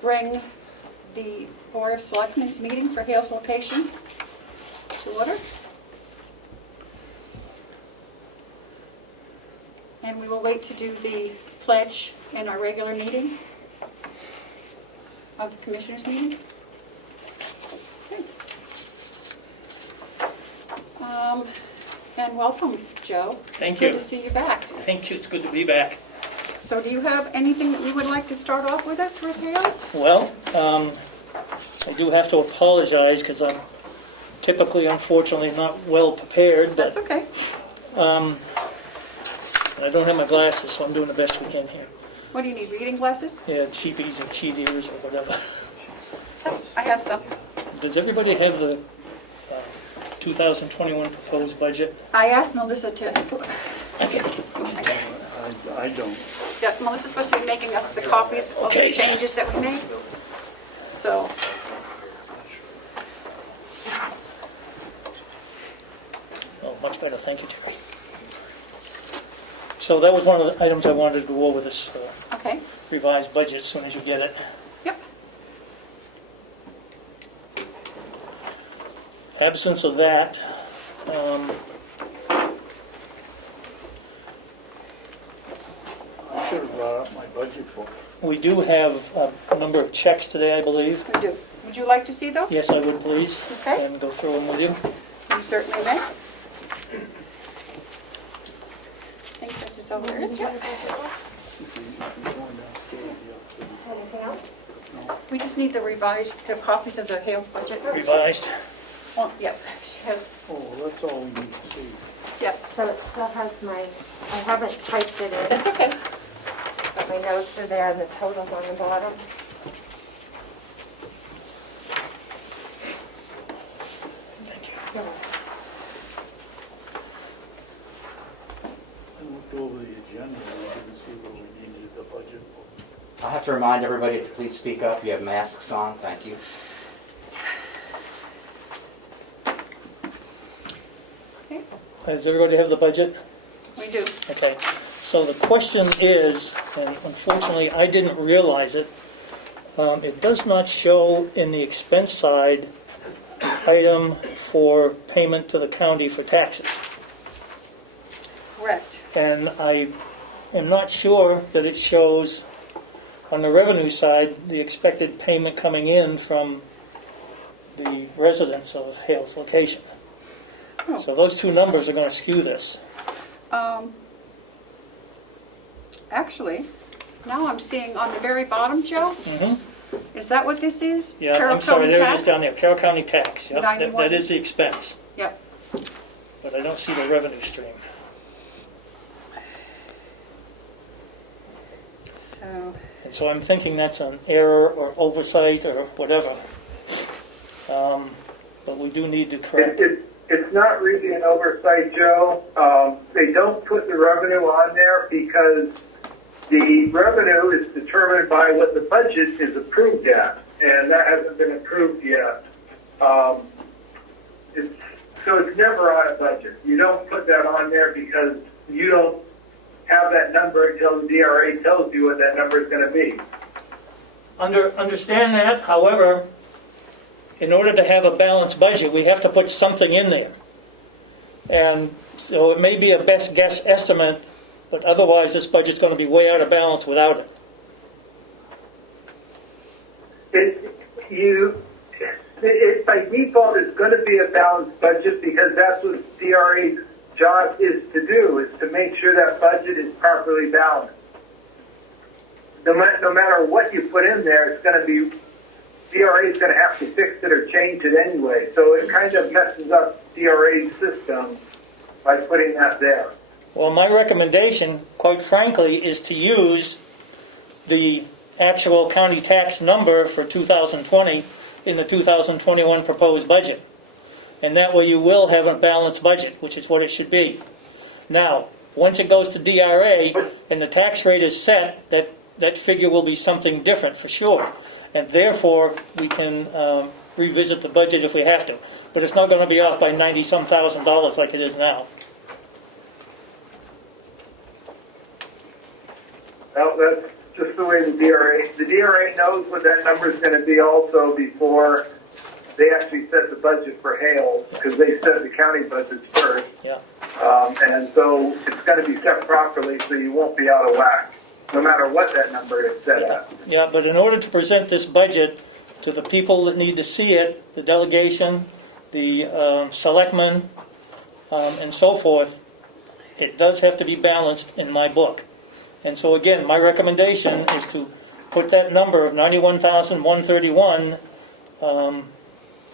bring the Board of Selectmen's meeting for Hales location to order. And we will wait to do the pledge in our regular meeting of the Commissioners' meeting. Okay. And welcome, Joe. Thank you. Good to see you back. Thank you. It's good to be back. So do you have anything that you would like to start off with us with Hales? Well, I do have to apologize because I'm typically, unfortunately, not well prepared. But, That's okay. I don't have my glasses, so I'm doing the best we can here. What do you need, reading glasses? Yeah, cheapies or cheat ears or whatever. Oh, I have some. Does everybody have the 2021 proposed budget? I asked Melissa to... Okay. I don't. Yeah, Melissa's supposed to be making us the copies of Okay. the changes that we made. So, Oh, much better. Thank you, Terry. So that was one of the items I wanted to go over, this okay. revised budget as soon as you get it. Yep. Absence of that, I should have brought up my budget book. we do have a number of checks today, I believe. We do. Would you like to see those? Yes, I would, please. Okay. And go through them with you. You certainly may. I think this is over there, isn't it? We just need the copies of the Hales budget. Revised. Oh, yep. She has, Oh, that's all we need to see. yep. So it still has I haven't typed it in, That's okay. but my notes are there and the totals on the bottom. Thank you. I looked over the agenda and I didn't see where we needed the budget book. I'll have to remind everybody to please speak up. You have masks on. Thank you. Okay. Does everybody have the budget? We do. Okay. So the question is, and unfortunately I didn't realize it, it does not show in the expense side the item for payment to the county for taxes. Correct. And I am not sure that it shows on the revenue side the expected payment coming in from the residents of Hales location. Oh. So those two numbers are going to skew this. Actually, now I'm seeing on the very bottom, Joe, Mm-hmm. is that what this is? Yeah, Carroll I'm sorry, County there it tax? is down there, Carroll County tax. Yep, 91. that is the expense, Yep. but I don't see the revenue stream. So, And so I'm thinking that's an error or oversight or whatever. But we do need to correct it. It's not really an oversight, Joe. They don't put the revenue on there because the revenue is determined by what the budget is approved at, and that hasn't been approved yet. So it's never on a budget. You don't put that on there because you don't have that number until the DRA tells you what that number is going to be. Understand that, however, in order to have a balanced budget, we have to put something in there. And so it may be a best guess estimate, but otherwise this budget's going to be way out of balance without it. It by default is going to be a balanced budget because that's what DRA's job is to do, is to make sure that budget is properly balanced. No matter what you put in there, it's going to be, DRA is going to have to fix it or change it anyway. So it kind of messes up DRA's system by putting that there. Well, my recommendation, quite frankly, is to use the actual county tax number for 2020 in the 2021 proposed budget. And that way you will have a balanced budget, which is what it should be. Now, once it goes to DRA and the tax rate is set, that figure will be something different for sure. And therefore, we can revisit the budget if we have to. But it's not going to be off by $90-some thousand like it is now. Well, that's just the way the DRA knows what that number is going to be also before they actually set the budget for Hale, because they set the county budgets first. Yeah. And so it's going to be set properly, so you won't be out of whack, no matter what that number is set at. Yeah, but in order to present this budget to the people that need to see it, the delegation, the selectmen, and so forth, it does have to be balanced in my book. And so again, my recommendation is to put that number of 91,131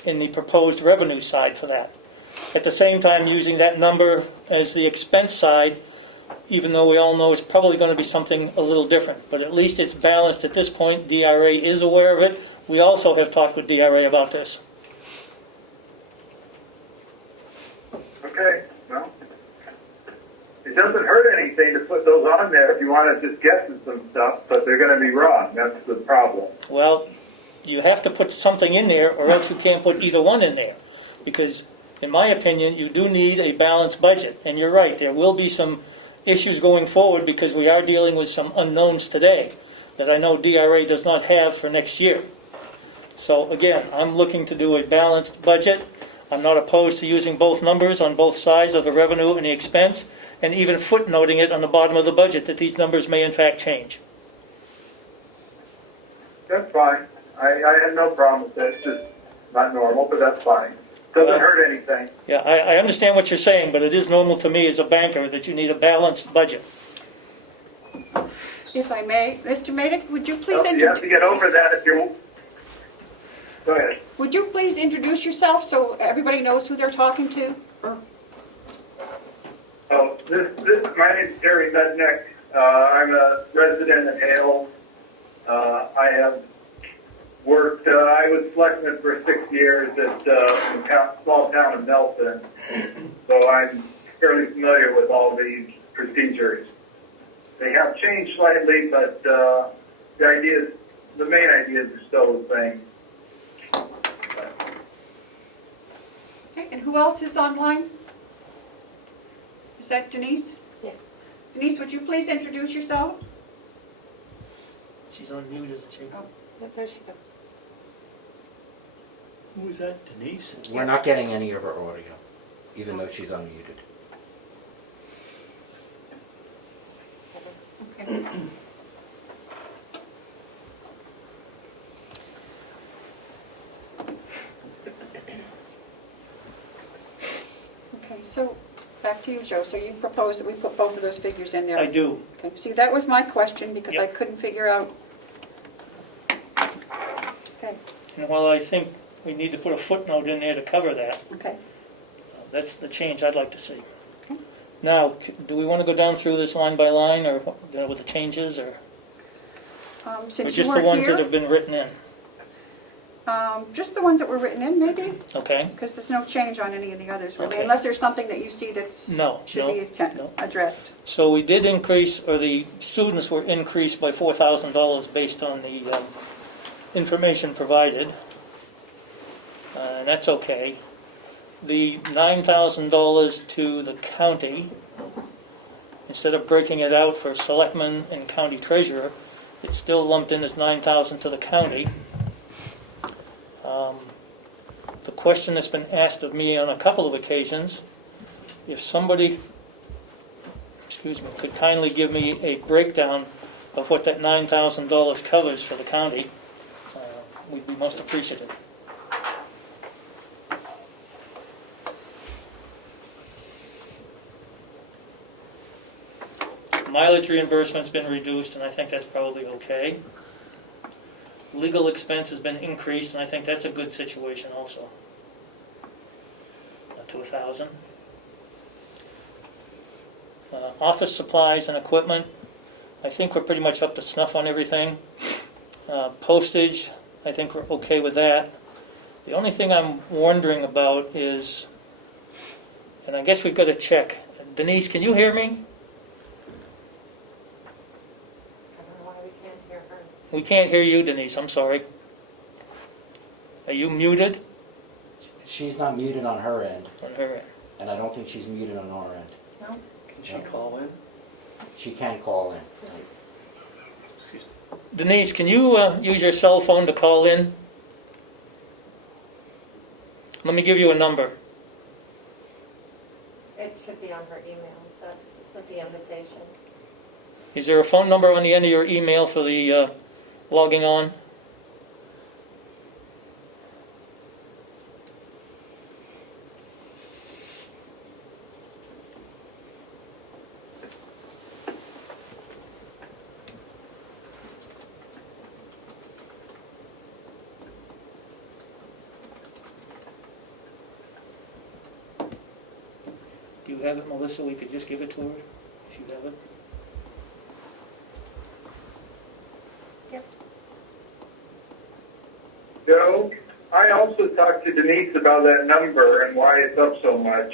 in the proposed revenue side for that. At the same time, using that number as the expense side, even though we all know it's probably going to be something a little different. But at least it's balanced at this point. DRA is aware of it. We also have talked with DRA about this. Okay, well, it doesn't hurt anything to put those on there if you want to just guess at some stuff, but they're going to be wrong. That's the problem. Well, you have to put something in there, or else you can't put either one in there. Because, in my opinion, you do need a balanced budget. And you're right, there will be some issues going forward because we are dealing with some unknowns today that I know DRA does not have for next year. So again, I'm looking to do a balanced budget. I'm not opposed to using both numbers on both sides of the revenue and the expense, and even footnoting it on the bottom of the budget that these numbers may in fact change. That's fine. I have no problem with that. It's just not normal, but that's fine. Doesn't hurt anything. Yeah, I understand what you're saying, but it is normal to me as a banker that you need a balanced budget. If I may, Mr. Madak, would you please You have to get over that if you... Go ahead. would you please introduce yourself so everybody knows who they're talking to? Oh, my name's Terry Mednick. I'm a resident of Hale. I have worked, I was selectman for 6 years at a small town of Nelson, so I'm fairly familiar with all these procedures. They have changed slightly, but the main ideas are still the same. Okay, and who else is online? Is that Denise? Yes. Denise, would you please introduce yourself? She's on mute, isn't she? There she goes. Who was that, Denise? We're not getting any of her audio, even though she's unmuted. Okay. Okay, so back to you, Joe. So you propose that we put both of those figures in there? I do. Okay. See, that was my question because I Yep. couldn't figure out. Okay, And while I think we need to put a footnote in there to cover that, okay. that's the change I'd like to see. Okay. Now, do we want to go down through this line by line, or with the changes, or Since you just the weren't ones that here, have been written in? just the ones that were written in, maybe? Okay? Because there's no change on any of the others, really, Okay. unless there's something that you see that's No, should no, be no. addressed. So we did increase, or the students were increased by $4,000 based on the information provided. And that's okay. The $9,000 to the county, instead of breaking it out for selectmen and county treasurer, it's still lumped in as $9,000 to the county. The question that's been asked of me on a couple of occasions, if somebody, could kindly give me a breakdown of what that $9,000 covers for the county, we'd be most appreciative. Mileage reimbursement's been reduced, and I think that's probably okay. Legal expense has been increased, and I think that's a good situation also. To 1,000. Office supplies and equipment, I think we're pretty much up to snuff on everything. Postage, I think we're okay with that. The only thing I'm wondering about is, and I guess we've got to check. Denise, can you hear me? I don't know why we can't hear her. We can't hear you, Denise, I'm sorry. Are you muted? She's not muted on her end, On her end. and I don't think she's muted on our end. No? Can she call in? She can call in. Denise, can you use your cell phone to call in? Let me give you a number. It should be on her email, that's with the invitation. Is there a phone number on the end of your email for the logging on? Do you have it, Melissa? We could just give it to her if you have it. Joe, I also talked to Denise about that number and why it's up so much.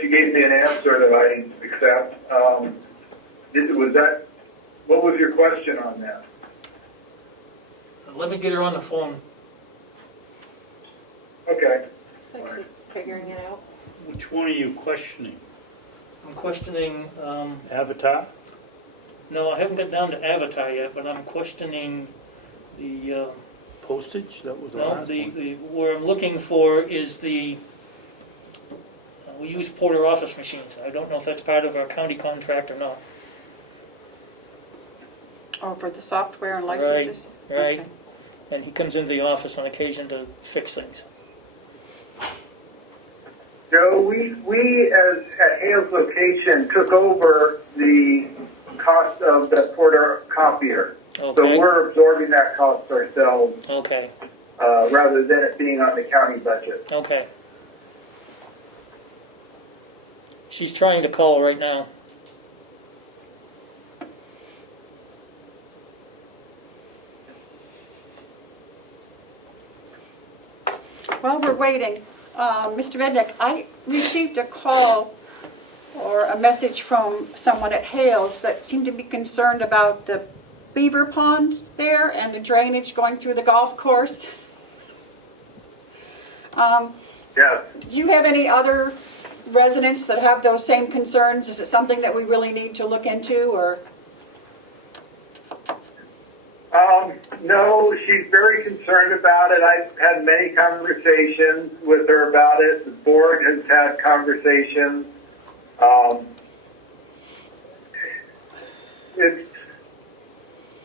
She gave me an answer that I accept. What was your question on that? Let me get her on the phone. Okay. Looks like she's figuring it out. Which one are you questioning? I'm questioning, Avatar? no, I haven't got down to Avatar yet, but I'm questioning the, Postage? That was the no, last one. where I'm looking for is we use Porter office machines. I don't know if that's part of our county contract or not. Oh, for the software and licenses? Right. Okay. And he comes into the office on occasion to fix things. Joe, we as at Hale's location took over the cost of the Porter copier. Okay. So we're absorbing that cost ourselves Okay, rather than it being on the county budget. okay. She's trying to call right now. While we're waiting, Mr. Mednick, I received a call or a message from someone at Hales that seemed to be concerned about the beaver pond there and the drainage going through the golf course. Yes. Do you have any other residents that have those same concerns? Is it something that we really need to look into, or? No, she's very concerned about it. I've had many conversations with her about it. The board has had conversations.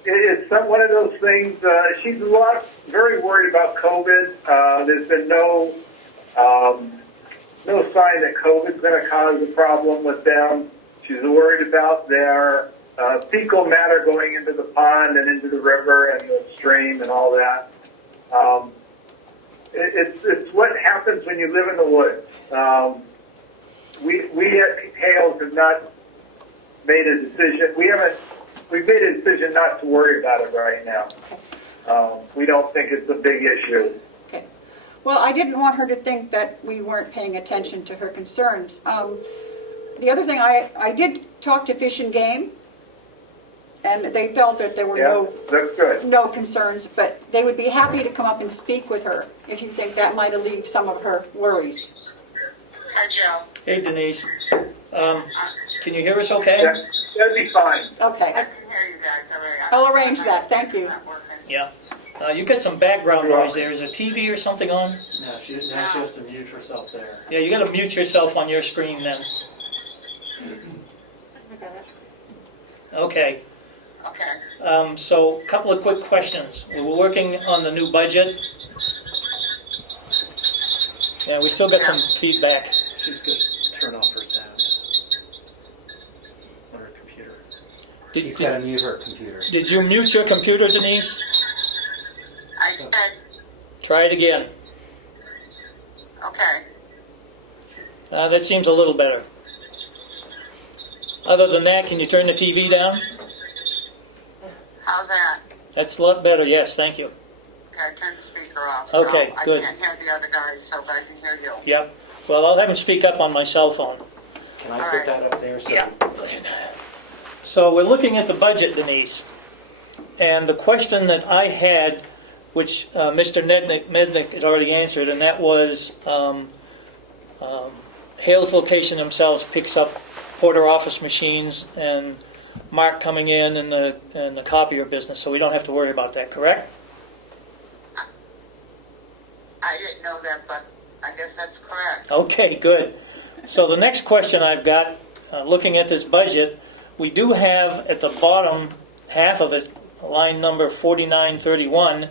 It's one of those things. She's very worried about COVID. There's been no sign that COVID's going to cause a problem with them. She's worried about their fecal matter going into the pond and into the river and the stream and all that. It's what happens when you live in the woods. We at Hales have not made a decision. We've made a decision not to worry about it right now. We don't think it's a big issue. Okay. Well, I didn't want her to think that we weren't paying attention to her concerns. The other thing, I did talk to Fish and Game, and they felt that there were That's good. no concerns, but they would be happy to come up and speak with her if you think that might alleviate some of her worries. Hi, Joe. Hey, Denise. Can you hear us okay? Yeah, that'd be fine. Okay. I can hear you guys already. I'll arrange that. Thank you. It's not working. Yeah. You get some background noise there. Is a TV or something on? Now she has to mute herself there. Yeah, you got to mute yourself on your screen then. I got it. Okay. Okay. So a couple of quick questions. We were working on the new budget. Yeah, we still got some feedback. She's going to turn off her sound on her computer. She's got to mute her computer. Did you mute your computer, Denise? I said, Try it again. okay. That seems a little better. Other than that, can you turn the TV down? How's that? That's a lot better, yes, thank you. Okay, turn the speaker off. Okay, so good. I can't hear the other guys, so but I can hear you. Yep. Well, I'll have him speak up on my cell phone. Can I put that up there? So Yeah. So we're looking at the budget, Denise. And the question that I had, which Mr. Mednick had already answered, and that was Hale's location themselves picks up Porter office machines, and Mark coming in and the copier business, so we don't have to worry about that, correct? I didn't know that, but I guess that's correct. Okay, good. So the next question I've got, looking at this budget, we do have at the bottom half of it, line number 4931,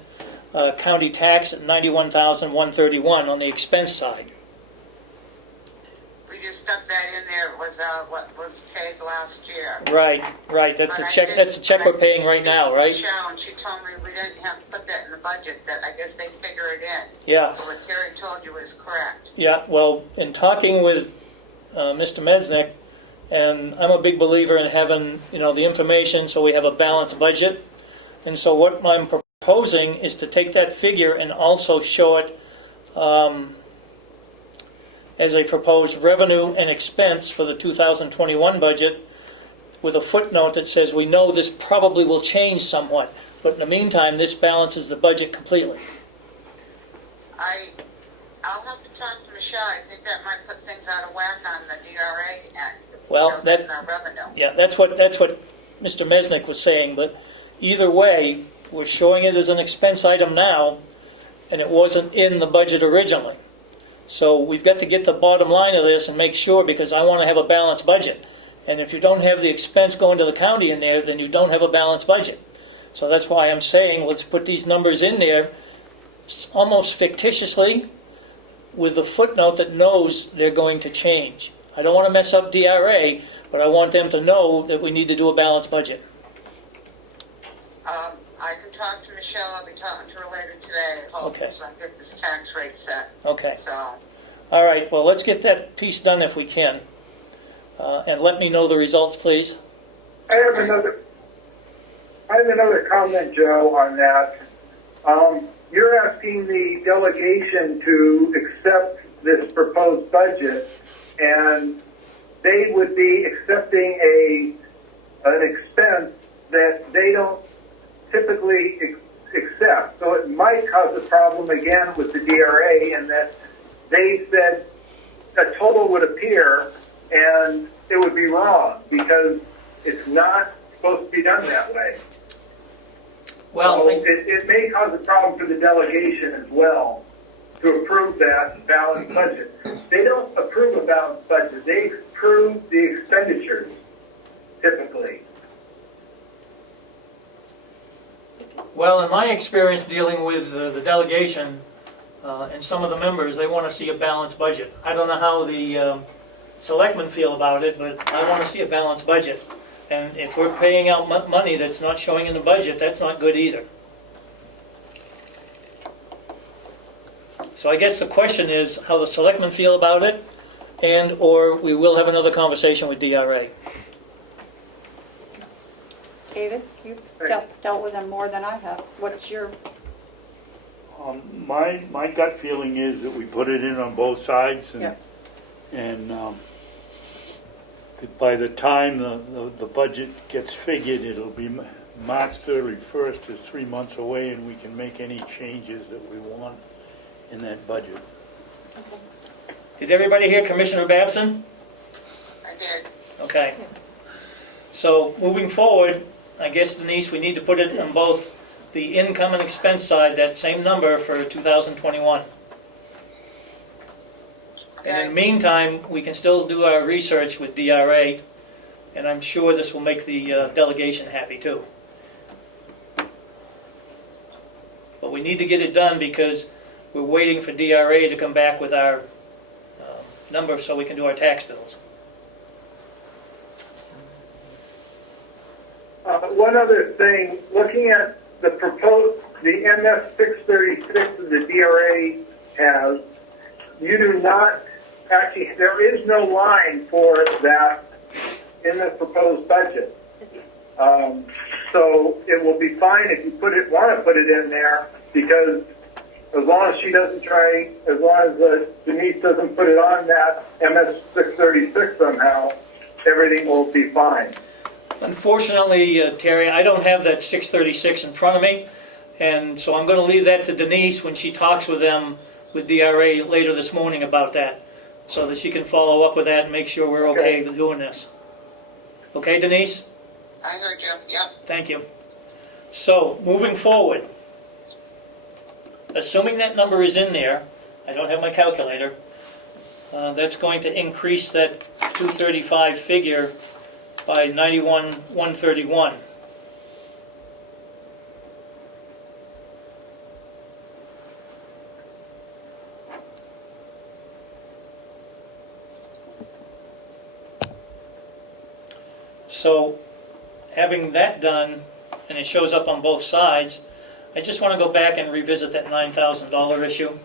county tax at 91,131 on the expense side. We just stuck that in there. It was what was paid last year. Right. That's the But I check. did- That's the check but I we're paying did right speak now, to right? Michelle, and she told me we didn't have to put that in the budget. That I guess they figure it in. Yeah. So what Terry told you is correct. Yeah. Well, in talking with Mr. Mesnick, and I'm a big believer in having the information so we have a balanced budget. And so what I'm proposing is to take that figure and also show it as a proposed revenue and expense for the 2021 budget with a footnote that says we know this probably will change somewhat, but in the meantime, this balances the budget completely. I'll have to talk to Michelle. I think that might put things out of whack on the DRA and Well, that- our revenue. Yeah, that's what Mr. Mesnick was saying, but either way, we're showing it as an expense item now, and it wasn't in the budget originally. So we've got to get the bottom line of this and make sure, because I want to have a balanced budget. And if you don't have the expense going to the county in there, then you don't have a balanced budget. So that's why I'm saying let's put these numbers in there almost fictitiously with the footnote that knows they're going to change. I don't want to mess up DRA, but I want them to know that we need to do a balanced budget. I can talk to Michelle. I'll be talking to her later today. Okay. So I get this tax rate set. Okay. So All right, well, let's get that piece done if we can. And let me know the results, please. I have another comment, Joe, on that. You're asking the delegation to accept this proposed budget, and they would be accepting an expense that they don't typically accept. So it might cause a problem again with the DRA in that they said a total would appear and it would be wrong because it's not supposed to be done that way. Well, So it may cause a problem for the delegation as well to approve that balanced budget. They don't approve a balanced budget. They approve the expenditures, typically. well, in my experience dealing with the delegation and some of the members, they want to see a balanced budget. I don't know how the selectmen feel about it, but I want to see a balanced budget. And if we're paying out money that's not showing in the budget, that's not good either. So I guess the question is how the selectmen feel about it, or we will have another conversation with DRA. David, you've dealt with them more than I have. What's your, My gut feeling is that we put it in on both sides Yeah. and that by the time the budget gets figured, it'll be March 31st is 3 months away, and we can make any changes that we want in that budget. Did everybody hear Commissioner Babson? I did. Okay. So moving forward, I guess, Denise, we need to put it on both the income and expense side, that same number for 2021. And in the meantime, we can still do our research with DRA, and I'm sure this will make the delegation happy too. But we need to get it done because we're waiting for DRA to come back with our number so we can do our tax bills. One other thing, looking at the MS 636 that the DRA has, you do not, actually, there is no line for that in the proposed budget. So it will be fine if you want to put it in there, because as long as Denise doesn't put it on that MS 636 somehow, everything will be fine. Unfortunately, Terry, I don't have that 636 in front of me, and so I'm going to leave that to Denise when she talks with them, with DRA later this morning about that, so that she can follow up with that and make sure we're okay with doing this. Okay, Denise? I heard you, yep. Thank you. So, moving forward, assuming that number is in there, I don't have my calculator, that's going to increase that 235 figure by 91,131. So, having that done, and it shows up on both sides, I just want to go back and revisit that $9,000 issue.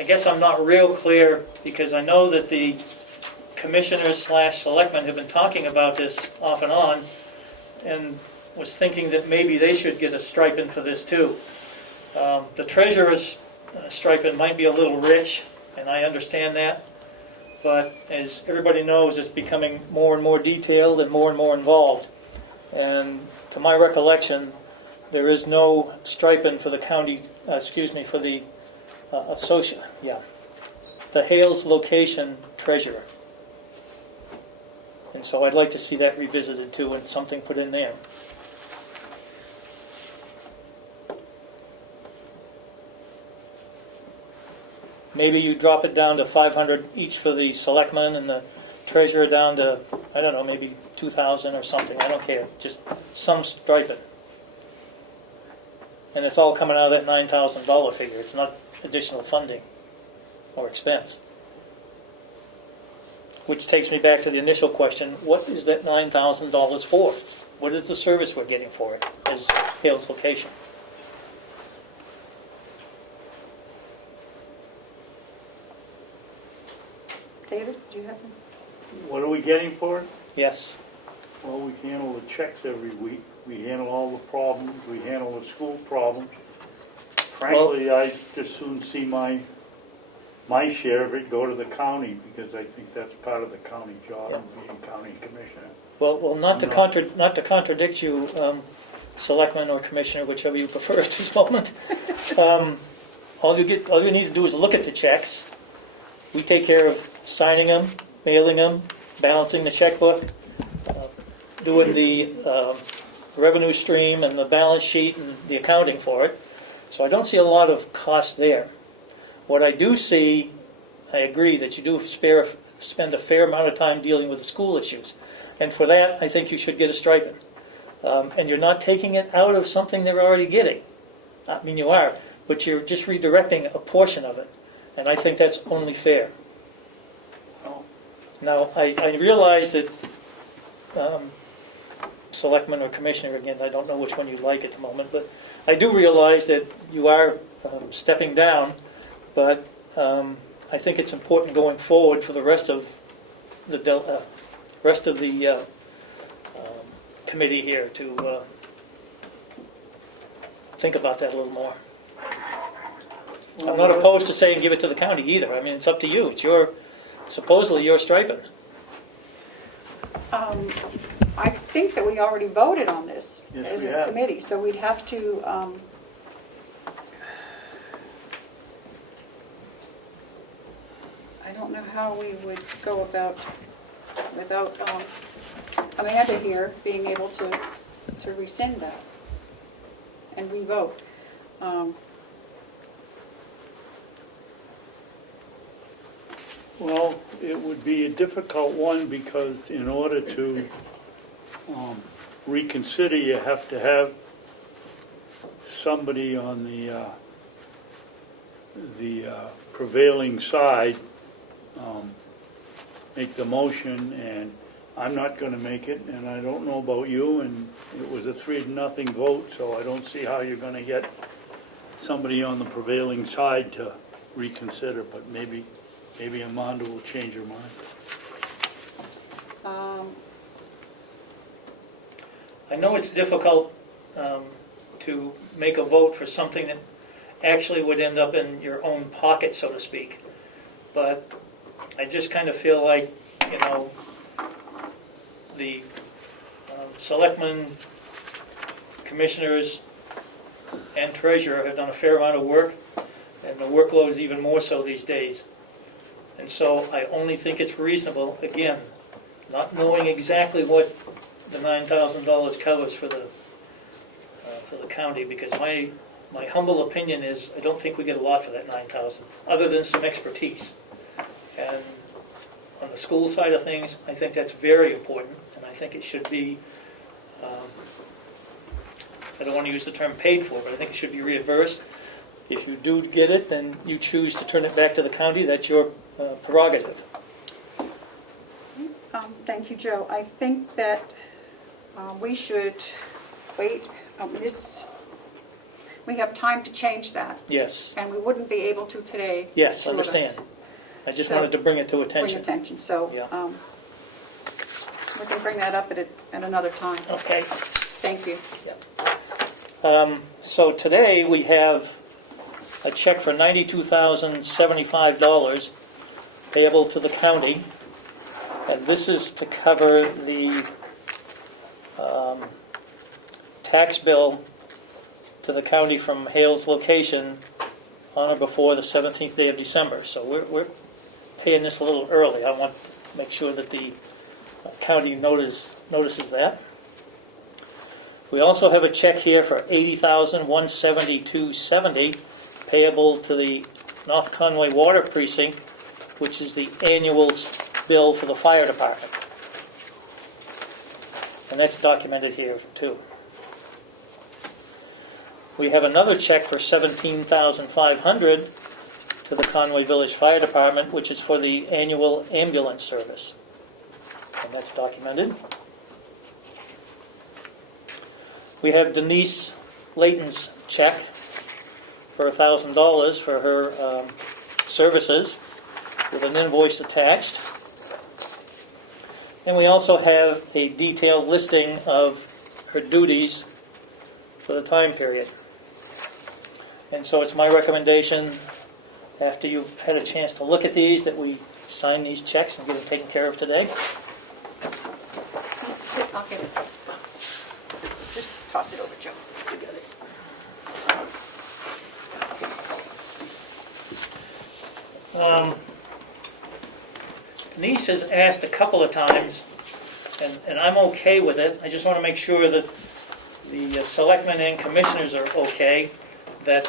I guess I'm not real clear, because I know that the commissioners / selectmen have been talking about this off and on, and was thinking that maybe they should get a stipend for this too. The treasurer's stipend might be a little rich, and I understand that, but as everybody knows, it's becoming more and more detailed and more involved. And to my recollection, there is no stipend for the county, for the the Hales location treasurer. And so I'd like to see that revisited too, and something put in there. Maybe you drop it down to 500 each for the selectmen, and the treasurer down to, I don't know, maybe 2,000 or something. I don't care. Just some stipend. And it's all coming out of that $9,000 figure. It's not additional funding or expense. Which takes me back to the initial question, what is that $9,000 for? What is the service we're getting for it as Hales location? David, do you have any? What are we getting for it? Yes. Well, we handle the checks every week. We handle all the problems. We handle the school problems. Frankly, I just soon see my share of it go to the county, because I think that's part of the county job, being county commissioner. Well, not to contradict you, selectman or commissioner, whichever you prefer at this moment. All you need to do is look at the checks. We take care of signing them, mailing them, balancing the checkbook, doing the revenue stream and the balance sheet and the accounting for it. So I don't see a lot of cost there. What I do see, I agree that you do spend a fair amount of time dealing with the school issues. And for that, I think you should get a stipend. And you're not taking it out of something they're already getting. I mean, you are, but you're just redirecting a portion of it. And I think that's only fair. Now, I realize that selectman or commissioner, again, I don't know which one you like at the moment, but I do realize that you are stepping down, but I think it's important going forward for the rest of the committee here to think about that a little more. I'm not opposed to saying give it to the county either. I mean, it's up to you. It's supposedly your stipend. I think that we already voted on this Yes, as we a have. committee, so we'd have to, I don't know how we would go about, without Amanda here being able to rescind that and re-vote. Well, it would be a difficult one, because in order to reconsider, you have to have somebody on the prevailing side make the motion, and I'm not going to make it, and I don't know about you, and it was a 3-0 vote, so I don't see how you're going to get somebody on the prevailing side to reconsider, but maybe Amanda will change her mind. I know it's difficult to make a vote for something that actually would end up in your own pocket, so to speak. But I just kind of feel like, the selectmen, commissioners, and treasurer have done a fair amount of work, and the workload is even more so these days. And so I only think it's reasonable, again, not knowing exactly what the $9,000 covers for the county, because my humble opinion is, I don't think we get a lot for that 9,000, other than some expertise. And on the school side of things, I think that's very important, and I think it should be, I don't want to use the term paid for, but I think it should be reimbursed. If you do get it, then you choose to turn it back to the county, that's your prerogative. Thank you, Joe. I think that we should wait. We have time to change that, Yes, and we wouldn't be able to today. yes, two of us. understand. I just So- wanted to bring it to Bring attention. attention, so Yeah. we can bring that up at another time. Okay. Thank you. So today, we have a check for $92,075 payable to the county. And this is to cover the tax bill to the county from Hale's location on or before the 17th day of December. So we're paying this a little early. I want to make sure that the county notices that. We also have a check here for $80,172.70 payable to the North Conway Water Precinct, which is the annual bill for the fire department. And that's documented here too. We have another check for $17,500 to the Conway Village Fire Department, which is for the annual ambulance service. And that's documented. We have Denise Layton's check for $1,000 for her services with an invoice attached. And we also have a detailed listing of her duties for the time period. And so it's my recommendation, after you've had a chance to look at these, that we sign these checks and get them taken care of today. Sit, I'll get it. Just toss it over, Joe. You got it. Denise has asked a couple of times, and I'm okay with it. I just want to make sure that the selectmen and commissioners are okay, that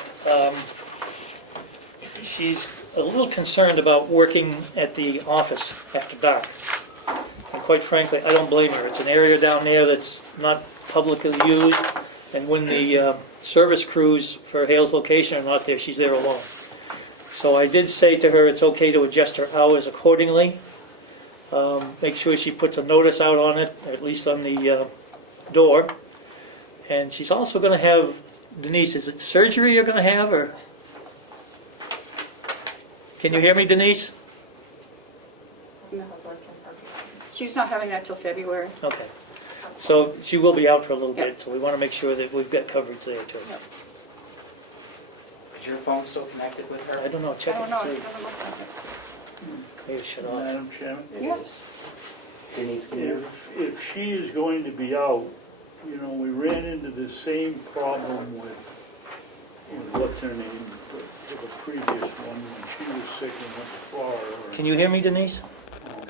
she's a little concerned about working at the office after dark. And quite frankly, I don't blame her. It's an area down there that's not publicly used, and when the service crews for Hale's location are not there, she's there alone. So I did say to her it's okay to adjust her hours accordingly. Make sure she puts a notice out on it, at least on the door. And she's also going to have, Denise, is it surgery you're going to have, or? Can you hear me, Denise? She's not having that till February. Okay. So she will be out for a little bit, so we want to make sure that we've got coverage there too. Yep. Is your phone still connected with her? I don't know, I check it don't know, and it see. doesn't look like it. Maybe it's shut off. Madam Chairman? Yes. Denise, can you? If she is going to be out, you know, we ran into the same problem with what's her name, with the previous one, when she was sick and went to Florida. Can you hear me, Denise?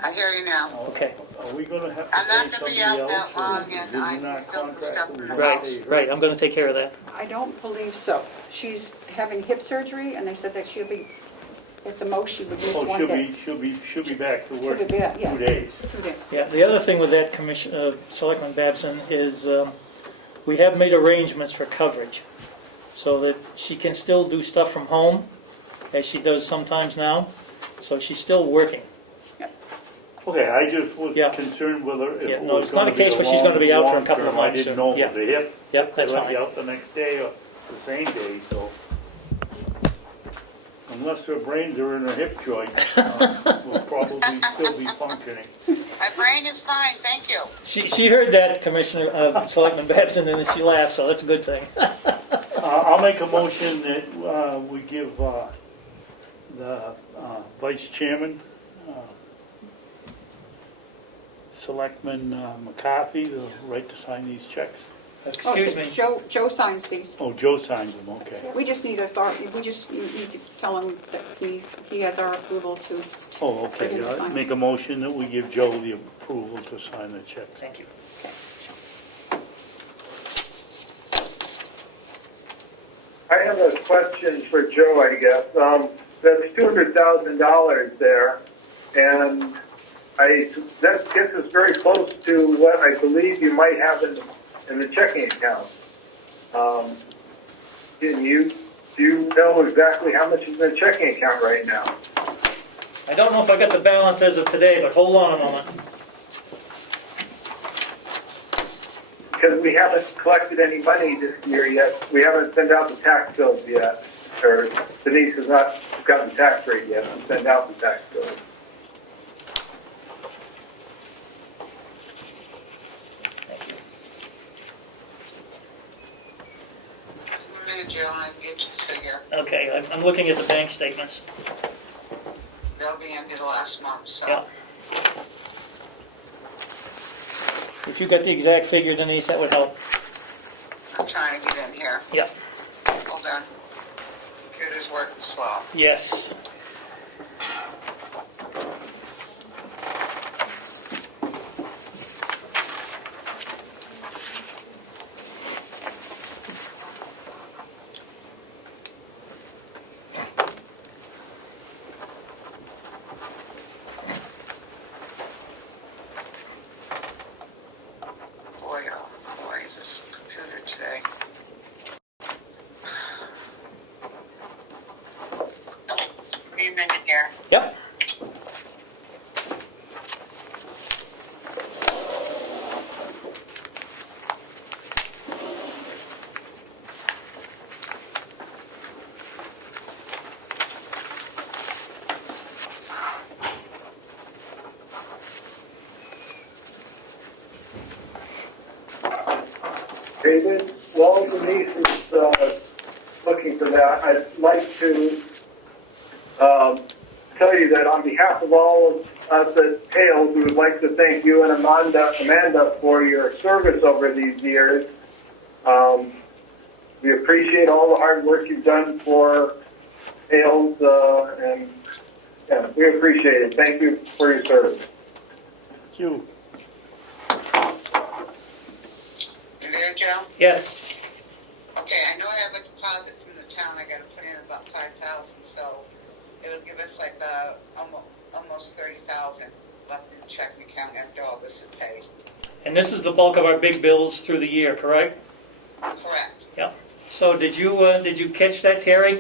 I hear you now. Okay. Are we gonna have to I'm not pay gonna be somebody out that else, or long, is and it in I'm our still contract stuck that in we the gotta Right, house. pay her? right, I'm going to take care of that. I don't believe so. She's having hip surgery, and they said that she'll be, at the most, she would miss Oh, one day. she'll be back to work She'll be back, yeah. 2 days. 2 days. Yeah, the other thing with that, Selectman Babson, is we have made arrangements for coverage so that she can still do stuff from home, as she does sometimes now, so she's still working. Okay, I just was Yeah. concerned whether Yeah, it no, was it's not gonna a be case a where she's gonna be out for a long couple of term. I months, didn't know if yeah. it was a hip. Yep, that's They let you fine. out the next day or the same day, so. Unless her brains are in her hip joint, we'll probably still be functioning. My brain is fine, thank you. She heard that, Selectman Babson, and then she laughed, so that's a good thing. I'll make a motion that we give the vice chairman, Selectman McCarthy, the right to sign these checks. Excuse me. Joe signs these. Oh, Joe signs them, okay. We just need authority, we just need to tell him that he has our approval to. Oh, for him okay, to sign. make a motion that we give Joe the approval to sign the check. Thank you. I have a question for Joe, I guess. That's $200,000 there, and that gets us very close to what I believe you might have in the checking account. Do you know exactly how much is in the checking account right now? I don't know if I got the balance as of today, but hold on a moment. Because we haven't collected any money this year yet. We haven't sent out the tax bills yet. Or Denise has not gotten the tax rate yet to send out the tax bills. Joe, I'll get you the figure. Okay, I'm looking at the bank statements. They'll be into the last month, so. Yeah. If you got the exact figure, Denise, that would help. I'm trying to get in here. Yeah. Hold on. Computer's working slow. Yes. Boy, is this computer today. Be a minute here. Yep. David, while Denise is looking for that, I'd like to tell you that on behalf of all of us at Hales, we would like to thank you and Amanda for your service over these years. We appreciate all the hard work you've done for Hales, and yeah, we appreciate it. Thank you for your service. Thank you. You there, Joe? Yes. Okay, I know I have a deposit from the town. I got to put in about 5,000, so it would give us like almost 30,000 left in the checking account after all this is paid. And this is the bulk of our big bills through the year, correct? Correct. Yep. So did you catch that, Terry?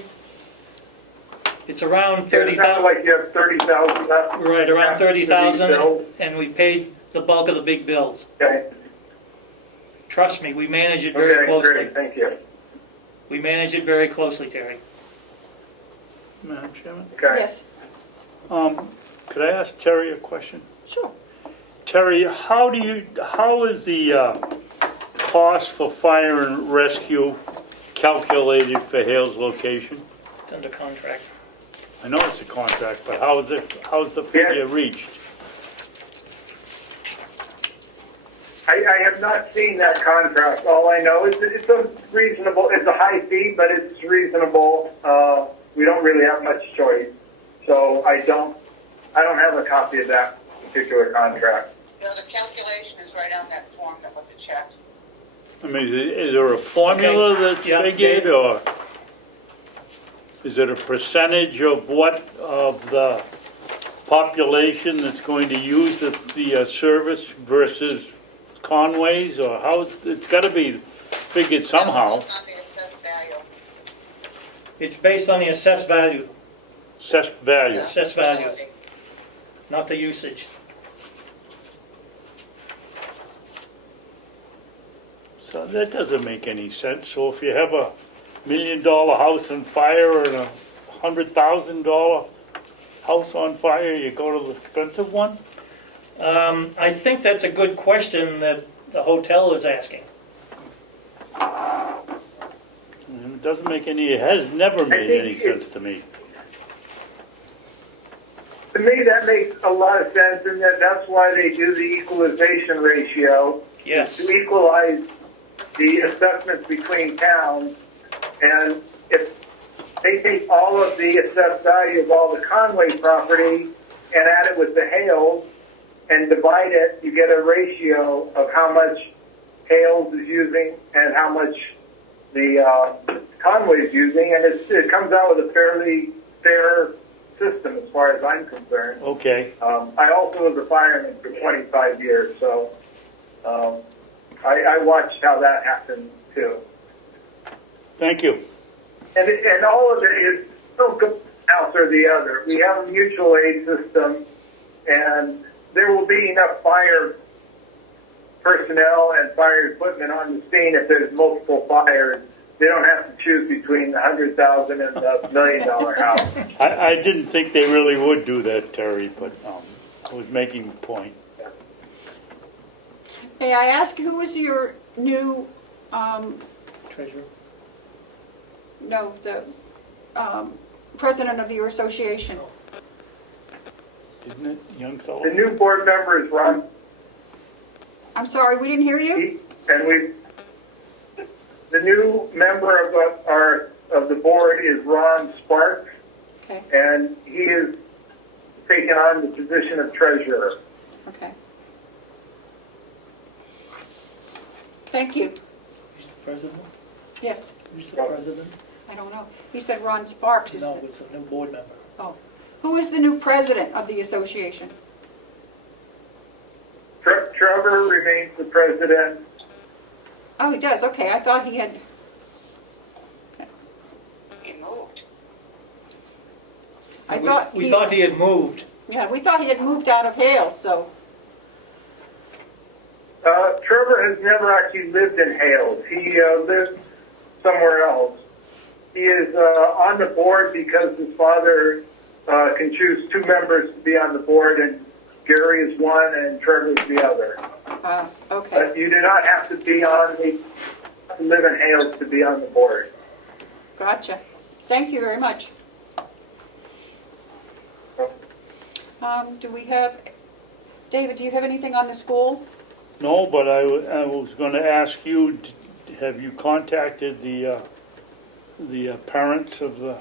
It's around It 30,000. sounds like you have 30,000 left. Right, around after these 30,000, bills. and we paid the bulk of the big bills. Okay. Trust me, we manage it very Okay, closely. great. Thank you. We manage it very closely, Terry. Madam Chairman? Okay. Yes, Could I ask Terry a question? sure. Terry, how is the cost for fire and rescue calculated for Hales location? It's under contract. I know it's a contract, but how's the figure reached? I have not seen that contract. All I know is that it's a high fee, but it's reasonable. We don't really have much choice. So I don't have a copy of that particular contract. You know, the calculation is right on that form that with the check. I mean, is there a formula Okay. that's Yeah, figured, Dave. or is it a percentage of the population that's going to use the service versus Conway's, or it's got to be figured somehow, It's on the assessed value. It's based on the assessed value, assessed value. assessed values, not the usage. So that doesn't make any sense. So if you have $1 million house on fire and $100,000 house on fire, you go to the expensive one? I think that's a good question that the hotel is asking. It doesn't make it has never made any sense to me. To me, that makes a lot of sense, and that's why they do the equalization ratio. Yes. To equalize the assessments between towns. And if they take all of the assessed value of all the Conway property and add it with the Hales and divide it, you get a ratio of how much Hales is using and how much Conway's using, and it comes out with a fairly fair system as far as I'm concerned. Okay, I also was a fireman for 25 years, so I watched how that happened too. thank you. And all of it is no house or the other. We have a mutual aid system, and there will be enough fire personnel and fire equipment on the scene if there's multiple fires. They don't have to choose between the $100,000 and the $1 million house. I didn't think they really would do that, Terry, but I was making a point. May I ask, who is your new, Treasurer? no, the president of your association? Isn't it, young The Sullivan? new board member is Ron, I'm sorry, we didn't hear you? the new member of the board is Ron Sparks, Okay, and he is taking on the position of treasurer. okay. Thank you. Who's the president? Yes, Who's the president? I don't know. He said Ron Sparks is No, the, it's a new board member. oh. Who is the new president of the association? Trevor remains the president. Oh, he does, okay, I thought he had, He moved. I thought We thought he had moved. yeah, we thought he had moved out of Hales, so, Trevor has never actually lived in Hales. He lives somewhere else. He is on the board because his father can choose two members to be on the board, and Gary is one and Trevor is the other. okay. But you do not have to live in Hales to be on the board. Gotcha. Thank you very much. Do we have, David, do you have anything on the school? No, but I was going to ask you, have you contacted the parents of the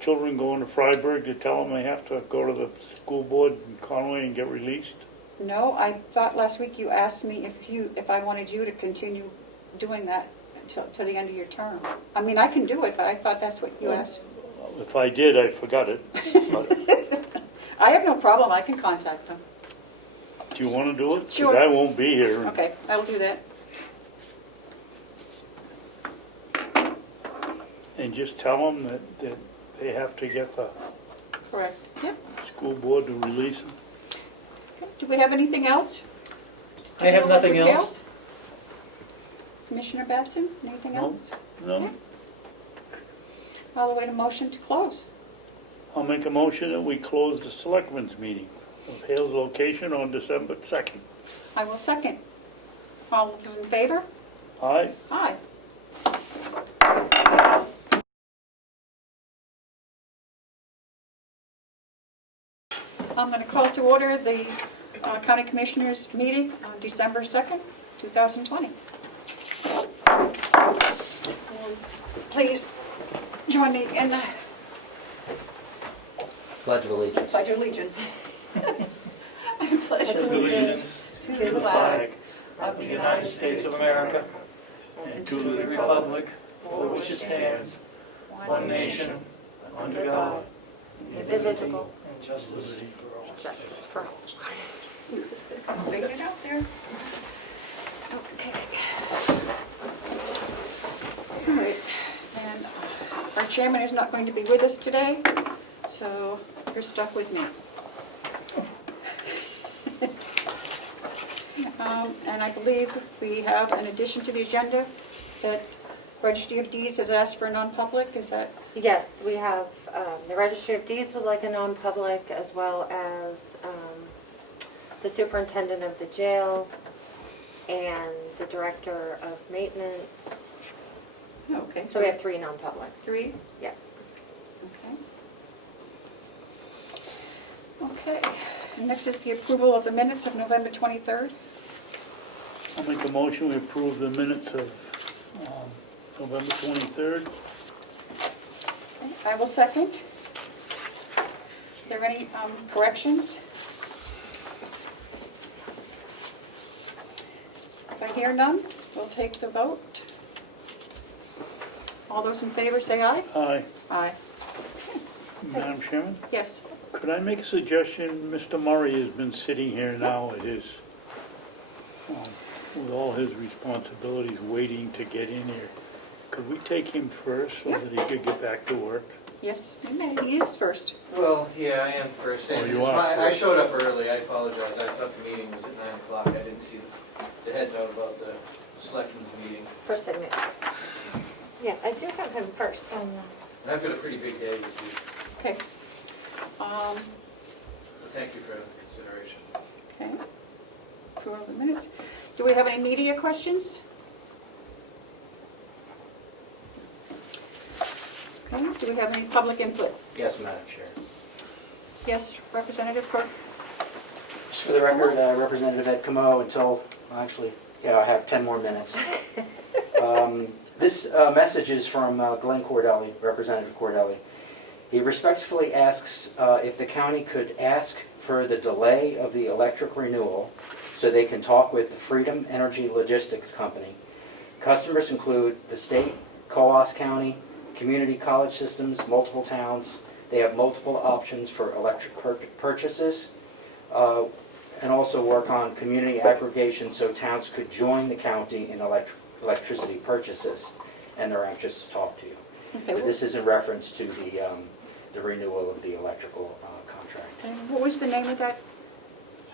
children going to Freiburg to tell them they have to go to the school board in Conway and get released? No, I thought last week you asked me if I wanted you to continue doing that till the end of your term. I mean, I can do it, but I thought that's what you asked. If I did, I forgot it. But I have no problem, I can contact them. do you want to do it? 'Cause Sure. I won't be here. Okay, I'll do that. And just tell them that they have to get the Correct. Yep. school board to release them. Okay. Do we have anything else? I have nothing With else. Hales? Commissioner Babson, anything No. else? No? Okay. I'll await a motion to close. I'll make a motion that we close the selectmen's meeting of Hales location on December 2nd. I will second. All those in favor? Aye? Aye. I'm going to call to order the County Commissioners meeting on December 2nd, 2020. Please join me in the Pledge of Allegiance. Pledge of Allegiance. I pledge Allegiance to the flag of the United States of America and to the republic for which it stands, one nation, under God, Indivisible. and justice for all. Justice for all. Figure it out there. Okay. All right, and our chairman is not going to be with us today, so you're stuck with me. And I believe we have an addition to the agenda that Registry of Deeds has asked for a non-public, is that? Yes, we have, the Registry of Deeds would like a non-public, as well as the superintendent of the jail and the director of maintenance. Okay. So we have 3 non-publics. 3? Yeah. Okay. Okay. And next is the approval of the minutes of November 23rd. I'll make a motion, we approve the minutes of November 23rd. I will second. Are there any corrections? If I hear none, we'll take the vote. All those in favor say aye. Aye. Aye. Madam Chairman, Yes. could I make a suggestion? Mr. Murray has been sitting here now at his, with all his responsibilities, waiting to get in here. Could we take him first so that he could get back to work? Yes, you may. He is first. Well, yeah, I am first. Oh, And you it's are my- I first. showed up early, I apologize. I thought the meeting was at 9 o'clock. I didn't see the head note about the selectmen's meeting. For signature. Yeah, I do have him first on And I've got a pretty big day this week, Okay. so thank you for the consideration. Okay. Approval of the minutes. Do we have any media questions? Okay. Do we have any public input? Yes, Madam Chair. Yes, Representative Quirk? Just for the record, Representative Ed Comeau until, well, actually, yeah, I have 10 more minutes. This message is from Glenn Cordelli, Representative Cordelli. He respectfully asks if the county could ask for the delay of the electric renewal so they can talk with the Freedom Energy Logistics Company. Customers include the state, Coos County, community college systems, multiple towns. They have multiple options for electric purchases, and also work on community aggregation so towns could join the county in electricity purchases, and they're anxious to talk to you. Okay. This is in reference to the renewal of the electrical contract. And what was the name of that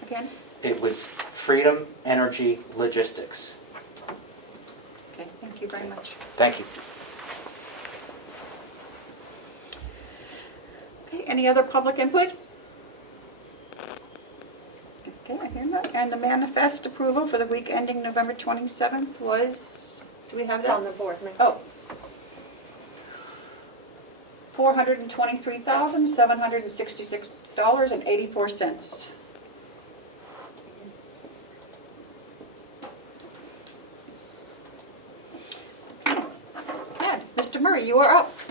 again? It was Freedom Energy Logistics. Okay, thank you very much. Thank you. Okay, any other public input? Okay, I hear that. And the manifest approval for the week ending November 27th was, do we have It's that? on the board. Oh. $423,766.84. And Mr. Murray, you are up. So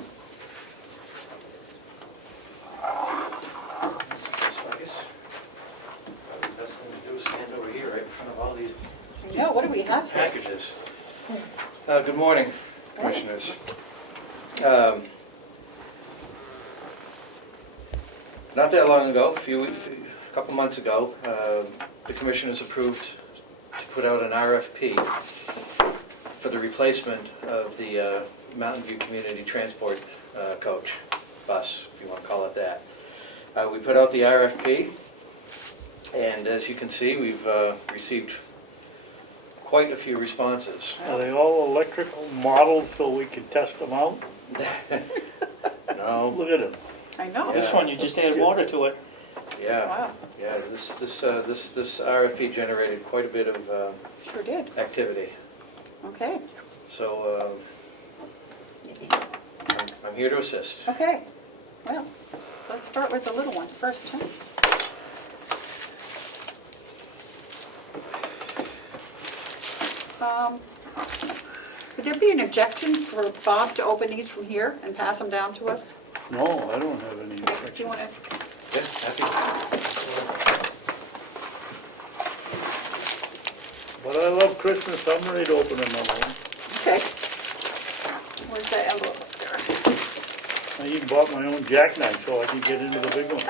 I guess probably the best thing to do is stand over here right in front of all these No, what do we have? packages. Good morning, Commissioners. Not that long ago, a couple months ago, the Commissioners approved to put out an RFP for the replacement of the Mountain View Community Transport coach, bus, if you want to call it that. We put out the RFP, and as you can see, we've received quite a few responses. Are they all electrical models so we can test them out? No, Look at them. I know. This one, you just add water to it. yeah, Wow, yeah, this RFP generated quite a bit of sure did. activity. Okay, So I'm here to assist. okay. Well, let's start with the little ones first, huh? Would there be an objection for Bob to open these from here and pass them down to us? No, I don't have any Do you objection. want to? Yeah, happy. But I love Christmas, I'm ready to open them all. Okay. Where's that envelope up there? I even bought my own jackknife so I can get into the big one.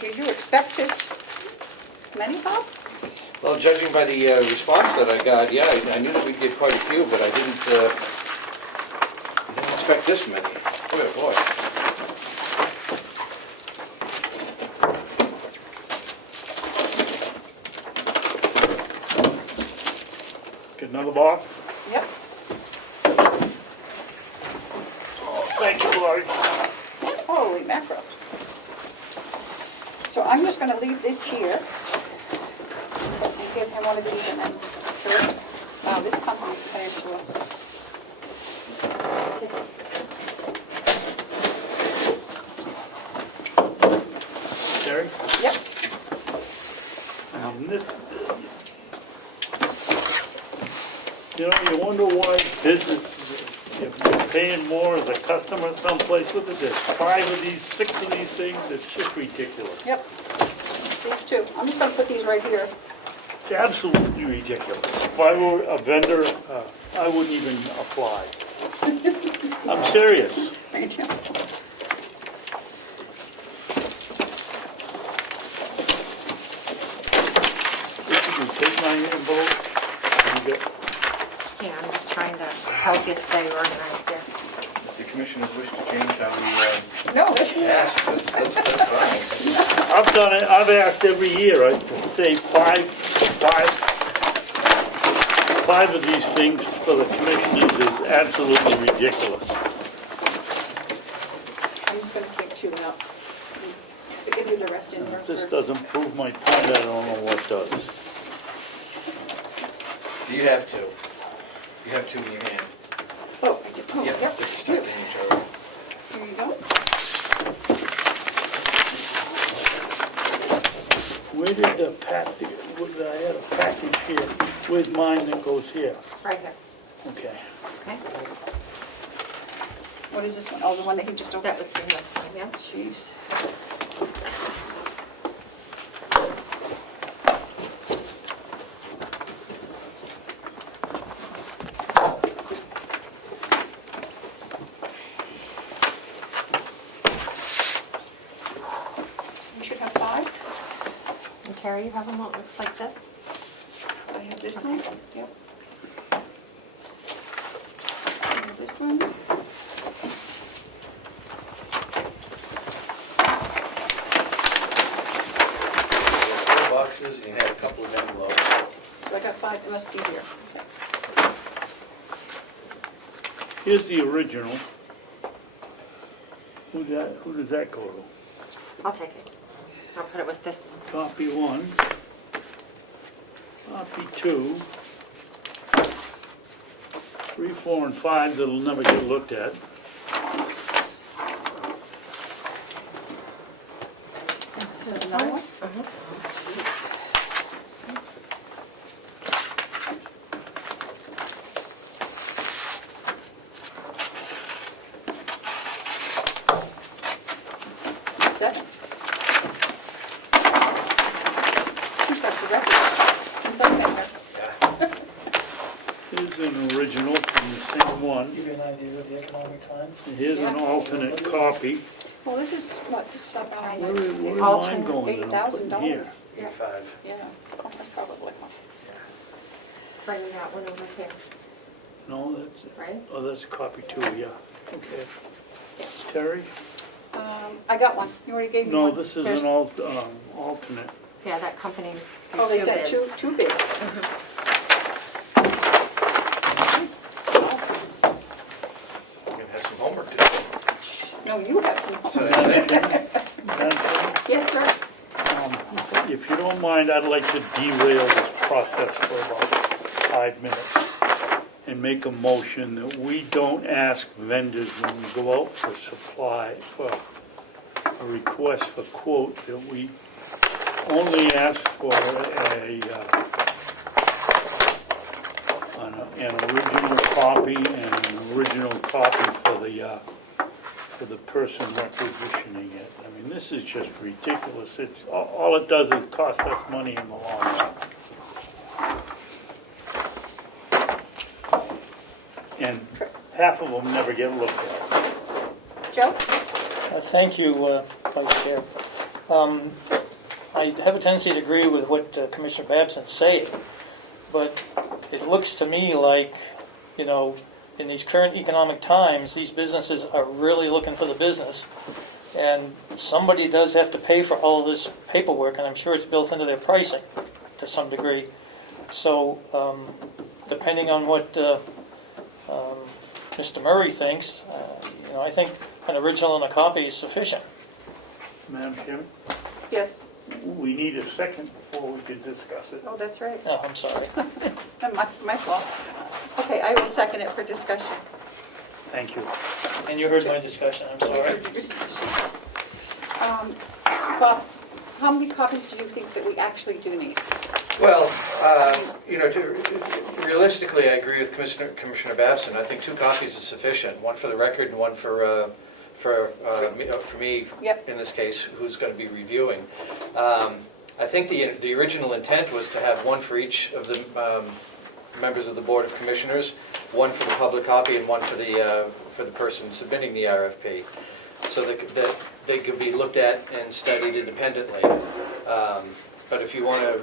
Did you expect this many, Bob? Well, judging by the response that I got, yeah, I knew that we'd get quite a few, but I didn't expect this many. Boy, oh boy. Get another box? Yep. Thank you, Lord. Holy mackerel. So I'm just going to leave this here. And give him one of these and then, wow, this company came to us. Terry? Yep. And this, you know, you wonder why businesses if you're paying more as a customer someplace, look at this, 5 of these, 6 of these things, it's just ridiculous. Yep. These two. I'm just gonna put these right here. It's absolutely ridiculous. If I were a vendor, I wouldn't even apply. I'm serious. Thank you. If you can take my envelope, and get, Yeah, I'm just trying to help you stay organized here. If the commissioners wish to change how we No, that's ask, that's fine. I've done it, I've asked every year, I say five of these things for the commissioners is absolutely ridiculous. I'm just gonna take 2 out. We can do the rest in here. If this doesn't prove my point, I don't know what does. You have 2. You have 2 in your hand. Oh, I did. Oh, Yep, yep. they're stuck in each other. Here you go. Where did the package, I had a package here, where's mine that goes here? Right here. Okay. Okay. What is this one? Oh, the one that he just opened. That was in this one, yeah? Jeez. You should have 5. And Carrie, you have one that looks like this? I have this one. Yep. I have this one. Boxes, you had a couple of envelopes. So I got 5. It must be here. Okay. Here's the original. Who does that go to? I'll take it. I'll put it with this. Copy 1. Copy 2. 3, 4, and 5 that'll never get looked at. This is another one? Seven. Who's got the records? Since I've been here. Here's an original from the same one. Give you an idea of the economic times. And here's an alternate copy. Well, this is, what, this is about, Where is mine Alternate going that I'm putting $8,000. here? Yeah. 85. Yeah, oh, that's probably one. Bring that one over here, No, that's, right? oh, that's copy 2, yeah. Okay. Terry? I got one. You already gave me No, one. this is There's- an alternate. Yeah, that company. Oh, they said bids. two bids. You're gonna have some homework to do. No, you have some. So, thank you. Madam Yes, sir. Chair, if you don't mind, I'd like to derail this process for about 5 minutes and make a motion that we don't ask vendors when we go out for supply, for a request for quote, that we only ask for an original copy and an original copy for the person requisitioning it. I mean, this is just ridiculous. It's, all it does is cost us money in the long run. And half of them never get looked at. Joe? Thank you, Vice Chair. I have a tendency to agree with what Commissioner Babson's saying, but it looks to me like, you know, in these current economic times, these businesses are really looking for the business, and somebody does have to pay for all of this paperwork, and I'm sure it's built into their pricing to some degree. So, depending on what Mr. Murray thinks, you know, I think an original and a copy is sufficient. Madam Chairman, Yes. we need a second before we can discuss it. Oh, that's right. Oh, I'm sorry. My fault. Okay, I will second it for discussion. Thank you. And you heard my discussion, I'm sorry. Bob, how many copies do you think that we actually do need? Well, realistically, I agree with Commissioner Babson. I think 2 copies is sufficient, one for the record and one for me, Yep. in this case, who's going to be reviewing. I think the original intent was to have one for each of the members of the Board of Commissioners, one for the public copy and one for the person submitting the RFP, so that they could be looked at and studied independently. But if you want to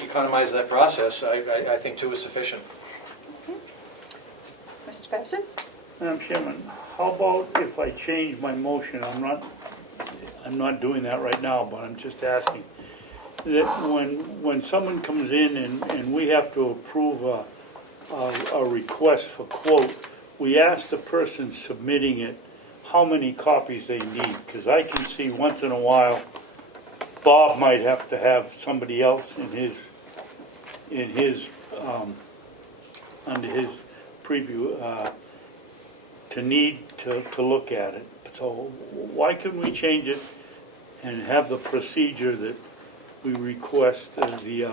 economize that process, I think 2 is sufficient. Mr. Patterson? Madam Chairman, how about if I change my motion? I'm not doing that right now, but I'm just asking that when someone comes in and we have to approve a request for quote, we ask the person submitting it how many copies they need, because I can see once in a while Bob might have to have somebody else under his preview to need to look at it. So why couldn't we change it and have the procedure that we request the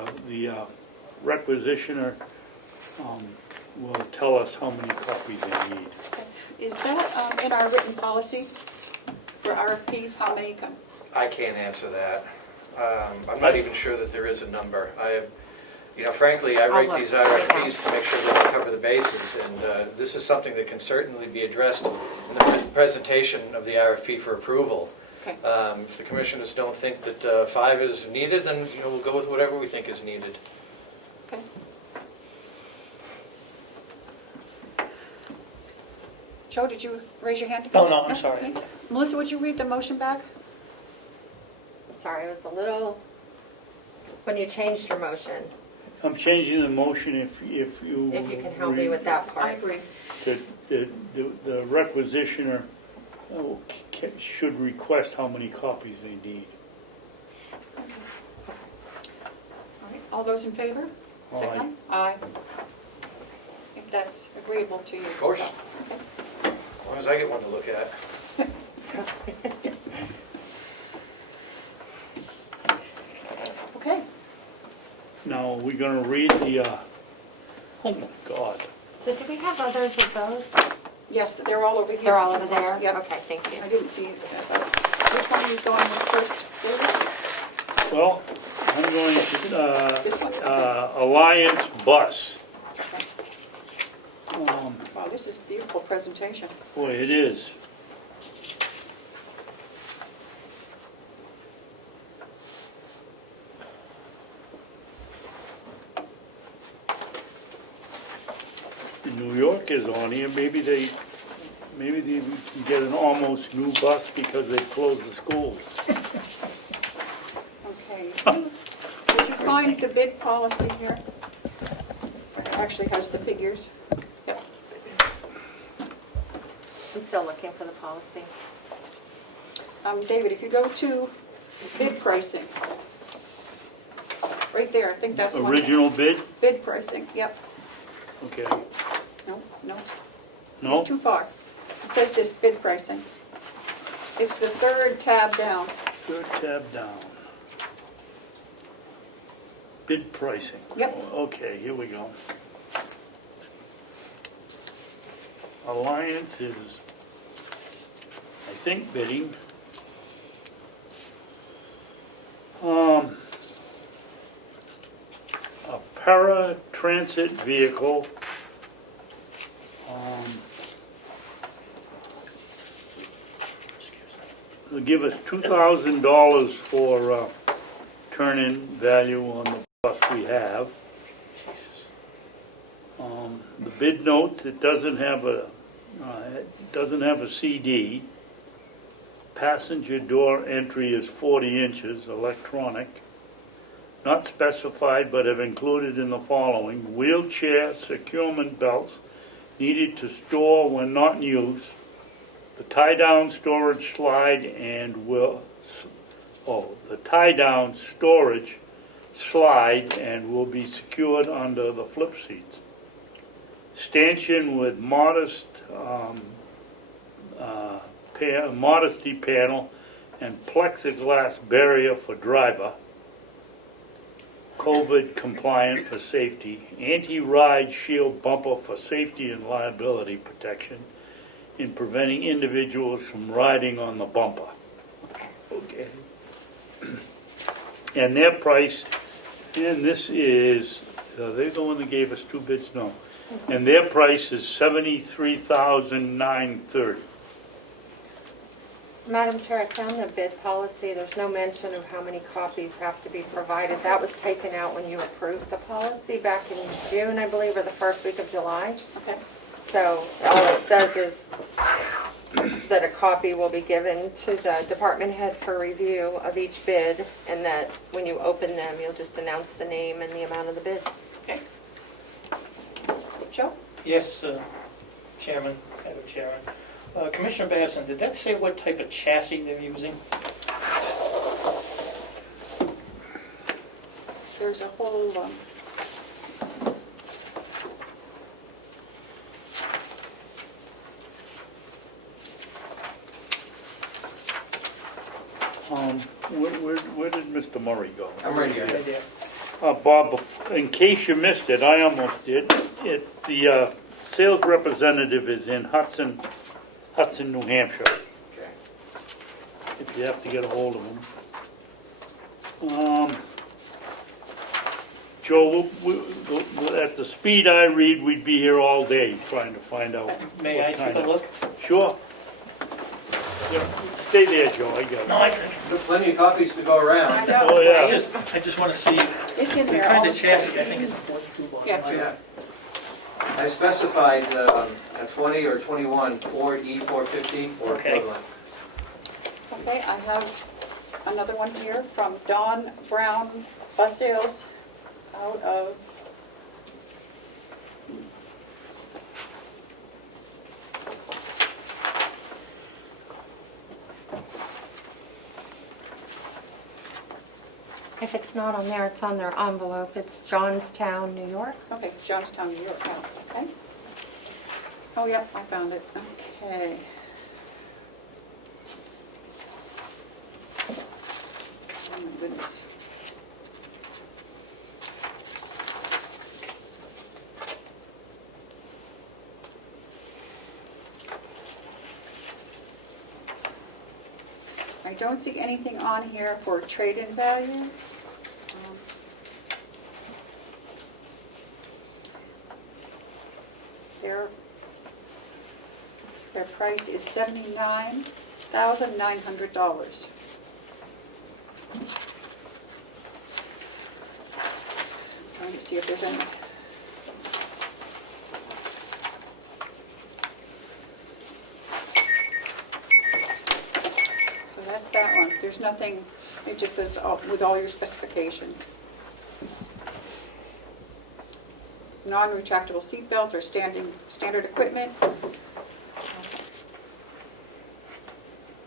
requisitioner will tell us how many copies they need? Is that in our written policy for RFPs, how many come? I can't answer that. I'm not even sure that there is a number. Frankly, I write these RFPs to make sure that they cover the bases, and this is something that can certainly be addressed in the presentation of the RFP for approval. Okay. If the commissioners don't think that 5 is needed, then we'll go with whatever we think is needed. Okay. Joe, did you raise your hand again? Oh, no, I'm sorry. Okay. Melissa, would you read the motion back? Sorry, it was a little, when you changed your motion, I'm changing the motion if you... if you can help me with that part. I agree. The requisitioner should request how many copies they need. All right, all those in favor? Say Aye. Aye. If that's agreeable to you. Of course. Okay. As long as I get one to look at. Okay. Now, are we going to read the... oh my God. So do we have others of those? Yes, they're all over here. They're all over there? Yep. Okay, thank you. I didn't see it. Which one are you going with first, David? Well, I'm going This one? to Alliance Bus. Okay. Wow, this is a beautiful presentation. Boy, it is. New York is on here. Maybe they can get an almost new bus because they closed the schools. Okay. Did you find the bid policy here? It actually has the figures. Yep. I'm still looking for the policy. David, if you go to bid pricing, right there, I think that's the one. Original bid? Bid pricing, yep. Okay. No, no. No? Too far. It says this, bid pricing. It's the third tab down. Third tab down. Bid pricing. Yep. Okay, here we go. Alliance is, I think, bidding. A para-transit vehicle. They'll give us $2,000 for turn-in value on the bus we have. The bid notes, it doesn't have a CD. Passenger door entry is 40 inches, electronic. Not specified, but have included in the following: wheelchair securement belts needed to store when not in use, the tie-down storage slide the tie-down storage slide and will be secured under the flip seats. Stanchion with modesty panel and plexiglass barrier for driver, COVID compliant for safety, anti-ride shield bumper for safety and liability protection in preventing individuals from riding on the bumper. Okay. And their price, and this is, they're the one that gave us two bids, no. And their price is $73,930. Madam Chair, I found the bid policy. There's no mention of how many copies have to be provided. That was taken out when you approved the policy back in June, I believe, or the first week of July. Okay. So all it says is that a copy will be given to the department head for review of each bid, and that when you open them, you'll just announce the name and the amount of the bid. Okay. Joe? Yes, Chairman, Madam Chairman. Commissioner Babson, did that say what type of chassis they're using? There's a whole, Where did Mr. Murray go? I'm right here. Right there. Bob, in case you missed it, I almost did. The sales representative is in Hudson, New Hampshire, Okay. if you have to get a hold of him. Joe, at the speed I read, we'd be here all day trying to find out. May I what kind take a of- look? Sure. Yeah, stay there, Joe, I got it. No, I There's plenty of copies to go I around. know, Oh, yeah. right? I just want to see It's in the there. kind all of the- chassis. I think it's important too. Bob. Yeah. Oh, yeah. I specified a 20 or 21 Ford E450 or Okay. equivalent. Okay, I have another one here from Don Brown Bus Sales out of, If it's not on there, it's on their envelope. It's Johnstown, New York. okay, Johnstown, New York, oh, okay. Oh, yep, I found it, okay. Oh my goodness. I don't see anything on here for trade-in value. Their price is $79,900. Trying to see if there's any. So that's that one. There's nothing, it just says with all your specifications. Non-retractable seat belts are standard equipment.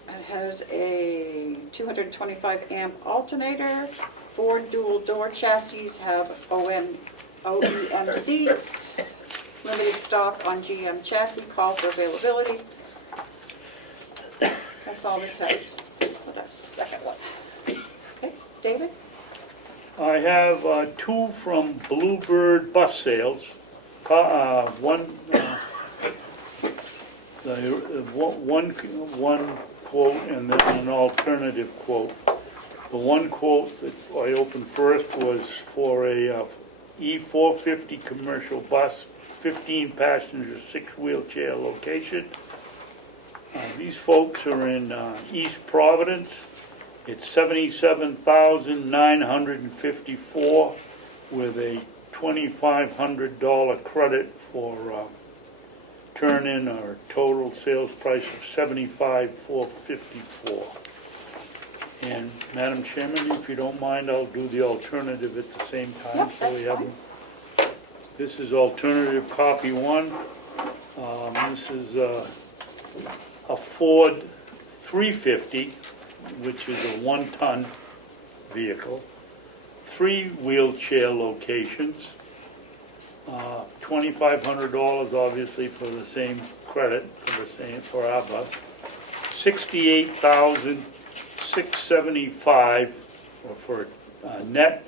It has a 225 amp alternator. 4 dual door chassis have OEM seats. Limited stock on GM chassis. Call for availability. That's all this has. Well, that's the second one. Okay, David? I have two from Bluebird Bus Sales. One quote and then an alternative quote. The one quote that I opened first was for a E450 commercial bus, 15 passenger, 6 wheelchair location. These folks are in East Providence. It's $77,954 with a $2,500 credit for turn-in, or total sales price of $75,454. And Madam Chairman, if you don't mind, I'll do the alternative at the same time. Yep, so that's we have fine. them. This is alternative copy 1. This is a Ford 350, which is a 1-ton vehicle. 3 wheelchair locations. $2,500 obviously for the same credit for our bus. 675 for a net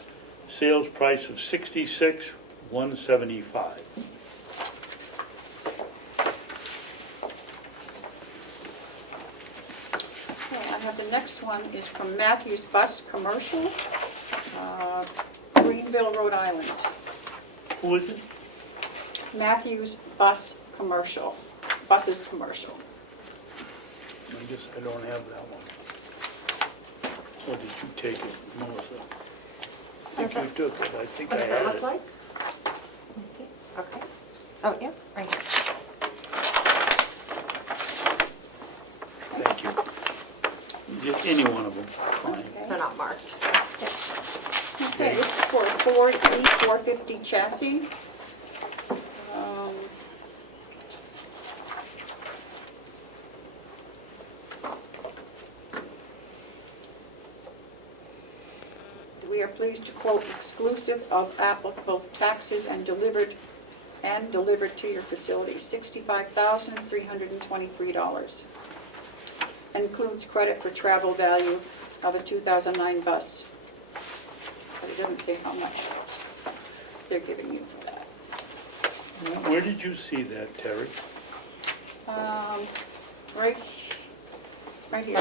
sales price of 66,175. Okay, I have the next one is from Matthews Bus Commercial, Greenville, Rhode Island. Who is it? Matthews Bus Commercial, Buses Commercial. I don't have that one. Or did you take it, Melissa? I think you took it, I think I What does it had look it. like? Let me see. Okay. Oh, yeah, right here. Thank you. Just any one of them, fine. Okay. They're not marked, so. yeah. Okay, this is for a Ford E450 chassis. We are pleased to quote exclusive of applicable taxes and delivered to your facility, $65,323. Includes credit for travel value of a 2009 bus. But it doesn't say how much they're giving you for that. Where did you see that, Terry? Right here.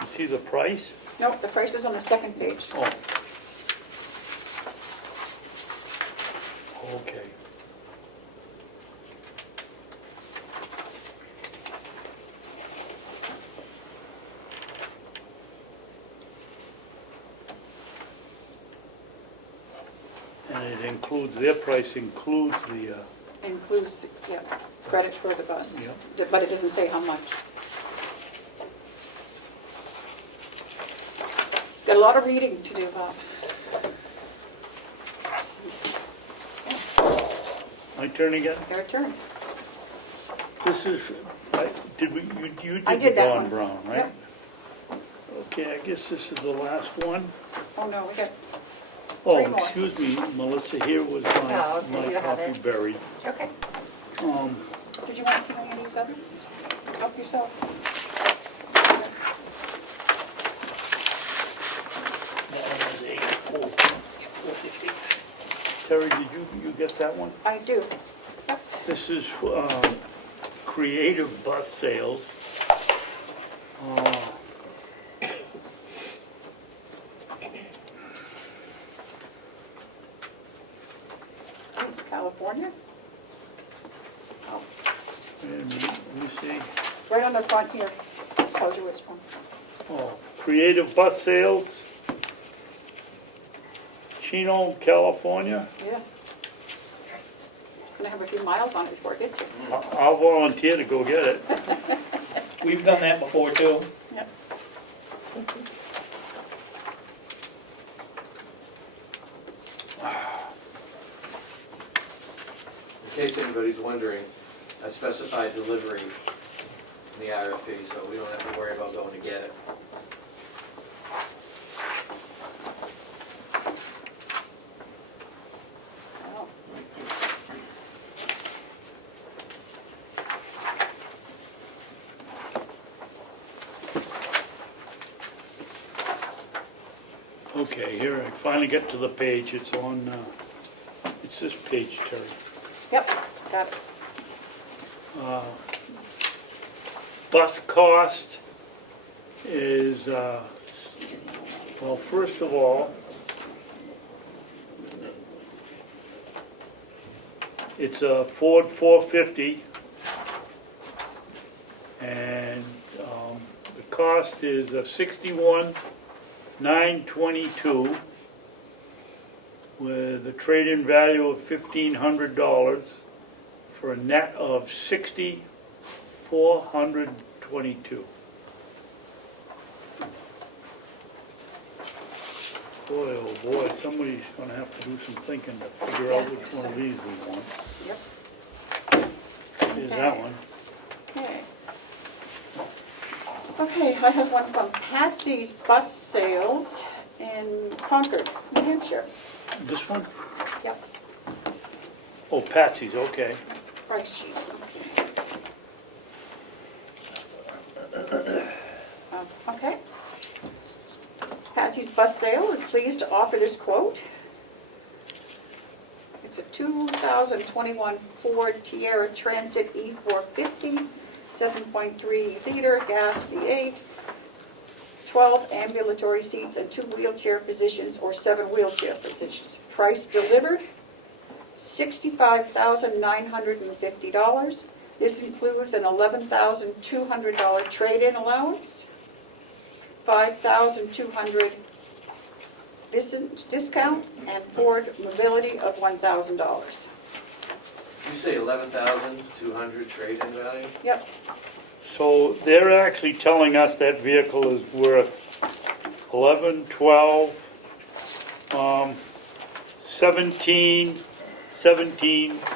You see the price? Nope, the price is on the second page. Oh. Okay. And it includes, their price includes the, Includes, yeah, credit for the bus. Yep. But it doesn't say how much. Got a lot of reading to do, Bob. my turn again? Your turn. This is, did we, you I did did the that Don one. Brown, right? Yep. Okay, I guess this is the last one. Oh, no, we got, Oh, Three more. excuse me, Melissa, here was Oh, my you have copy it. buried. Okay. did you want to see any of these others? Help yourself. That one was a 450. Terry, did you get that one? I do. Yep. This is Creative Bus Sales. California? Oh, And let me see. right on the front here. Tells you where it's from. Oh, Creative Bus Sales, Chino, California. Yeah. Gonna have a few miles on it before it gets here. I'll volunteer to go get it. We've done that before too. Yep. In case anybody's wondering, I specified delivery in the RFP, so we don't have to worry about going to get it. Oh. Okay, here, I finally get to the page. It's on, it's this page, Terry. Yep, got it. Bus cost is, well, first of all, it's a Ford 450, and the cost is $61,922 with a trade-in value of $1,500 for a net of $60,422. Boy, oh boy, somebody's gonna have to do some thinking to figure out Yeah, which one of so- these we want. Yep. Here's that one. Okay. Okay, I have one from Patsy's Bus Sales in Concord, New Hampshire. This one? Yep, Oh, Patsy's, okay. price sheet. Okay. Okay. Patsy's Bus Sale is pleased to offer this quote. It's a 2021 Ford Tierra Transit E450, 7.3 liter gas V8, 12 ambulatory seats and 2 wheelchair positions or 7 wheelchair positions. Price delivered, $65,950. This includes an $11,200 trade-in allowance, $5,200 discount, and Ford Mobility of $1,000. You say 11,200 trade-in value? Yep, So they're actually telling us that vehicle is worth 11, 12, 17,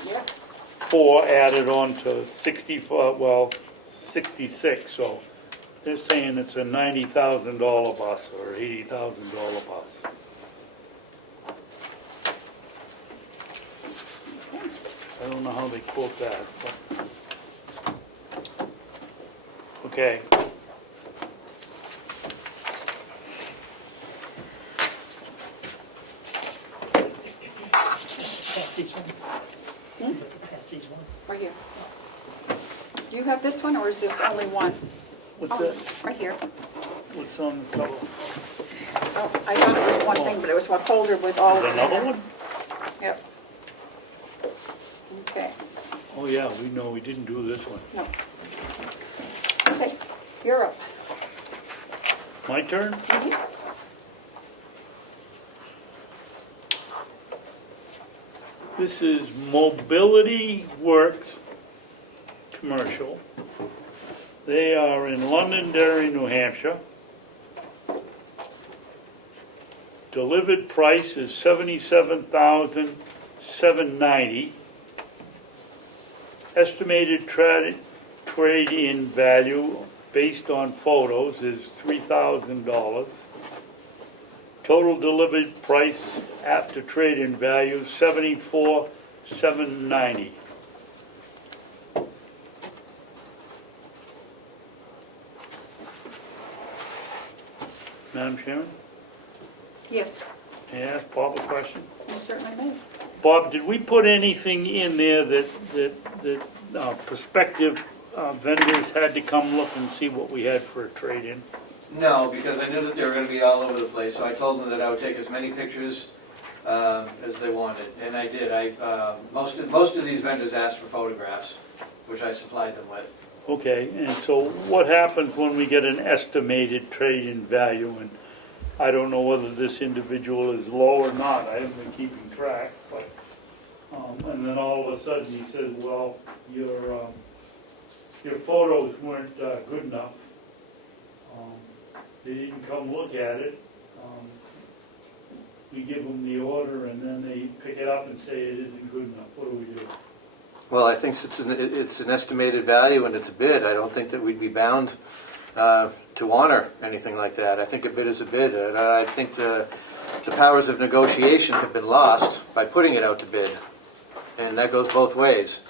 yep. 4 added on to 66. So they're saying it's a $90,000 bus or $80,000 bus. I don't know how they quote that, but. Okay. Patsy's one. Patsy's one. Right here. Do you have this one, or is this only one? What's Oh, that? right here. What's on the cover? Oh, I thought it was one thing, but it was one folder with all of them. Another one? Yep. Okay, Oh, yeah, we didn't do this one. no. Okay, you're up. My turn? Mhm. This is Mobility Works Commercial. They are in Londonderry, New Hampshire. Delivered price is $77,790. Estimated trade-in value based on photos is $3,000. Total delivered price after trade-in value $74,790. Madam Chairman, Yes, may I ask Bob a question? you certainly may. Bob, did we put anything in there that prospective vendors had to come look and see what we had for a trade-in? No, because I knew that they were going to be all over the place, so I told them that I would take as many pictures as they wanted, and I did. Most of these vendors asked for photographs, which I supplied them with. Okay, and so what happens when we get an estimated trade-in value? And I don't know whether this individual is low or not, I haven't been keeping track, but, and then all of a sudden he says, well, your photos weren't good enough. They didn't come look at it. We give them the order and then they pick it up and say it isn't good enough. What do we do? Well, I think it's an estimated value and it's a bid. I don't think that we'd be bound to honor anything like that. I think a bid is a bid. I think the powers of negotiation have been lost by putting it out to bid, and that goes both ways.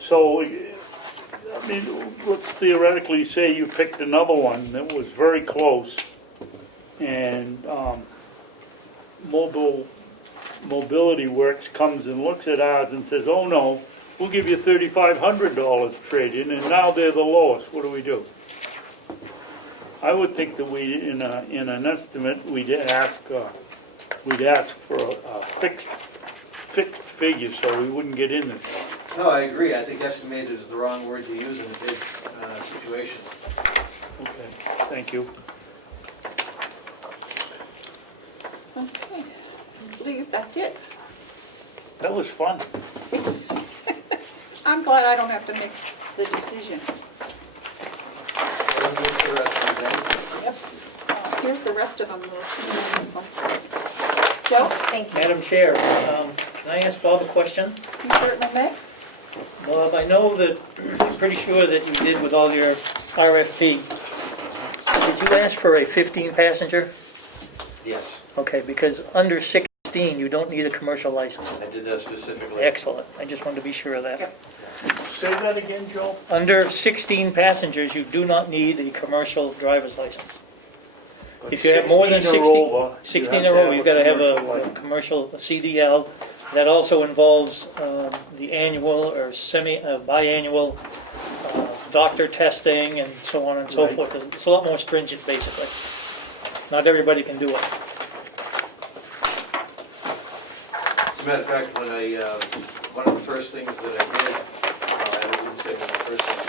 So, I mean, let's theoretically say you picked another one that was very close, and Mobility Works comes and looks at ours and says, oh no, we'll give you $3,500 trade-in, and now they're the lowest. What do we do? I would think that we, in an estimate, we'd ask for a fixed figure so we wouldn't get in this one. No, I agree. I think estimated is the wrong word to use in a bid situation. Okay, thank you. Okay, I believe that's it. That was fun. I'm glad I don't have to make the decision. Yep. Here's the rest of them, we'll see on this one. Joe, Thank you. Madam Chair, can I ask Bob a question? you certainly may. Bob, I know that, I'm pretty sure that you did with all your RFP. Did you ask for a 15-passenger? Yes. Okay, because under 6 16, you don't need a commercial license. I did that specifically. Excellent. I just wanted to be sure of that. Say that again, Joe? Under 16 passengers, you do not need a commercial driver's license. If you have more than 16 or 60, over, 16 you or have to over, have you've got to have commercial a license. commercial CDL. That also involves the annual or biannual doctor testing and so on and so Right. forth. It's a lot more stringent, basically. Not everybody can do it. As a matter of fact, when one of the first things that I did, I wouldn't say one of the first things,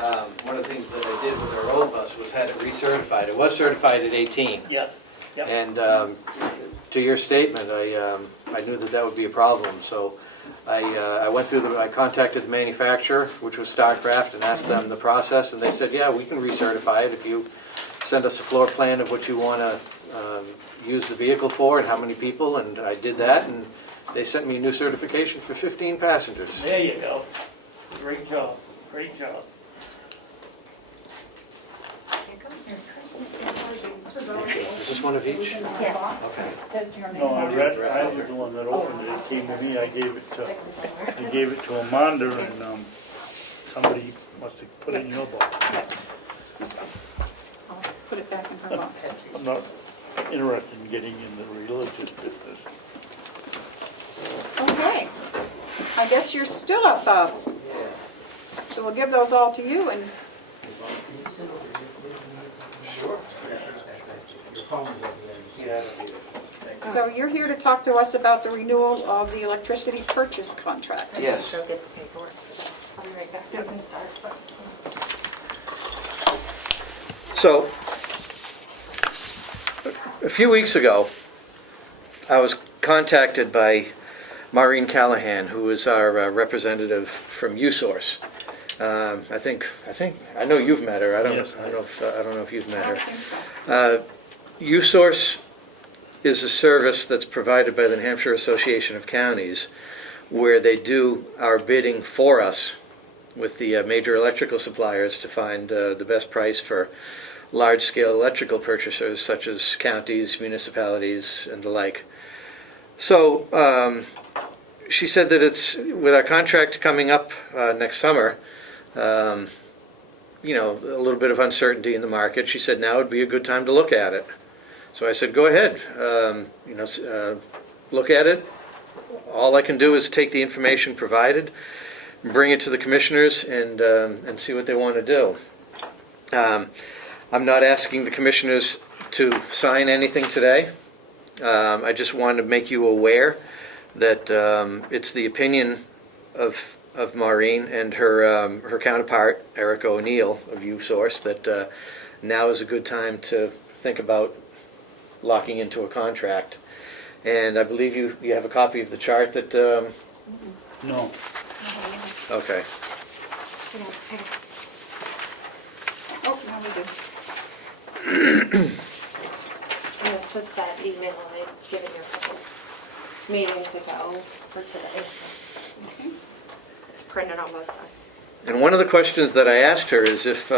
but one of the things that I did with our old bus was had it recertified. It was certified at 18. Yeah. Yep. And to your statement, I knew that that would be a problem, so I went through I contacted the manufacturer, which was Starcraft, and asked them the process, and they said, yeah, we can recertify it if you send us a floor plan of what you want to use the vehicle for and how many people, and I did that, and they sent me a new certification for 15 passengers. There you go. Great job. Great job. Is this one of each? Yes. Okay. Says your name No, I on it. read, I was the one that opened it, it came to me, I gave it to Amanda, and somebody must have put it in your box. I'll put it back in her box. I'm not interested in getting in the religious business. Okay. I guess you're still up, Bob. So we'll give those all to you, and so you're here to talk to us about the renewal of the electricity purchase contract. Yes. Go get the paperwork. I'll be right back. You can start. So, a few weeks ago, I was contacted by Maureen Callahan, who is our representative from USource. I know you've met her. I don't know if you've met I her. don't think so. USource is a service that's provided by the New Hampshire Association of Counties, where they do our bidding for us with the major electrical suppliers to find the best price for large-scale electrical purchasers such as counties, municipalities, and the like. So she said that it's, with our contract coming up next summer, a little bit of uncertainty in the market, she said now would be a good time to look at it. So I said, go ahead, look at it. All I can do is take the information provided, bring it to the commissioners, and see what they want to do. I'm not asking the commissioners to sign anything today. I just wanted to make you aware that it's the opinion of Maureen and her counterpart, Erica O'Neill of USource, that now is a good time to think about locking into a contract. And I believe you have a copy of the chart that... No. Okay. Oh, now we do. And this was that email I'd given you a couple meetings ago for today. It's printed on both sides. And one of the questions that I asked her is if,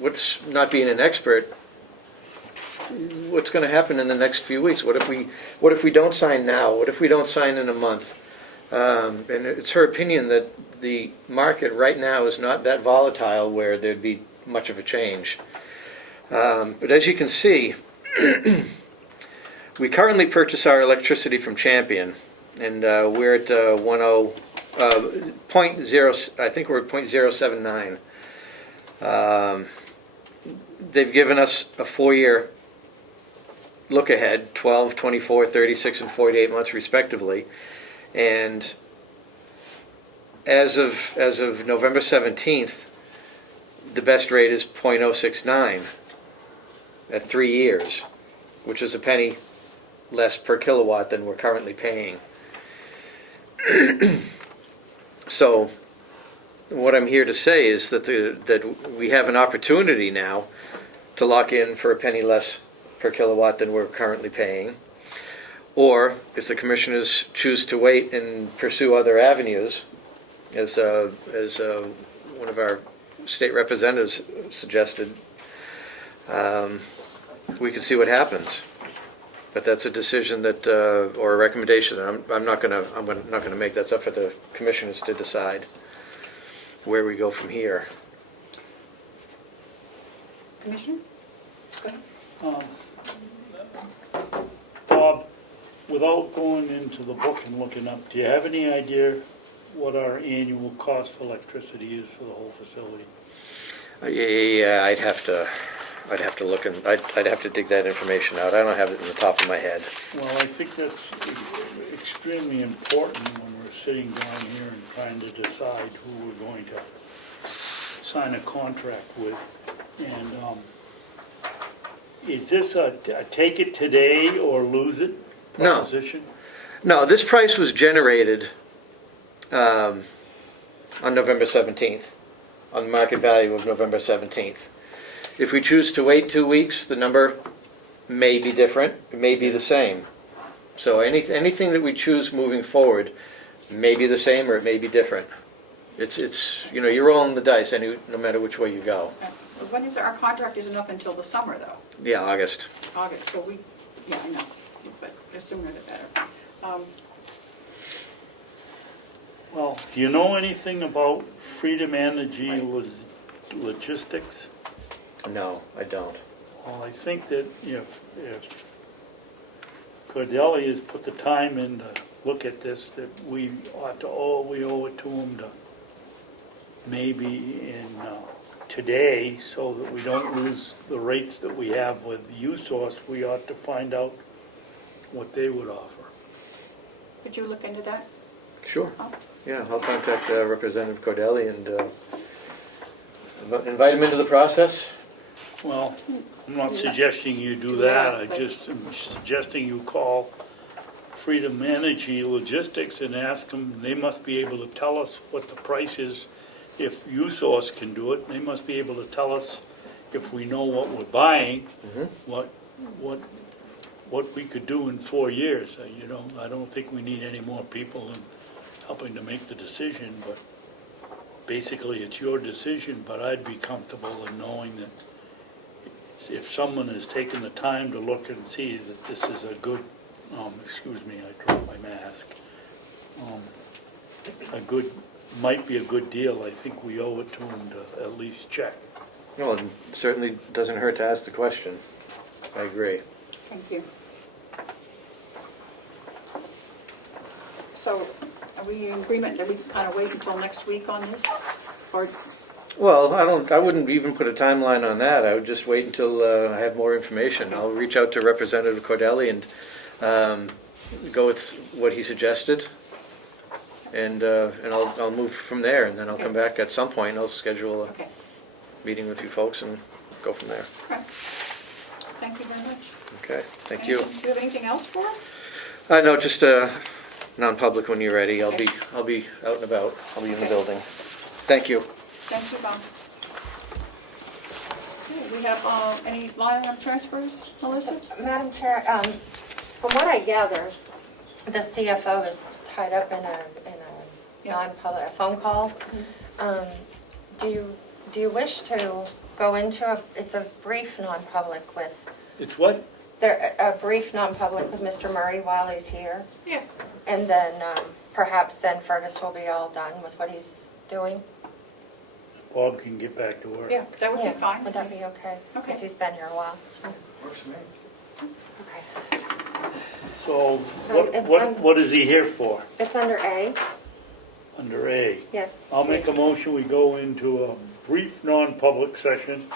what's not being an expert, what's going to happen in the next few weeks? What if we don't sign now? What if we don't sign in a month? And it's her opinion that the market right now is not that volatile where there'd be much of a change. But as you can see, we currently purchase our electricity from Champion, and we're at 0.0. I think we're at 0.079. They've given us a 4-year look ahead, 12, 24, 36, and 48 months respectively. And as of November 17th, the best rate is 0.069 at 3 years, which is a penny less per kilowatt than we're currently paying. So what I'm here to say is that that we have an opportunity now to lock in for a penny less per kilowatt than we're currently paying. Or if the commissioners choose to wait and pursue other avenues, as one of our state representatives suggested, we can see what happens. But that's a decision that, or a recommendation that I'm not gonna make. That's up for the commissioners to decide where we go from here. Commissioner? Go ahead. Bob, without going into the book and looking up, do you have any idea what our annual cost for electricity is for the whole facility? Yeah, I'd have to look and, I'd have to dig that information out. I don't have it in the top of my head. Well, I think that's extremely important when we're sitting down here and trying to decide who we're going to sign a contract with. And is this a take it today or lose it No. proposition? No, this price was generated on November 17th, on the market value of November 17th. If we choose to wait 2 weeks, the number may be different, it may be the same. So anything that we choose moving forward may be the same or it may be different. It's you're rolling the dice no matter which way you go. When is our contract isn't up until the summer, though? Yeah, August. August, so yeah, I know, but the sooner the better. Well, do you know anything about Freedom Energy Logistics? No, I don't. Well, I think that if Cordelli has put the time in to look at this, that we owe it to him to maybe in today, so that we don't lose the rates that we have with USource, we ought to find out what they would offer. Could you look into that? Sure. Oh. Yeah, I'll contact Representative Cordelli and invite him into the process. Well, I'm not Yeah. suggesting you do Yeah, that, I but- just am suggesting you call Freedom Energy Logistics and ask them, they must be able to tell us what the price is. If USource can do it, they must be able to tell us, if we know what we're buying, what we could do in 4 years. I don't think we need any more people in helping to make the decision, but basically it's your decision, but I'd be comfortable in knowing that if someone has taken the time to look and see that this is a good, excuse me, I dropped my mask, might be a good deal, I think we owe it to them to at least check. Well, it certainly doesn't hurt to ask the question. I agree. Thank you. So, are we in agreement that we can kind of wait until next week on this? Or, Well, I wouldn't even put a timeline on that. I would just wait until I have more information. I'll reach out to Representative Cordelli and go with what he suggested. And I'll move from there, and then I'll come back at some point, and I'll schedule a okay, meeting with you folks and go from there. okay. Thank you very much. Okay, thank you. Do you have anything else for us? No, just non-public when you're ready. I'll be out and about. I'll be in the Okay. building. Thank you. Thank you, Bob. Okay, we have any line item transfers, Melissa? Madam Chair, from what I gather, the CFO is tied up in a non-public, a phone call. Do you wish to go into it's a brief non-public with, It's what? a brief non-public with Mr. Murray while he's here? Yeah. And then perhaps then Fergus will be all done with what he's doing? Bob can get back to work. Yeah, that would Yeah, be fine. Would that be okay? Okay. Because he's been here a while. So. Works for me. Okay. So it's what is he here for? It's under A, Under A. yes. I'll make a motion, we go into a brief non-public session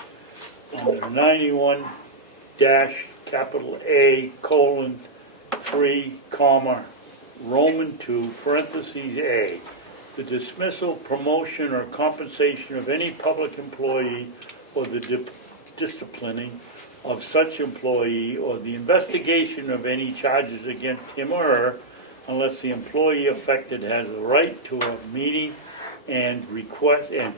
under 91 dash capital A colon 3 comma Roman 2 parentheses A. The dismissal, promotion, or compensation of any public employee or the disciplining of such employee or the investigation of any charges against him or her unless the employee affected has a right to a meeting and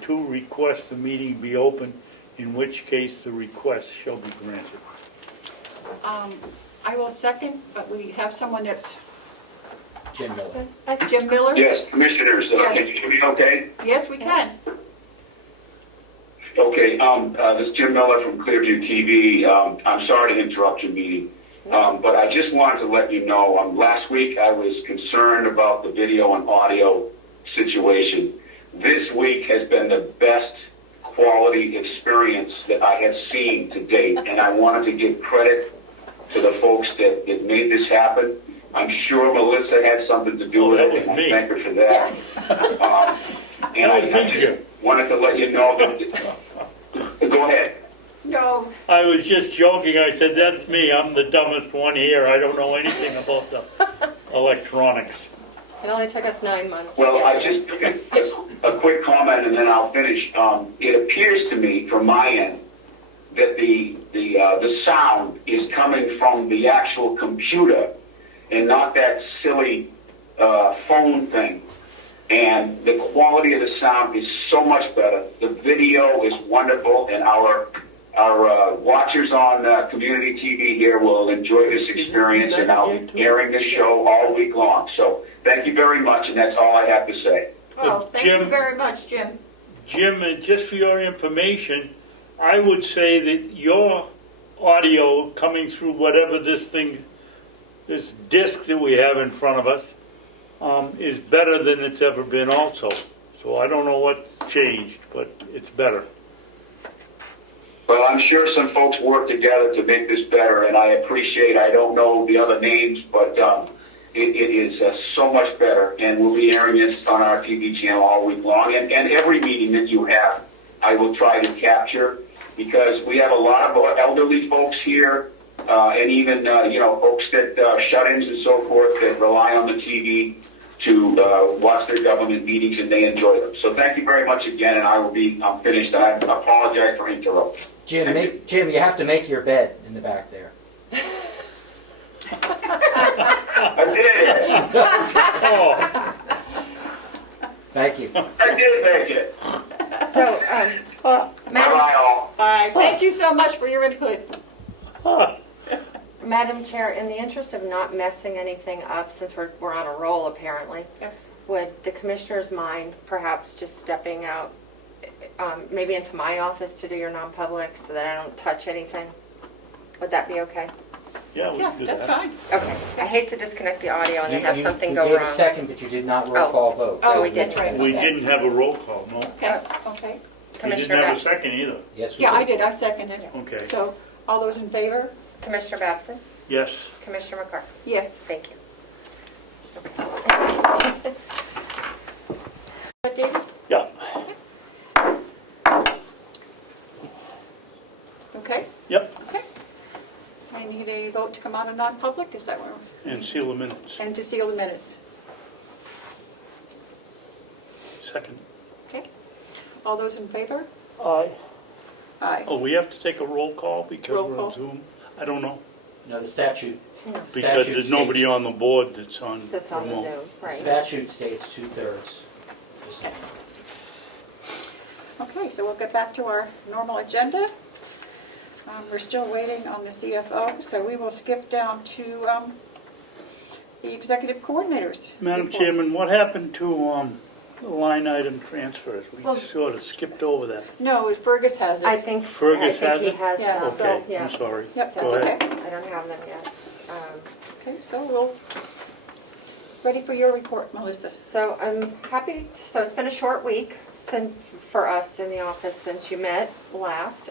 to request the meeting be open, in which case the request shall be granted. I will second, but we have someone that's, Jim Miller. Jim Miller? Yes, Commissioners, Yes. can you hear me okay? Yes, we can. Okay, this is Jim Miller from Clearview TV. I'm sorry to interrupt your meeting. But I just wanted to let you know, last week I was concerned about the video and audio situation. This week has been the best quality experience that I have seen to date, and I wanted to give credit to the folks that made this happen. I'm sure Melissa had something to do with that it, was and me. I thank her for that. And I just wanted to let you know that. Go ahead. No, I was just joking. I said, that's me. I'm the dumbest one here. I don't know anything about the electronics. It only took us 9 months. Well, to I get just, a quick comment and then I'll finish. It appears to me, from my end, that the sound is coming from the actual computer and not that silly phone thing. And the quality of the sound is so much better. The video is wonderful, and our watchers on community TV here will enjoy this experience, and I'll be airing this show all week long. So thank you very much, and that's all I have to say. oh, thank you Jim- very much, Jim. Jim, and just for your information, I would say that your audio coming through whatever this disc that we have in front of us, is better than it's ever been also. So I don't know what's changed, but it's better. Well, I'm sure some folks work together to make this better, and I appreciate, I don't know the other names, but it is so much better, and we'll be airing this on our TV channel all week long, and every meeting that you have, I will try to capture, because we have a lot of elderly folks here, and even, folks that shut-ins and so forth that rely on the TV to watch their government meetings, and they enjoy them. So thank you very much again, and I'm finished, and I apologize for interrupting. Jim, you have to make your bed in the back there. I did. Oh, Thank you. I did make it. So, Madam, Bye all. Bye. Thank you so much for your input. Madam Chair, in the interest of not messing anything up, since we're on a roll apparently, Yeah. would the commissioners mind perhaps just stepping out, maybe into my office to do your non-public so that I don't touch anything? Would that be okay? yeah, we Yeah, can do that's that. fine. Okay. I hate to disconnect the audio and then have something You go gave a wrong. second, but you did not roll call vote. Oh, so we you- did. right. We didn't have a roll call, no. Okay, okay. We Commissioner didn't have a Babson. second either. Yes, we Yeah, did. I did, I seconded. Okay. So, all those in favor? Commissioner Babson? Yes. Commissioner McCarthy? Yes. Thank you. David? Yeah. Okay, Yep. okay. I need a vote to come out of non-public, is that what? And seal the minutes. And to seal the minutes. Second. Okay. All those in favor? Aye. Aye. Oh, we have to take a roll call because Roll we're call. on Zoom? I don't know. No, the statute. Because statute there's nobody states- on the board that's on That's on the remote. Zoom, The right? statute states 2/3. Okay, so we'll get back to our normal agenda. We're still waiting on the CFO, so we will skip down to the executive coordinators. Madam report. Chairman, what happened to the line item transfers? We Well- sort of skipped over that. No, Fergus has it. I think Fergus has he it? has Yeah, them. so- Okay, yeah. I'm sorry. Yep, Go that's ahead. okay. I don't have them yet. Okay, so we'll, ready for your report, Melissa. So I'm happy, so it's been a short week for us in the office since you met last.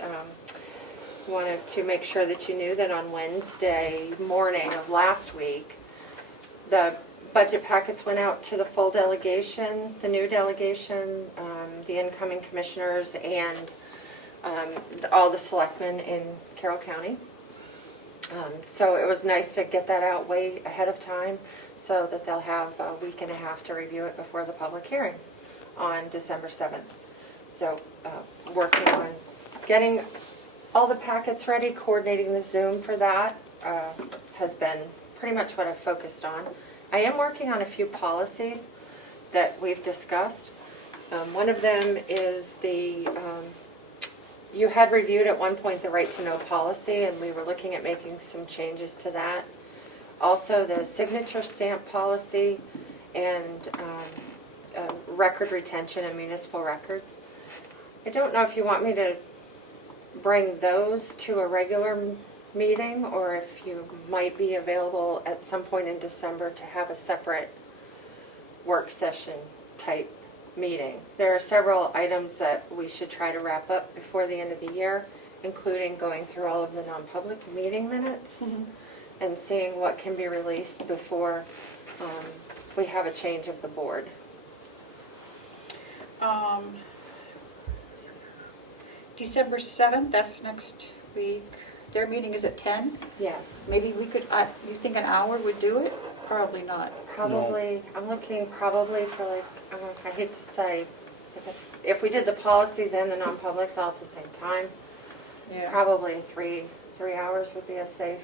Wanted to make sure that you knew that on Wednesday morning of last week, the budget packets went out to the full delegation, the new delegation, the incoming commissioners, and all the selectmen in Carroll County. So it was nice to get that out way ahead of time so that they'll have a week and a half to review it before the public hearing on December 7th. So working on getting all the packets ready, coordinating the Zoom for that has been pretty much what I've focused on. I am working on a few policies that we've discussed. One of them is you had reviewed at one point the right to know policy, and we were looking at making some changes to that. Also, the signature stamp policy and record retention and municipal records. I don't know if you want me to bring those to a regular meeting, or if you might be available at some point in December to have a separate work session type meeting. There are several items that we should try to wrap up before the end of the year, including going through all of the non-public meeting minutes and seeing what can be released before we have a change of the board. December 7th, that's next week. Their meeting is at 10. Yes. Maybe we could, you think an hour would do it? Probably not. Probably, I'm looking probably for like, I hate to say, if we did the policies and the non-publics all at the same time, Yeah. probably 3 hours would be a safe,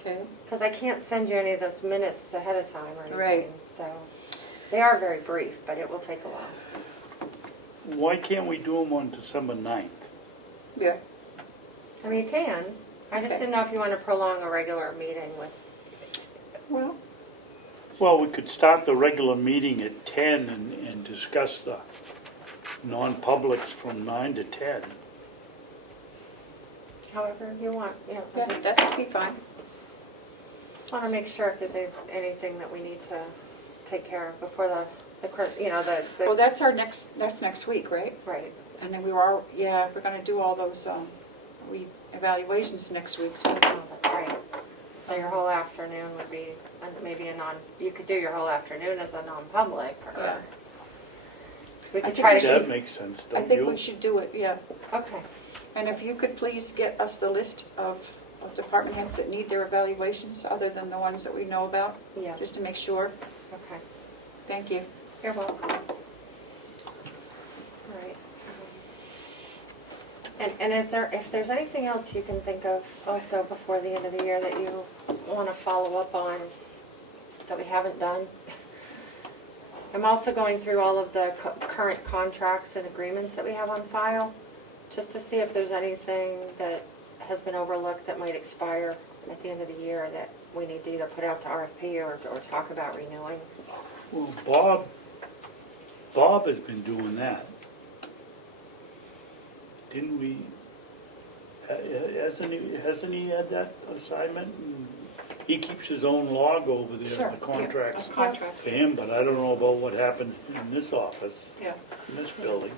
Okay. because I can't send you any of those minutes ahead of time or anything. Right. So they are very brief, but it will take a while. Why can't we do them on December 9th? Yeah. I mean, you can. I just Okay. didn't know if you want to prolong a regular meeting with, Well, Well, we could start the regular meeting at 10 and discuss the non-publics from 9 to 10. however you want, you know. yeah, that would be fine. Just want to make sure if there's anything that we need to take care of before the you know, the Well, that's next week, right? right. And then we're going to do all those evaluations next week too. Oh, that's right. So your whole afternoon would be maybe you could do your whole afternoon as a non-public, or Yeah. we I could think try we to should- That makes sense, I don't think you? we should do it, yeah. Okay. And if you could please get us the list of department heads that need their evaluations, other than the ones that we know about, Yeah. just to make sure. Okay. Thank you. You're welcome. All right. And if there's anything else you can think of also before the end of the year that you want to follow up on that we haven't done? I'm also going through all of the current contracts and agreements that we have on file, just to see if there's anything that has been overlooked that might expire at the end of the year that we need to either put out to RFP or talk about renewing. Well, Bob has been doing that. Didn't we, hasn't he had that assignment? And he keeps his own log over there, Sure, the contracts yeah, contracts. to him, but I don't know about what happens in this office, Yeah. in this building.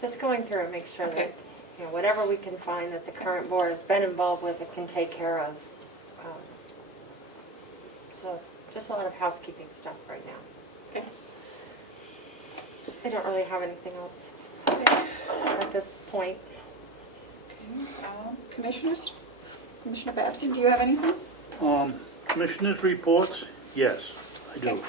Just going through and make sure Okay. that, you know, whatever we can find that the current board has been involved with, it can take care of. So just a lot of housekeeping stuff right now. Okay. I don't really have anything else Okay. at this point. Commissioners? Commissioner Babson, do you have anything? Commissioners' reports? Yes, I do.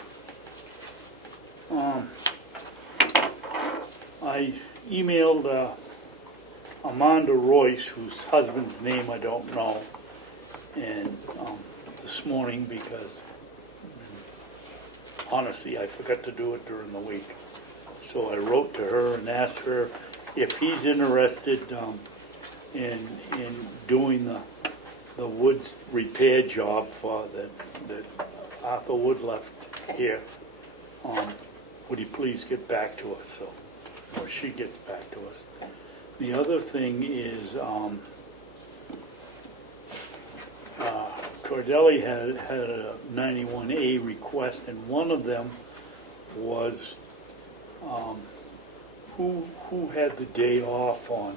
I emailed Amanda Royce, whose husband's name I don't know, and this morning because honestly I forgot to do it during the week. So I wrote to her and asked her if he's interested in doing the woods repair job for that Arthur Wood left here. Would he please get back to us, or she gets back to us. Okay. The other thing is Cordelli had a 91A request, and one of them was who had the day off on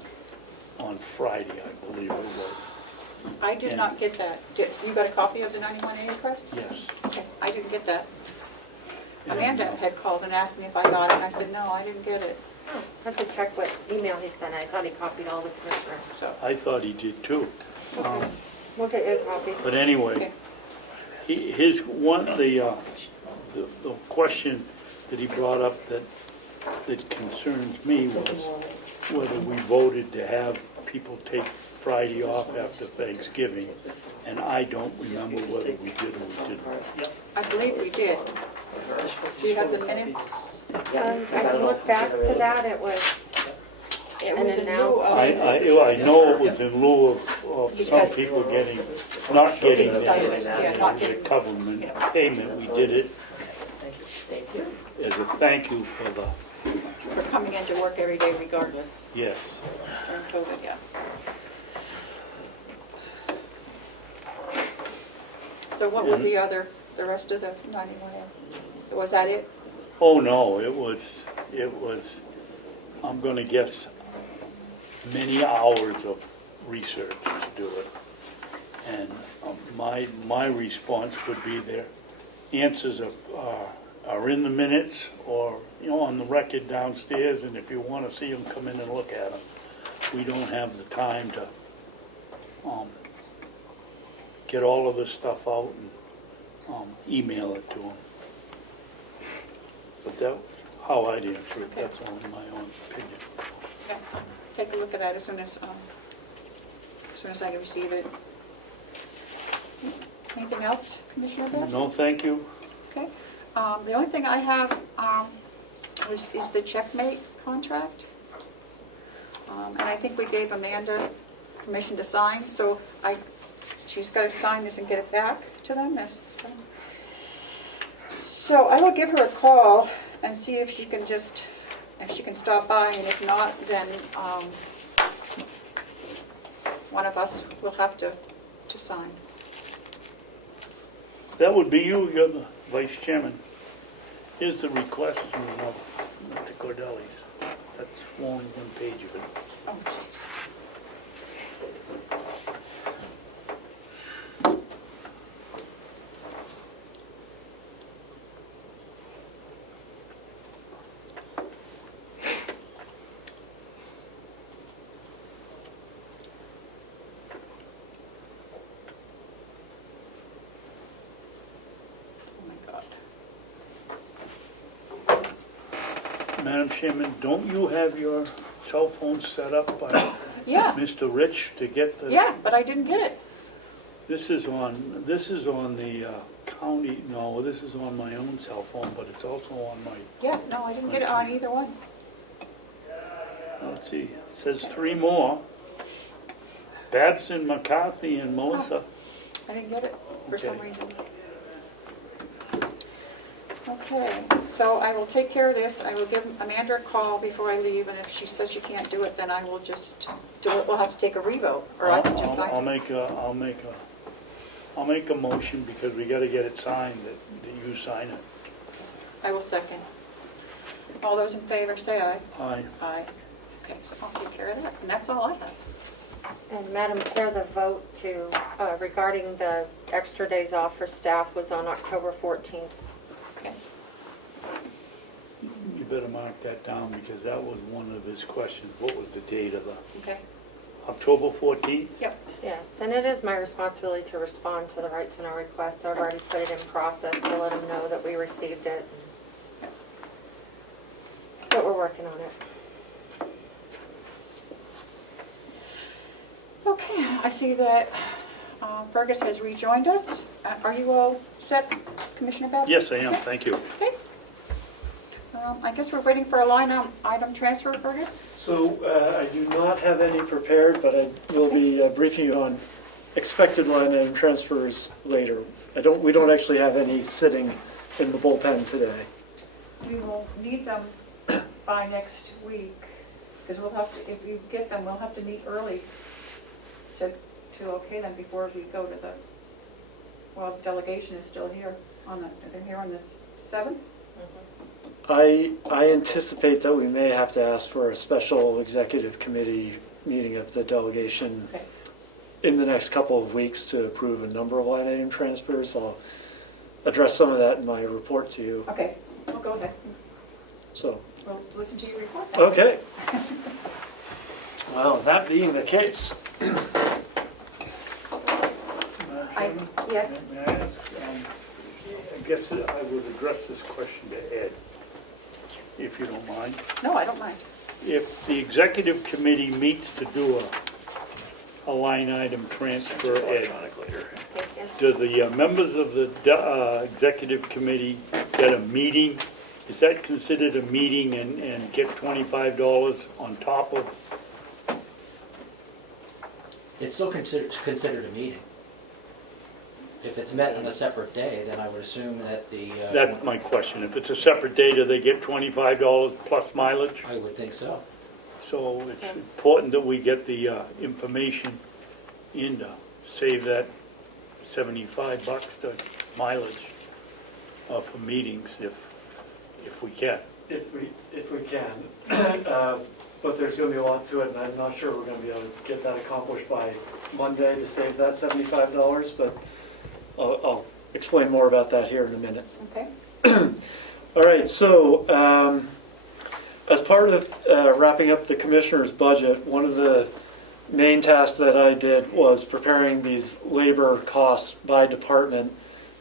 Friday, I believe it was. I did not get that. You got a copy of the 91A request? Yes. Okay, I didn't get that. And, Amanda had called and asked me if I got it, and I said, no, I didn't get it. Oh, I have to check what email he sent. I thought he copied all the commissioners. So, I thought he did too. We'll get you a copy. But anyway, okay. his one, the question that he brought up that concerns me was whether we voted to have people take Friday off after Thanksgiving, and I don't remember whether we did or we didn't. I believe we did. Do you have the minutes? I can look back to that. It was It an was in lieu announcement. of... I know it was in lieu of some Because- people not getting Stipends, yeah, not the getting- government payment. We did it as a thank you for the, For coming into work every day regardless. yes. During COVID, yeah. So what was the rest of the 91A? Was that it? Oh, no, it was, I'm gonna guess, many hours of research to do it. And my response would be their answers are in the minutes or, on the record downstairs, and if you want to see them, come in and look at them. We don't have the time to get all of this stuff out and email it to them. But that's how I'd answer it. That's only my own opinion. Okay. Take a look at that as soon as I receive it. Anything else, Commissioner Bears? No, thank you. Okay. The only thing I have is the Checkmate contract. And I think we gave Amanda permission to sign, so she's got to sign this and get it back to them. That's fine. So I will give her a call and see if she can stop by, and if not, then one of us will have to sign. That would be you. You're the vice chairman. Here's the request from Mr. Cordelli's. That's only one page of it. Oh, jeez. Madam Chairman, don't you have your cell phone set up by Yeah. Mr. Rich to get the? Yeah, but I didn't get it. This is on the county, no, this is on my own cell phone, but it's also on my, Yeah, no, I didn't get it on either one. let's see, it says 3 more. Babson, McCarthy, and Melissa. I didn't get it for some Okay. reason. Okay, so I will take care of this. I will give Amanda a call before I leave, and if she says she can't do it, then I will just do it. We'll have to take a revote, or I can just sign I'll it. make a motion because we gotta get it signed, that you sign it. I will second. All those in favor, say aye. Aye. Aye. Okay, so I'll take care of that, and that's all I have. And Madam Chair, the vote regarding the extra days off for staff was on October 14th. Okay. You better mark that down because that was one of his questions. What was the date of the, Okay. October 14th? Yep. Yes, and it is my responsibility to respond to the right to know request, so I've already put it in process to let them know that we received it. But we're working on it. Okay, I see that Fergus has rejoined us. Are you all set, Commissioner Babson? Yes, I am. Okay. Thank you. Okay. I guess we're waiting for a line item transfer, Fergus? So I do not have any prepared, but I will be briefing you on expected line item transfers later. We don't actually have any sitting in the bullpen today. We will need them by next week, because we'll have to, if you get them, we'll have to meet early to okay them before we go to the, well, the delegation is still here they're here on the 7th? I anticipate that we may have to ask for a special executive committee meeting of the delegation Okay. in the next couple of weeks to approve a number of line item transfers. I'll address some of that in my report to you. Okay, well, go ahead. So, We'll listen to your report then. okay. Well, that being the case, Yes, May I ask, I guess I would address this question to Ed, if you don't mind. no, I don't mind. If the executive committee meets to do a line item transfer, Ed, do the members of the executive committee get a meeting? Is that considered a meeting and get $25 on top of? It's still considered a meeting. If it's met on a separate day, then I would assume that the... That's my question. If it's a separate day, do they get $25 plus mileage? I would think so. So it's important that we get the information in to save that $75 to mileage for meetings if we can. If we can. But there's going to be a lot to it, and I'm not sure we're going to be able to get that accomplished by Monday to save that $75, but I'll explain more about that here in a minute. Okay. All right, so as part of wrapping up the commissioner's budget, one of the main tasks that I did was preparing these labor costs by department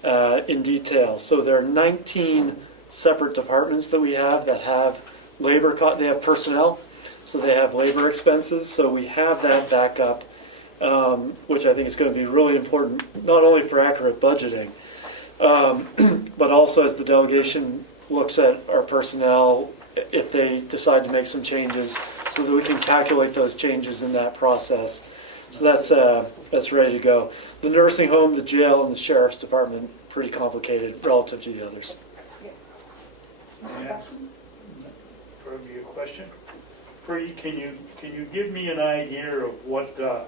in detail. So there are 19 separate departments that we have that have labor costs. They have personnel, so they have labor expenses. So we have that backup, which I think is going to be really important, not only for accurate budgeting, but also as the delegation looks at our personnel, if they decide to make some changes, so that we can calculate those changes in that process. So that's ready to go. The nursing home, the jail, and the sheriff's department, pretty complicated relative to the others. Yeah. For me, a question? Bree, can you give me an idea of what a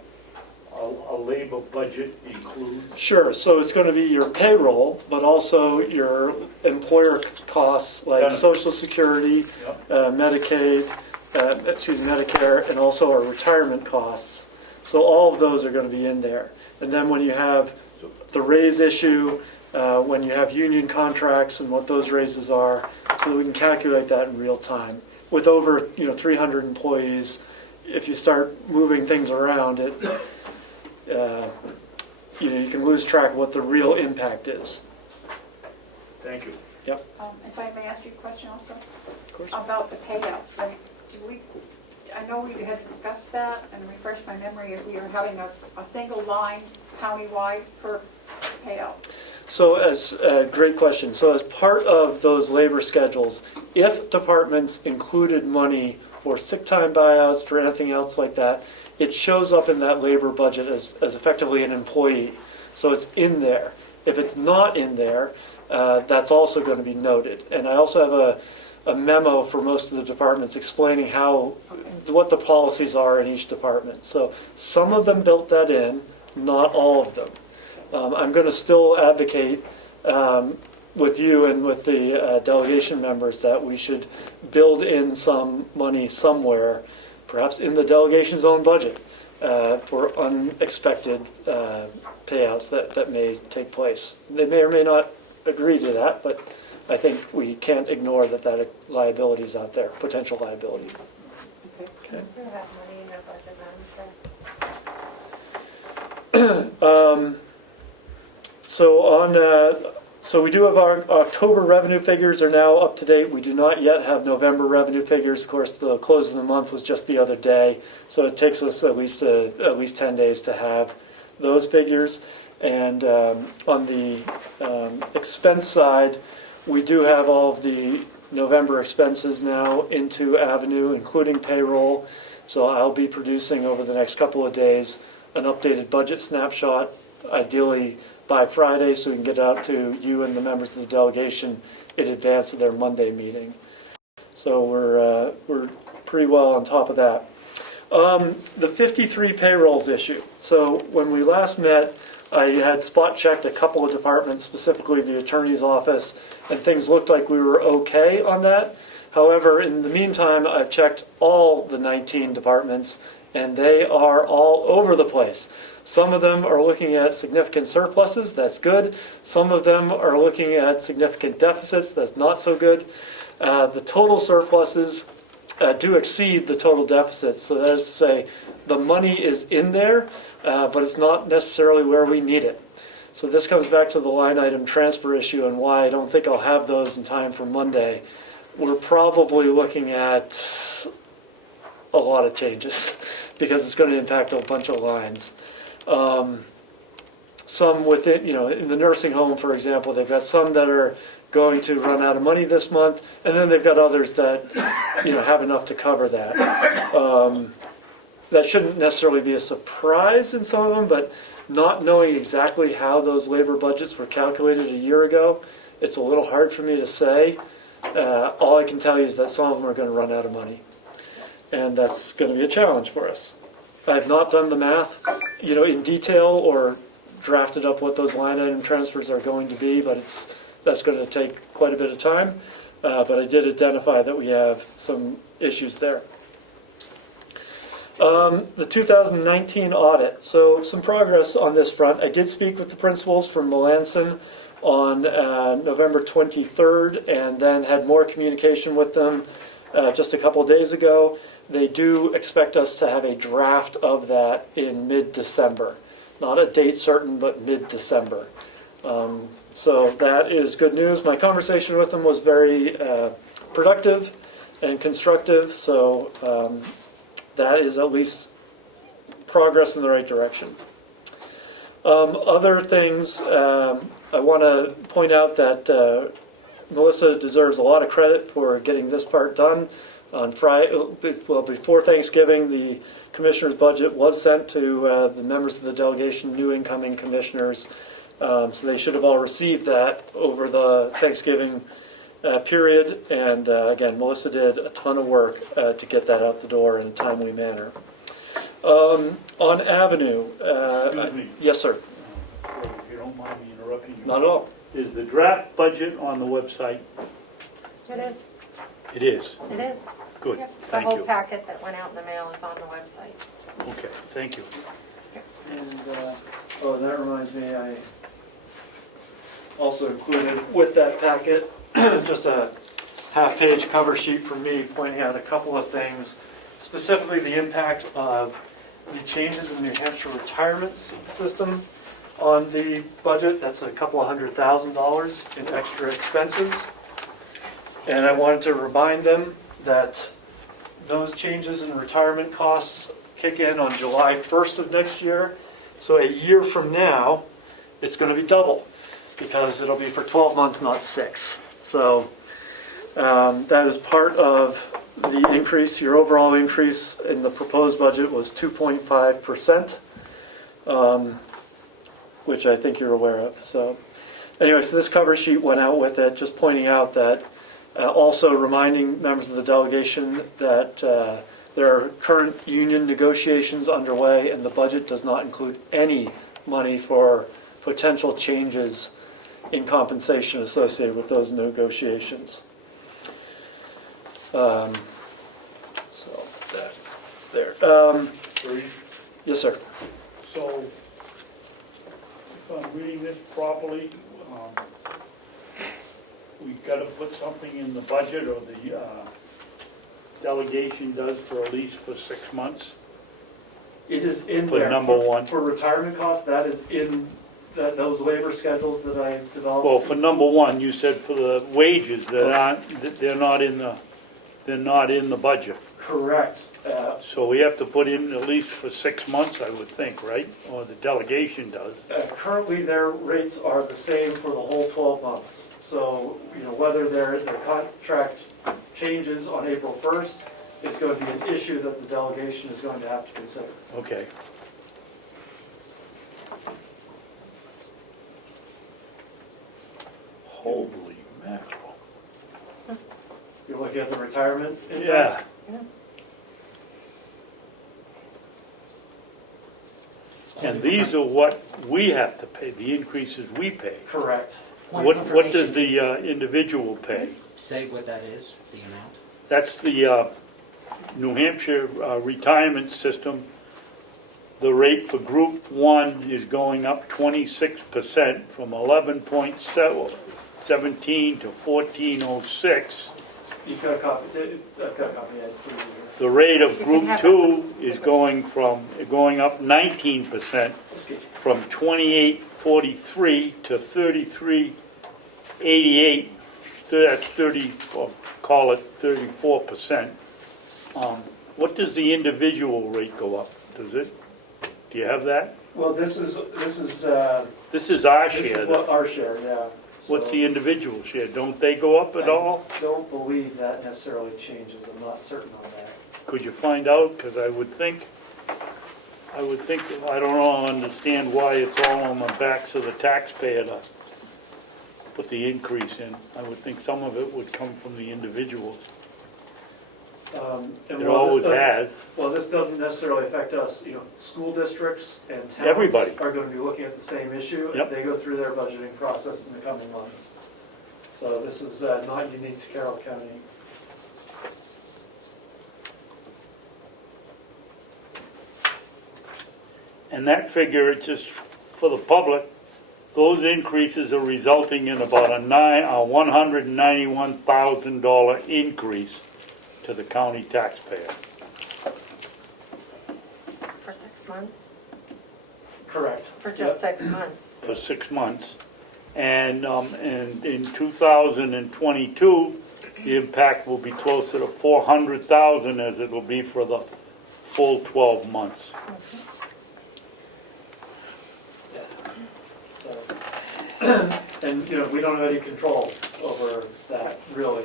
labor budget includes? Sure. So it's going to be your payroll, but also your employer costs like Yeah. Social Security, Medicaid, Medicare, and also our retirement costs. So all of those are going to be in there. And then when you have the raise issue, when you have union contracts and what those raises are, so that we can calculate that in real time. With over 300 employees, if you start moving things around, you can lose track of what the real impact is. Thank you. Yep. If I may ask you a question also? Of course. About the payouts. Like, I know we had discussed that, and refresh my memory, if we are having a single line countywide for payouts. So as a great question. So as part of those labor schedules, if departments included money for sick time buyouts, for anything else like that, it shows up in that labor budget as effectively an employee. So it's in there. If it's not in there, that's also going to be noted. And I also have a memo for most of the departments explaining what the policies are in each department. So some of them built that in, not all of them. I'm going to still advocate with you and with the delegation members that we should build in some money somewhere, perhaps in the delegation's own budget, for unexpected payouts that may take place. They may or may not agree to that, but I think we can't ignore that liability is out there, potential liability. Do you have money in your budget, Madam Chair? So we do have our October revenue figures are now up to date. We do not yet have November revenue figures. Of course, the close of the month was just the other day, so it takes us at least 10 days to have those figures. And on the expense side, we do have all of the November expenses now into Avenue, including payroll. So I'll be producing over the next couple of days an updated budget snapshot, ideally by Friday, so we can get out to you and the members of the delegation in advance of their Monday meeting. So we're pretty well on top of that. The 53 payrolls issue. So when we last met, I had spot checked a couple of departments, specifically the attorney's office, and things looked like we were okay on that. However, in the meantime, I've checked all the 19 departments, and they are all over the place. Some of them are looking at significant surpluses, that's good. Some of them are looking at significant deficits, that's not so good. The total surpluses do exceed the total deficits, so that is to say the money is in there, but it's not necessarily where we need it. So this comes back to the line item transfer issue and why I don't think I'll have those in time for Monday. We're probably looking at a lot of changes because it's going to impact a bunch of lines. Some within, in the nursing home, for example, they've got some that are going to run out of money this month, and then they've got others that, have enough to cover that. That shouldn't necessarily be a surprise in some of them, but not knowing exactly how those labor budgets were calculated a year ago, it's a little hard for me to say. All I can tell you is that some of them are going to run out of money, and that's going to be a challenge for us. I have not done the math, in detail or drafted up what those line item transfers are going to be, but that's going to take quite a bit of time. But I did identify that we have some issues there. The 2019 audit. So some progress on this front. I did speak with the principals from Melanson on November 23rd, and then had more communication with them just a couple of days ago. They do expect us to have a draft of that in mid-December. Not a date certain, but mid-December. So that is good news. My conversation with them was very productive and constructive, so that is at least progress in the right direction. Other things, I want to point out that Melissa deserves a lot of credit for getting this part done. On Friday, well, before Thanksgiving, the commissioner's budget was sent to the members of the delegation, new incoming commissioners. So they should have all received that over the Thanksgiving period. And again, Melissa did a ton of work to get that out the door in a timely manner. On Avenue. Excuse me. Yes, sir. If you don't mind me interrupting you. Not at all. Is the draft budget on the website? It is. It is. It is. Good. Yep. The Thank whole you. packet that went out in the mail is on the website. Okay, thank you. And, oh, that reminds me, I also included with that packet just a half-page cover sheet from me pointing out a couple of things, specifically the impact of the changes in the New Hampshire retirement system on the budget. That's a couple of $100,000 in extra expenses. And I wanted to remind them that those changes in retirement costs kick in on July 1st of next year. So a year from now, it's going to be double because it'll be for 12 months, not 6. So that is part of the increase. Your overall increase in the proposed budget was 2.5%, which I think you're aware of. So anyway, so this cover sheet went out with it, just pointing out that also reminding members of the delegation that there are current union negotiations underway, and the budget does not include any money for potential changes in compensation associated with those negotiations. So that's there. Yes, sir. So, if I'm reading this properly, we've got to put something in the budget, or the delegation does, for at least for 6 months? It is in For there. number one. For retirement costs, that is in those labor schedules that I developed. Well, for number one, you said for the wages that aren't, they're not in the budget. Correct. So we have to put in at least for 6 months, I would think, right? Or the delegation does. Currently, their rates are the same for the whole 12 months. So, you know, whether their contract changes on April 1st is going to be an issue that the delegation is going to have to consider. Okay. Holy mackerel. You're looking at the retirement impact? Yeah. And these are what we have to pay, the increases we pay. Correct. What does the individual pay? Say what that is, the amount. That's the New Hampshire retirement system. The rate for Group 1 is going up 26% from 11.17 to 14.06. You've got a copy. I've got a copy. The rate of You can Group have 2 is going up 19% from 28.43 to 33.88. That's 30, or call it 34%. What does the individual rate go up? Does it? Do you have that? Well, this is This is our our share. share, yeah. What's So the individual share? Don't they go up at all? I don't believe that necessarily changes. I'm not certain on that. Could you find out? Because I would think, I don't understand why it's all on the backs of the taxpayer to put the increase in. I would think some of it would come from the individuals. And It while this always doesn't- has. Well, this doesn't necessarily affect us, school districts and towns Everybody. are going to be looking at the same issue as Yep. they go through their budgeting process in the coming months. So this is not unique to Carroll County. And that figure, it's just for the public, those increases are resulting in about a $191,000 increase to the county taxpayer. For 6 months? Correct. For just 6 months? For 6 months. And in 2022, the impact will be closer to 400,000 as it will be for the full 12 months. So, and, we don't have any control over that, really.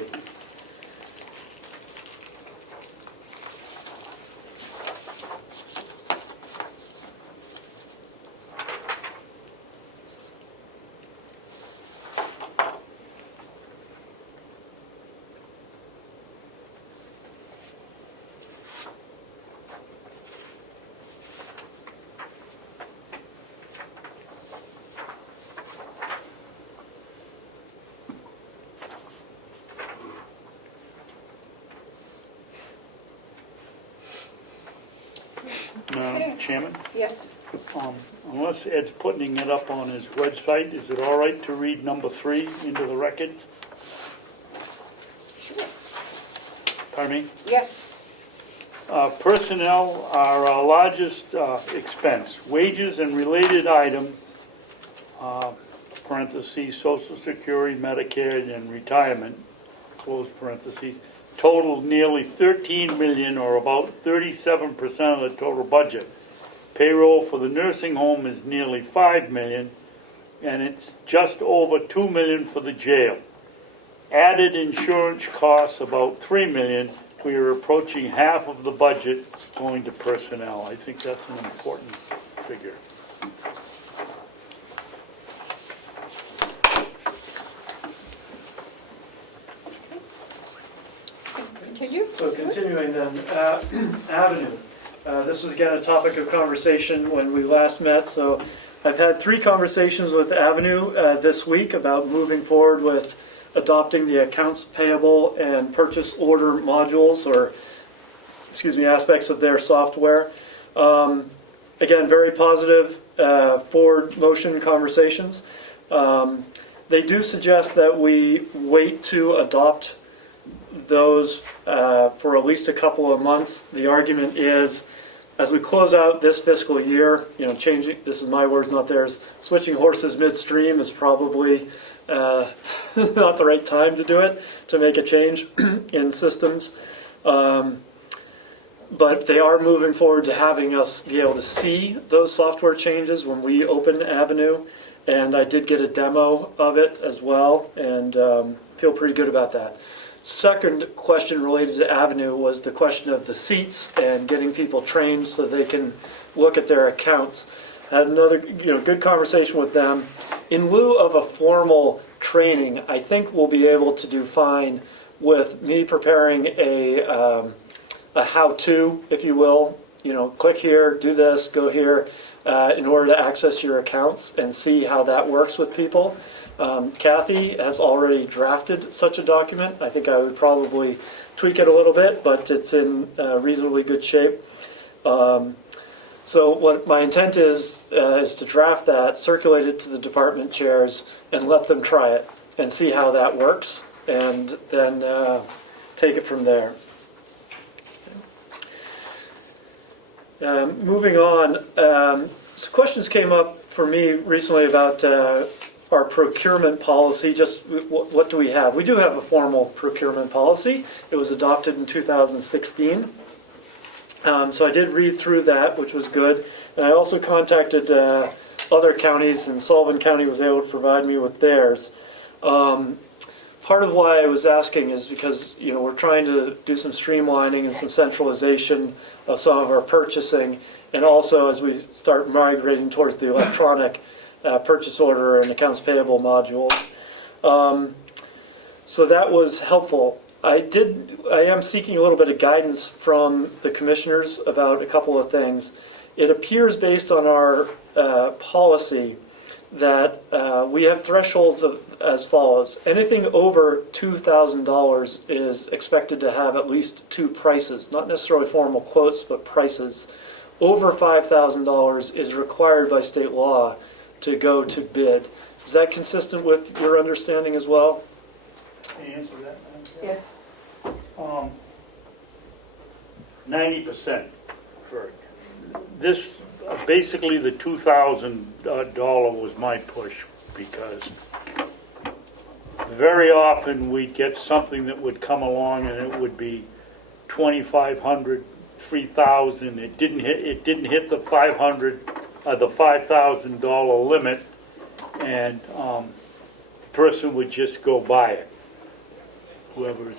Madam Chairman, Yes. unless Ed's putting it up on his website, is it all right to read number 3 into the record? Pardon me? Yes. Personnel are our largest expense. Wages and related items, parentheses, Social Security, Medicare, and retirement, close parentheses, total nearly 13 million, or about 37% of the total budget. Payroll for the nursing home is nearly 5 million, and it's just over 2 million for the jail. Added insurance costs about 3 million. We are approaching half of the budget going to personnel. I think that's an important figure. Continue. So continuing then, Avenue. This was again a topic of conversation when we last met. So I've had 3 conversations with Avenue this week about moving forward with adopting the accounts payable and purchase order modules, or aspects of their software. Again, very positive forward motion conversations. They do suggest that we wait to adopt those for at least a couple of months. The argument is, as we close out this fiscal year, changing, this is my words, not theirs, switching horses midstream is probably not the right time to do it, to make a change in systems. But they are moving forward to having us be able to see those software changes when we open Avenue. And I did get a demo of it as well, and feel pretty good about that. Second question related to Avenue was the question of the seats and getting people trained so they can look at their accounts. Had another good conversation with them. In lieu of a formal training, I think we'll be able to do fine with me preparing a how-to, if you will. Click here, do this, go here, in order to access your accounts and see how that works with people. Kathy has already drafted such a document. I think I would probably tweak it a little bit, but it's in reasonably good shape. So what my intent is to draft that, circulate it to the department chairs, and let them try it and see how that works, and then take it from there. Moving on, some questions came up for me recently about our procurement policy. Just what do we have? We do have a formal procurement policy. It was adopted in 2016. So I did read through that, which was good. And I also contacted other counties, and Sullivan County was able to provide me with theirs. Part of why I was asking is because we're trying to do some streamlining and some centralization of some of our purchasing, and also as we start migrating towards the electronic purchase order and accounts payable modules. So that was helpful. I am seeking a little bit of guidance from the commissioners about a couple of things. It appears based on our policy that we have thresholds as follows. Anything over $2,000 is expected to have at least 2 prices, not necessarily formal quotes, but prices. Over $5,000 is required by state law to go to bid. Is that consistent with your understanding as well? Can you answer that, Madam Chair? Yes. 90% for this. Basically, the $2,000 was my push, because very often we'd get something that would come along and it would be $2,500, $3,000. It didn't hit the $5,000 limit, and the person would just go buy it, whoever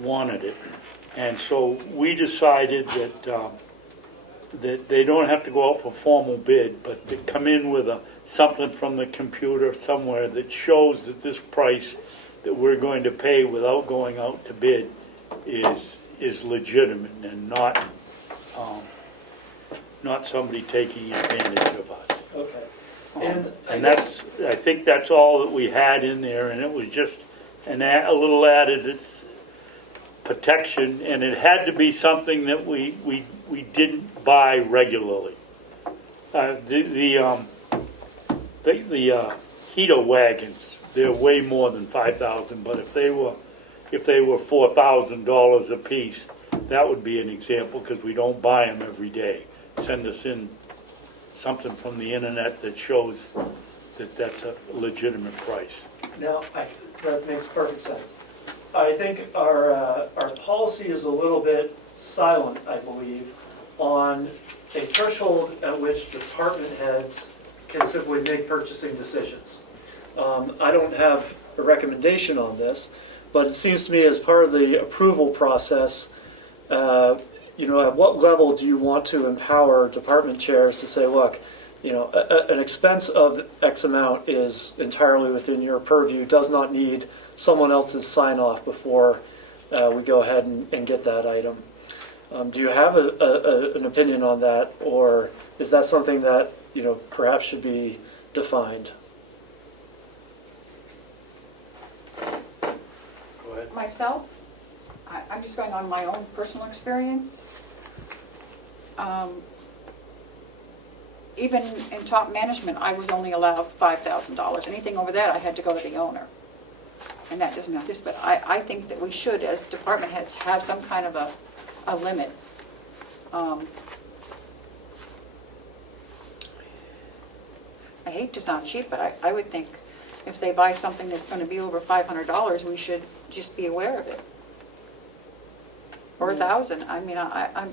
wanted it. And so we decided that they don't have to go out for formal bid, but to come in with something from the computer somewhere that shows that this price that we're going to pay without going out to bid is legitimate and not somebody taking advantage of us. Okay. And that's, I think that's all that we had in there, and it was just a little added protection, and it had to be something that we didn't buy regularly. The heater wagons, they're way more than 5,000, but if they were $4,000 a piece, that would be an example, because we don't buy them every day. Send us in something from the internet that shows that that's a legitimate price. Now, that makes perfect sense. I think our policy is a little bit silent, I believe, on a threshold at which department heads can simply make purchasing decisions. I don't have a recommendation on this, but it seems to me as part of the approval process, at what level do you want to empower department chairs to say, look, an expense of X amount is entirely within your purview, does not need someone else's sign off before we go ahead and get that item. Do you have an opinion on that, or is that something that perhaps should be defined? Go ahead. Myself, I'm just going on my own personal experience. Even in top management, I was only allowed $5,000. Anything over that, I had to go to the owner. And that doesn't have this, but I think that we should, as department heads, have some kind of a limit. I hate to sound cheap, but I would think if they buy something that's going to be over $500, we should just be aware of it. Or $1,000. I mean, I'm.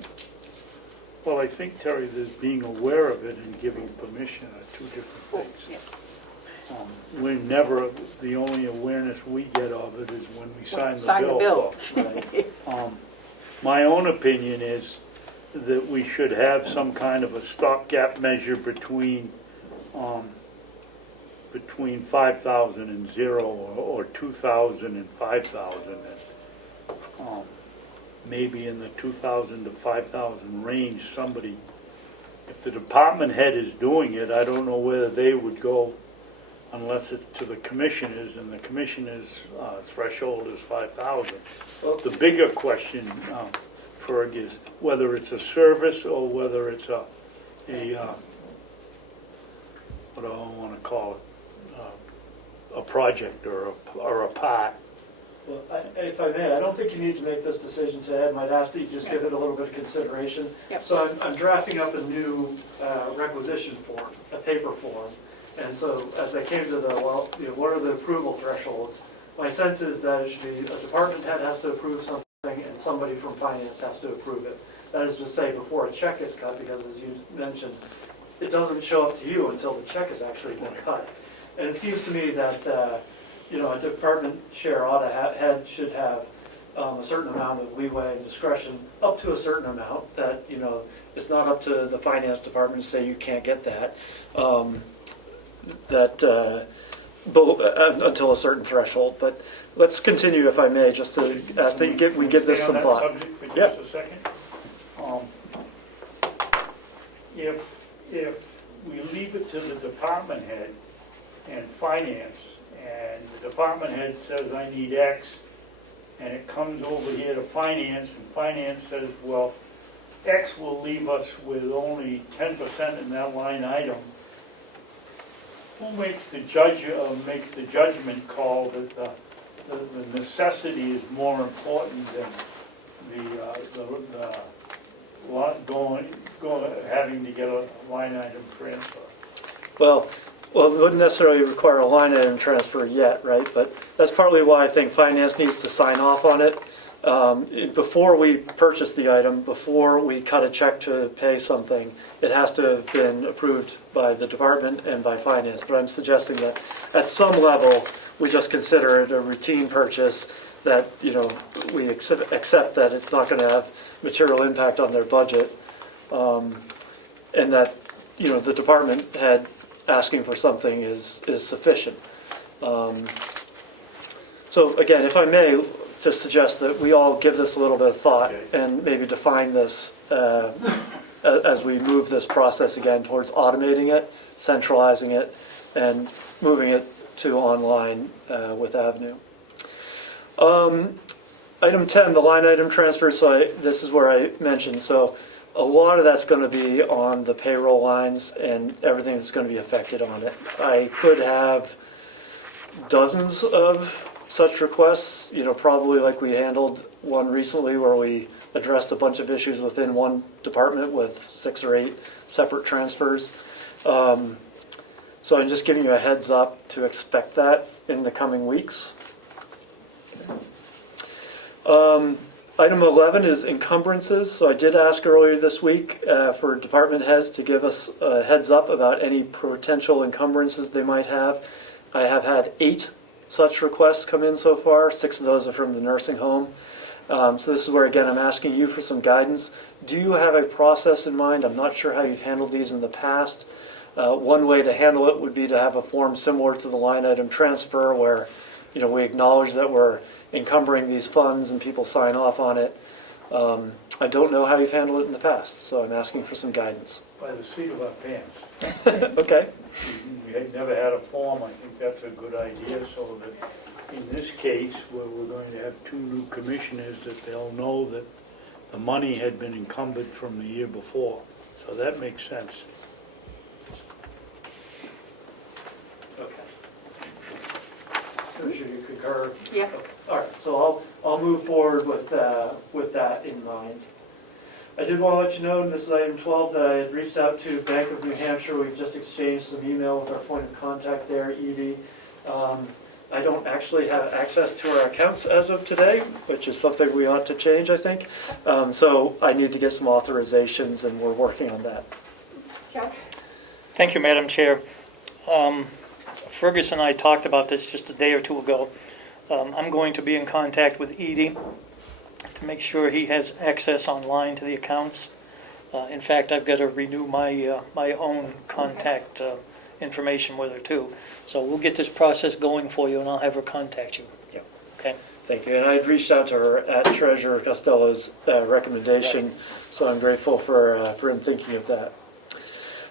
Well, I think, Terry, there's being aware of it and giving permission are two different things. Yeah. We're never, the only awareness we get of it is when we sign the Sign the bill. bill. Right? My own opinion is that we should have some kind of a stopgap measure between 5,000 and 0, or 2,000 and 5,000. Maybe in the 2,000 to 5,000 range, somebody, if the department head is doing it, I don't know whether they would go unless it's to the commissioners, and the commissioners' threshold is 5,000. The bigger question, Ferg, is whether it's a service or whether it's a what do I want to call it, a project or a part. Well, if I may, I don't think you need to make this decision today. I might ask that you just give it a little bit of consideration. Yep. So I'm drafting up a new requisition form, a paper form. And so as I came to what are the approval thresholds? My sense is that it should be a department head has to approve something and somebody from finance has to approve it. That is to say, before a check is cut, because as you mentioned, it doesn't show up to you until the check has actually been cut. And it seems to me that a department chair should have a certain amount of leeway and discretion, up to a certain amount, that it's not up to the finance department to say you can't get that. until a certain threshold. But let's continue, if I may, just to ask that we give this Stay some on that thought. subject for Yeah. just a second. If we leave it to the department head and finance, and the department head says, I need X, and it comes over here to finance, and finance says, well, X will leave us with only 10% in that line item, who makes the judgment call that the necessity is more important than the having to get a line item transfer? Well, it wouldn't necessarily require a line item transfer yet, right? But that's partly why I think finance needs to sign off on it. Before we purchase the item, before we cut a check to pay something, it has to have been approved by the department and by finance. But I'm suggesting that at some level, we just consider it a routine purchase, that, we accept that it's not going to have material impact on their budget, and that, the department head asking for something is sufficient. So again, if I may, just suggest that we all give this a little bit of thought and maybe define this as we move this process again towards automating it, centralizing it, and moving it to online with Avenue. Item 10, the line item transfer. So this is where I mentioned. So a lot of that's going to be on the payroll lines and everything that's going to be affected on it. I could have dozens of such requests, probably like we handled one recently where we addressed a bunch of issues within one department with 6 or 8 separate transfers. So I'm just giving you a heads up to expect that in the coming weeks. Item 11 is encumbrances. So I did ask earlier this week for department heads to give us a heads up about any potential encumbrances they might have. I have had 8 such requests come in so far. 6 of those are from the nursing home. So this is where, again, I'm asking you for some guidance. Do you have a process in mind? I'm not sure how you've handled these in the past. One way to handle it would be to have a form similar to the line item transfer where, we acknowledge that we're encumbering these funds and people sign off on it. I don't know how you've handled it in the past, so I'm asking for some guidance. By the seat of our pants. Okay. We had never had a form. I think that's a good idea, so that in this case, where we're going to have 2 new commissioners, that they'll know that the money had been encumbered from the year before. So that makes sense. Okay. Commissioner, you concur? Yes. All right, so I'll move forward with that in mind. I did want to let you know, and this is item 12, that I had reached out to Bank of New Hampshire. We've just exchanged some email with our point of contact there, Edie. I don't actually have access to our accounts as of today, which is something we ought to change, I think. So I need to get some authorizations, and we're working on that. Joe? Thank you, Madam Chair. Fergus and I talked about this just a day or 2 ago. I'm going to be in contact with Edie to make sure he has access online to the accounts. In fact, I've got to renew my own contact information with her too. So we'll get this process going for you, and I'll have her contact you. Yeah. Okay. Thank you. And I had reached out to her at Treasurer Costello's recommendation, Right. So I'm grateful for him thinking of that.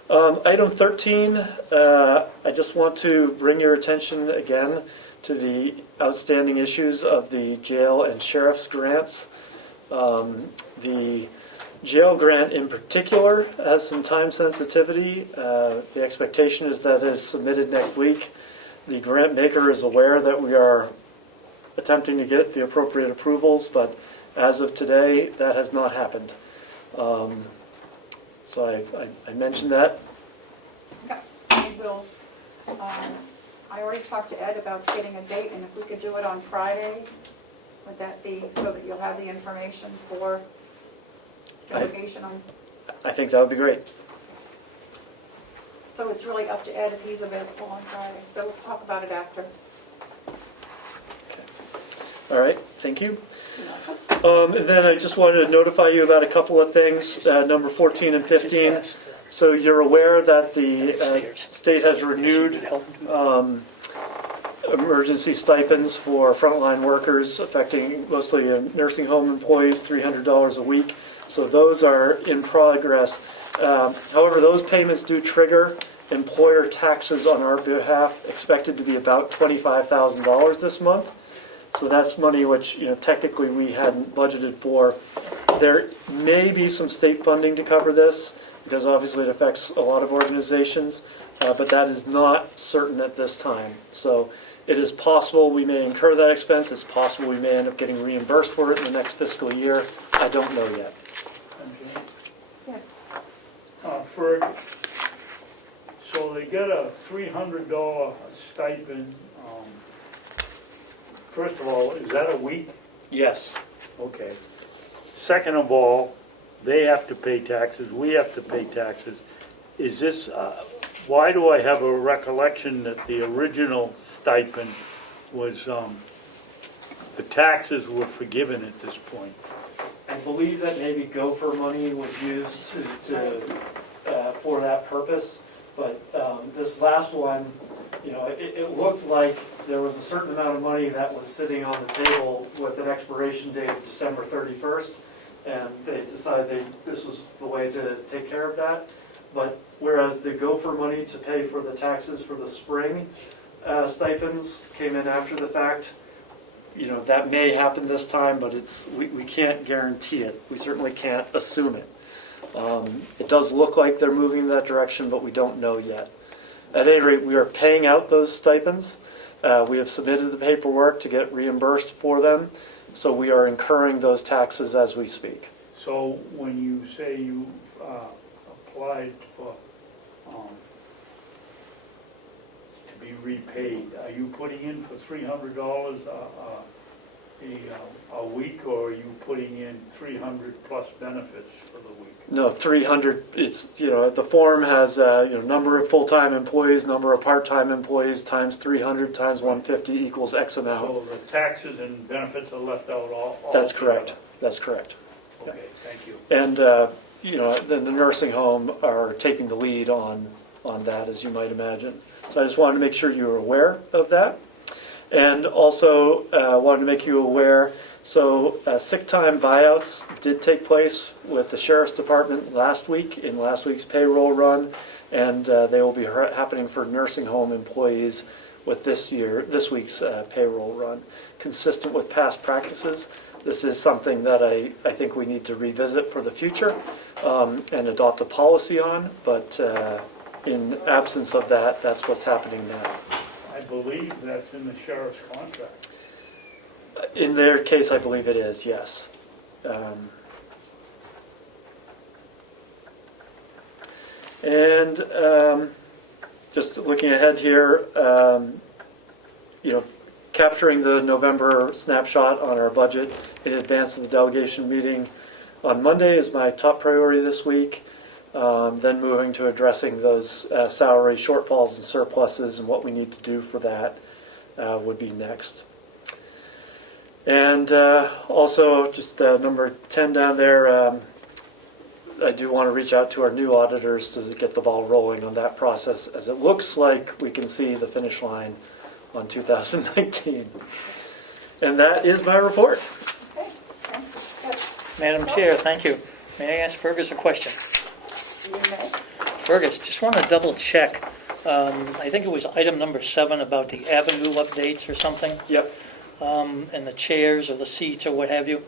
Item 13, I just want to bring your attention again to the outstanding issues of the jail and sheriff's grants. The jail grant in particular has some time sensitivity. The expectation is that it is submitted next week. The grant maker is aware that we are attempting to get the appropriate approvals, but as of today, that has not happened. So I mentioned that. Okay. I will, I already talked to Ed about getting a date, and if we could do it on Friday, would that be, so that you'll have the information for delegation on? I think that would be great. So it's really up to Ed if he's available on Friday, so we'll talk about it after. All right, thank you. And then I just wanted to notify you about a couple of things, number 14 and 15. So you're aware that the state has renewed emergency stipends for frontline workers affecting mostly nursing home employees, $300 a week. So those are in progress. However, those payments do trigger employer taxes on our behalf, expected to be about $25,000 this month. So that's money which, technically we hadn't budgeted for. There may be some state funding to cover this, because obviously it affects a lot of organizations, but that is not certain at this time. So it is possible we may incur that expense. It's possible we may end up getting reimbursed for it in the next fiscal year. I don't know yet. Yes. Ferg, so they get a $300 stipend. First of all, is that a week? Yes. Okay. Second of all, they have to pay taxes, we have to pay taxes. Is this, why do I have a recollection that the original stipend was, the taxes were forgiven at this point? I believe that maybe gopher money was used for that purpose, but this last one, it looked like there was a certain amount of money that was sitting on the table with an expiration date of December 31st, and they decided this was the way to take care of that. But whereas the gopher money to pay for the taxes for the spring stipends came in after the fact, that may happen this time, but we can't guarantee it. We certainly can't assume it. It does look like they're moving in that direction, but we don't know yet. At any rate, we are paying out those stipends. We have submitted the paperwork to get reimbursed for them, so we are incurring those taxes as we speak. So when you say you applied for, to be repaid, are you putting in for $300 a week, or are you putting in 300 plus benefits for the week? No, 300, it's, the form has, number of full-time employees, number of part-time employees, times 300 times 150 equals X amount. So the taxes and benefits are left out all That's together. correct. That's correct. Okay, thank you. And, then the nursing home are taking the lead on that, as you might imagine. So I just wanted to make sure you were aware of that. And also wanted to make you aware, so sick time buyouts did take place with the Sheriff's Department last week, in last week's payroll run, and they will be happening for nursing home employees with this week's payroll run. Consistent with past practices, this is something that I think we need to revisit for the future and adopt a policy on, but in absence of that, that's what's happening now. I believe that's in the sheriff's contract. In their case, I believe it is, yes. Just looking ahead here, capturing the November snapshot on our budget in advance of the delegation meeting on Monday is my top priority this week. Then moving to addressing those salary shortfalls and surpluses and what we need to do for that would be next. And also, just number 10 down there, I do want to reach out to our new auditors to get the ball rolling on that process, as it looks like we can see the finish line on 2019. And that is my report. Okay. Good. Madam Chair, thank you. May I ask Fergus a question? You may. Fergus, just want to double check. I think it was item number 7 about the avenue updates or something. Yep. And the chairs or the seats or what have you.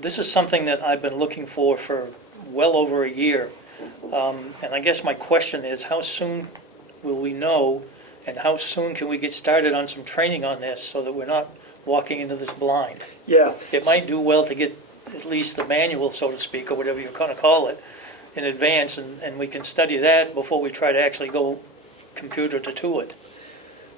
This is something that I've been looking for well over a year. And I guess my question is, how soon will we know, and how soon can we get started on some training on this so that we're not walking into this blind? Yeah. It might do well to get at least the manual, so to speak, or whatever you're going to call it, in advance, and we can study that before we try to actually go computer to it.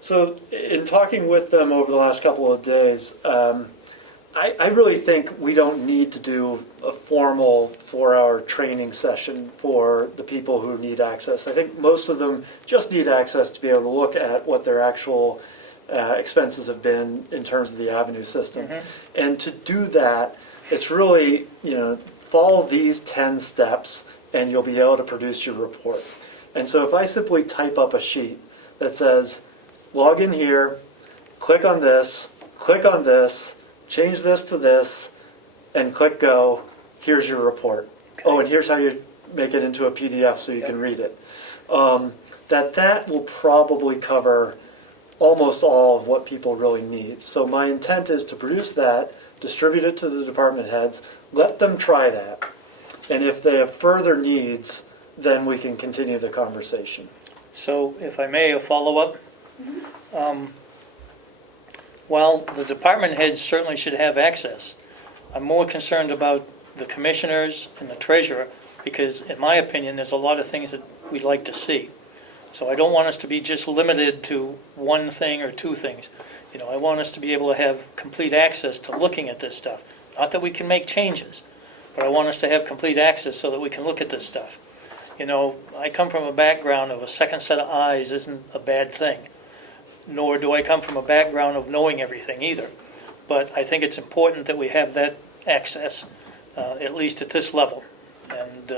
So in talking with them over the last couple of days, I really think we don't need to do a formal 4-hour training session for the people who need access. I think most of them just need access to be able to look at what their actual expenses have been in terms of the avenue system. Mm-hmm. And to do that, it's really, follow these 10 steps and you'll be able to produce your report. And so if I simply type up a sheet that says, log in here, click on this, change this to this, and click go. Here's your report. Oh, and here's how you make it into a PDF so you can read it. That will probably cover almost all of what people really need. So my intent is to produce that, distribute it to the department heads, let them try that, and if they have further needs, then we can continue the conversation. So if I may, a follow-up. While the department heads certainly should have access, I'm more concerned about the commissioners and the treasurer, because in my opinion, there's a lot of things that we'd like to see. So I don't want us to be just limited to one thing or two things. I want us to be able to have complete access to looking at this stuff. Not that we can make changes, but I want us to have complete access so that we can look at this stuff. I come from a background of a second set of eyes isn't a bad thing. Nor do I come from a background of knowing everything either. But I think it's important that we have that access, at least at this level. And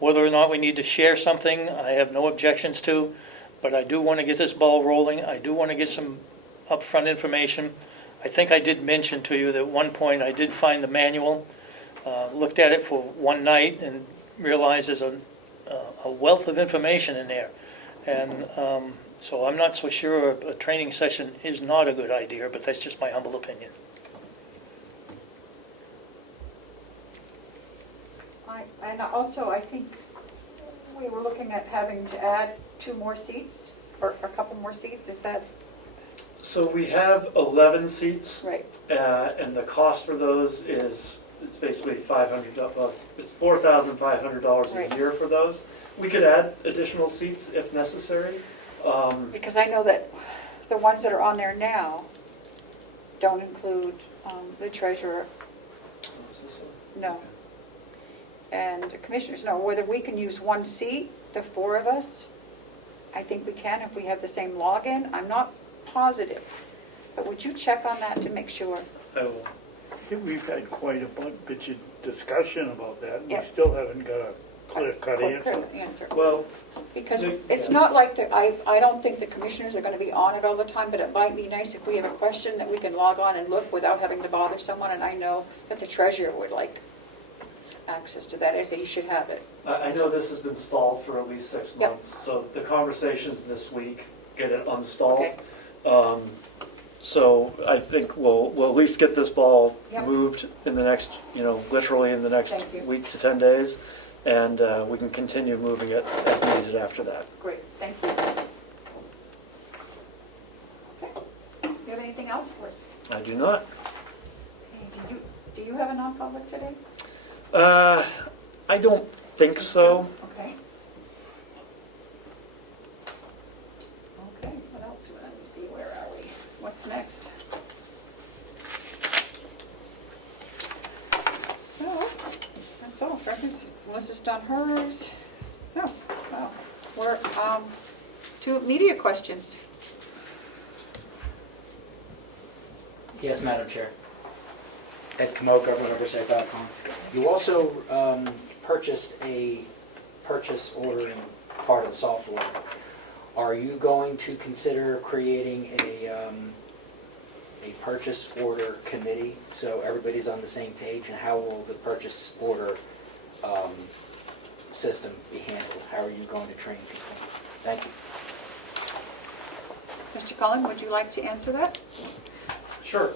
whether or not we need to share something, I have no objections to, but I do want to get this ball rolling. I do want to get some upfront information. I think I did mention to you that at one point I did find the manual, looked at it for one night, and realized there's a wealth of information in there. And so I'm not so sure a training session is not a good idea, but that's just my humble opinion. And also, I think we were looking at having to add 2 more seats, or a couple more seats, is that So we have 11 seats, right? and the cost for those it's basically $500. It's $4,500 Right. a year for those. We could add additional seats if necessary. Because I know that the ones that are on there now don't include the treasurer, no. And the commissioners, no, whether we can use one seat, the 4 of us, I think we can if we have the same login. I'm not positive, but would you check on that to make sure? I will. We've had quite a bunch of discussion about that, and we Yeah. still haven't got a clear-cut answer. Well, Because the- it's not like, I don't think the commissioners are going to be on it all the time, but it might be nice if we have a question that we can log on and look without having to bother someone, and I know that the treasurer would like access to that. I say you should have it. I know this has been stalled for at least 6 Yep. months, so the conversations this week get it unstalled. Okay. So I think we'll at least get this ball Yep. moved in the next, literally in the next Thank you. week to 10 days, and we can continue moving it as needed after that. Great, thank you. Okay. Do you have anything else for us? I do not. Okay, do you have a non-public today? I don't think so. Okay. Okay, what else? Let me see, where are we? What's next? So, that's all. Melissa's done hers. Oh, wow. We're, to media questions. Yes, Madam Chair. At Comeau, GovernmentOversite.com. You also purchased a purchase ordering part of the software. Are you going to consider creating a purchase order committee so everybody's on the same page? And how will the purchase order system be handled? How are you going to train people? Thank you. Mr. Cullen, would you like to answer that? Sure.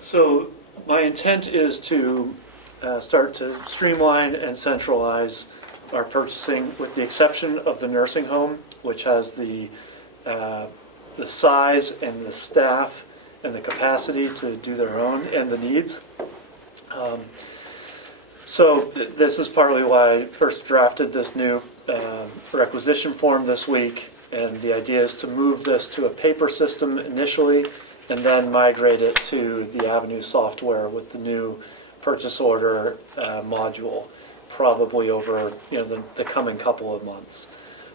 So my intent is to start to streamline and centralize our purchasing, with the exception of the nursing home, which has the size and the staff and the capacity to do their own and the needs. So this is partly why I first drafted this new requisition form this week, and the idea is to move this to a paper system initially, and then migrate it to the Avenue software with the new purchase order module, probably over the coming couple of months.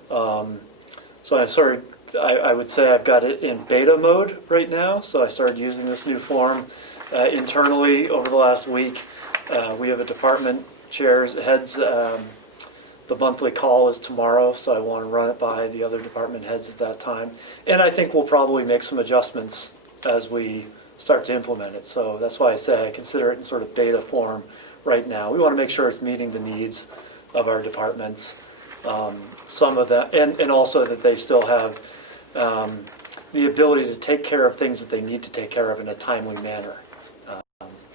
So I would say I've got it in beta mode right now. So I started using this new form internally over the last week. We have a department heads The monthly call is tomorrow, so I want to run it by the other department heads at that time. And I think we'll probably make some adjustments as we start to implement it. So that's why I say I consider it in sort of beta form right now. We want to make sure it's meeting the needs of our departments. Some of that, and also that they still have the ability to take care of things that they need to take care of in a timely manner,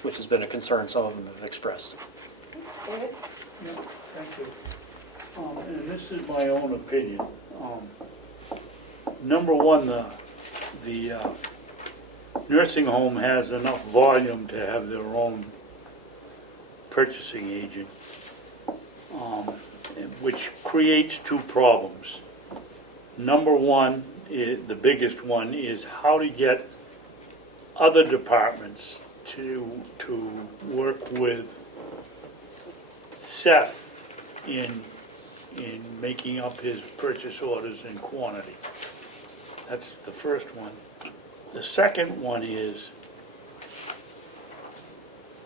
which has been a concern some of them have expressed. David? Yeah, thank you. And this is my own opinion. Number one, the nursing home has enough volume to have their own purchasing agent, which creates two problems. Number one, the biggest one, is how to get other departments to work with Seth in making up his purchase orders in quantity. That's the first one. The second one is,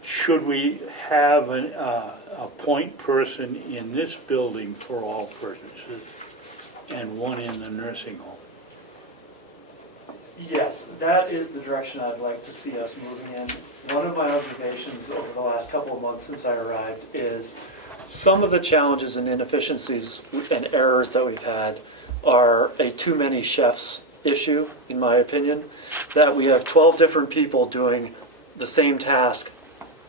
should we have a point person in this building for all purchases and one in the nursing home? Yes, that is the direction I'd like to see us moving in. One of my observations over the last couple of months since I arrived is some of the challenges and inefficiencies and errors that we've had are a too many chefs issue, in my opinion, that we have 12 different people doing the same task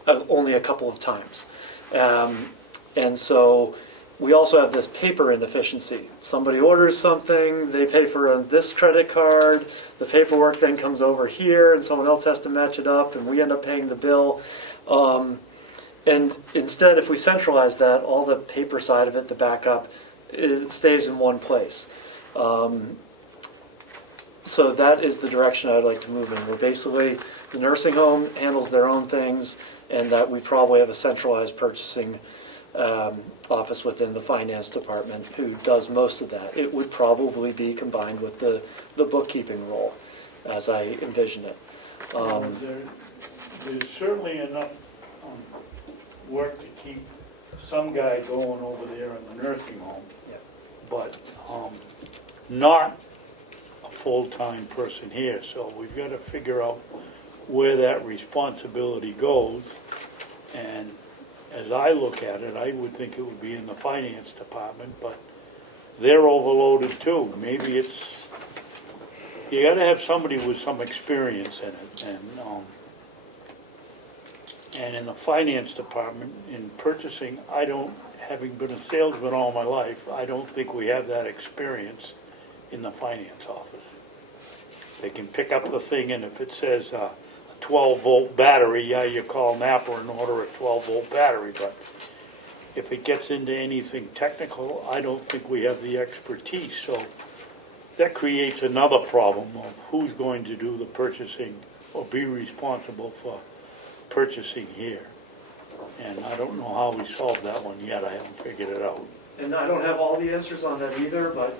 only a couple of times. And so we also have this paper inefficiency. Somebody orders something, they pay for this credit card, the paperwork then comes over here, and someone else has to match it up, and we end up paying the bill. And instead, if we centralize that, all the paper side of it, the backup, it stays in one place. So that is the direction I'd like to move in, where basically the nursing home handles their own things, and that we probably have a centralized purchasing office within the finance department who does most of that. It would probably be combined with the bookkeeping role, as I envision it. There's certainly enough work to keep some guy going over there in the nursing home, but not a full-time person here. So we've got to figure out where that responsibility goes. And as I look at it, I would think it would be in the finance department, but they're overloaded too. Maybe it's, you got to have somebody with some experience in it. And in the finance department, in purchasing, having been a salesman all my life, I don't think we have that experience in the finance office. They can pick up the thing, and if it says 12-volt battery, yeah, you call Napa and order a 12-volt battery, but if it gets into anything technical, I don't think we have the expertise. So that creates another problem of who's going to do the purchasing or be responsible for purchasing here. And I don't know how we solve that one yet. I haven't figured it out. And I don't have all the answers on that either, but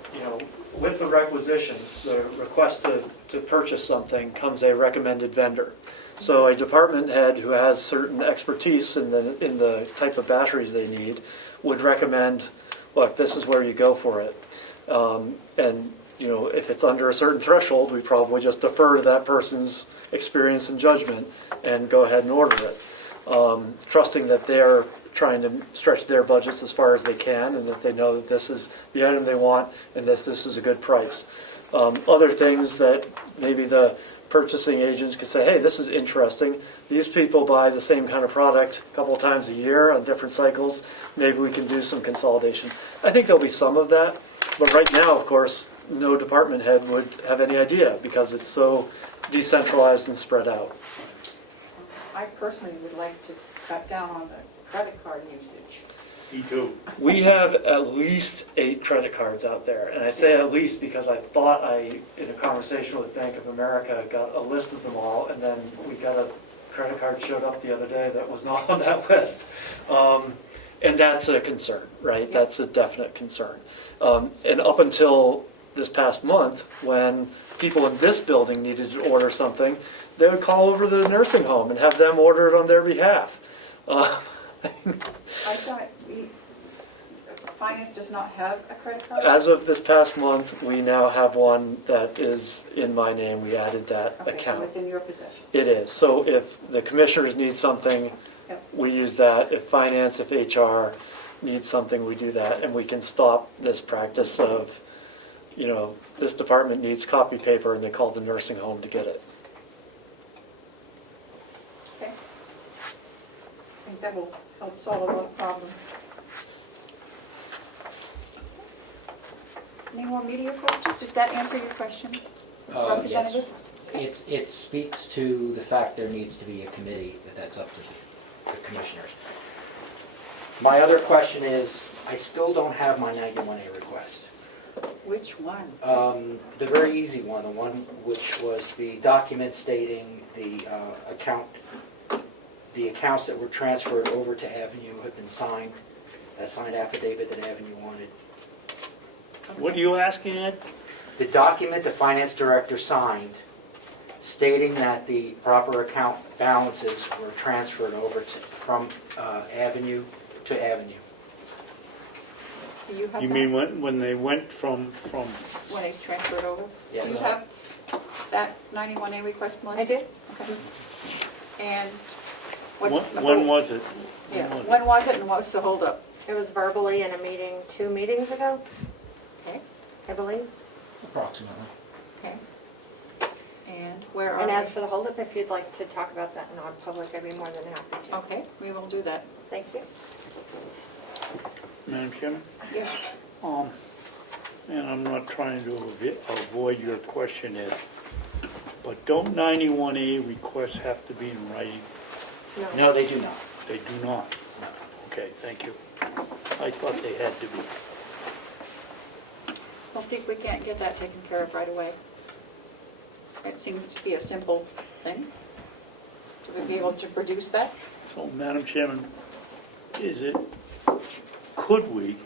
with the requisition, the request to purchase something comes a recommended vendor. So a department head who has certain expertise in the type of batteries they need would recommend, look, this is where you go for it. And if it's under a certain threshold, we probably just defer to that person's experience and judgment and go ahead and order it, trusting that they're trying to stretch their budgets as far as they can, and that they know that this is the item they want and that this is a good price. Other things that maybe the purchasing agents could say, hey, this is interesting. These people buy the same kind of product a couple times a year on different cycles. Maybe we can do some consolidation. I think there'll be some of that, but right now, of course, no department head would have any idea because it's so decentralized and spread out. I personally would like to cut down on the credit card usage. Me too. We have at least 8 credit cards out there, and I say at least because I thought in a conversation with Bank of America, got a list of them all, and then we got a credit card showed up the other day that was not on that list. And that's a concern, right? That's a definite concern. And up until this past month, when people in this building needed to order something, they would call over the nursing home and have them order it on their behalf. I thought finance does not have a credit card? As of this past month, we now have one that is in my name. We added that Okay, so account. it's in your possession. It is. So if the commissioners need something, Yep. we use that. If finance, if HR needs something, we do that. And we can stop this practice of, this department needs copy paper and they call the nursing home to get it. Okay. I think that will help solve a lot of problems. Any more media questions? Did that answer your question, Yes. Representative? It speaks to the fact there needs to be a committee, if that's up to the commissioners. My other question is, I still don't have my 91A request. Which one? The very easy one, the one which was the document stating the accounts that were transferred over to Avenue have been signed, that signed affidavit that Avenue wanted. What are you asking, Ed? The document the finance director signed stating that the proper account balances were transferred over from Avenue to Avenue. Do you have that? You mean when they went from, When it's transferred over? Yes. Do you have that 91A request, Melissa? I do. Okay. And what's the when hold- was it? Yeah, When was it? when was it and what's the holdup? It was verbally in a meeting 2 meetings ago, Okay, I believe. Approximately. okay. And where are And we? as for the holdup, if you'd like to talk about that in non-public, I'd be more than happy to. Okay, we will do that. Thank you. Madam Chairman? Yes. And I'm not trying to avoid your question, Ed, but don't 91A requests have to be in writing? No, they do not. They do not? Okay, thank you. I thought they had to be. We'll see if we can't get that taken care of right away. It seems to be a simple thing. To be able to produce that? So, Madam Chairman, could we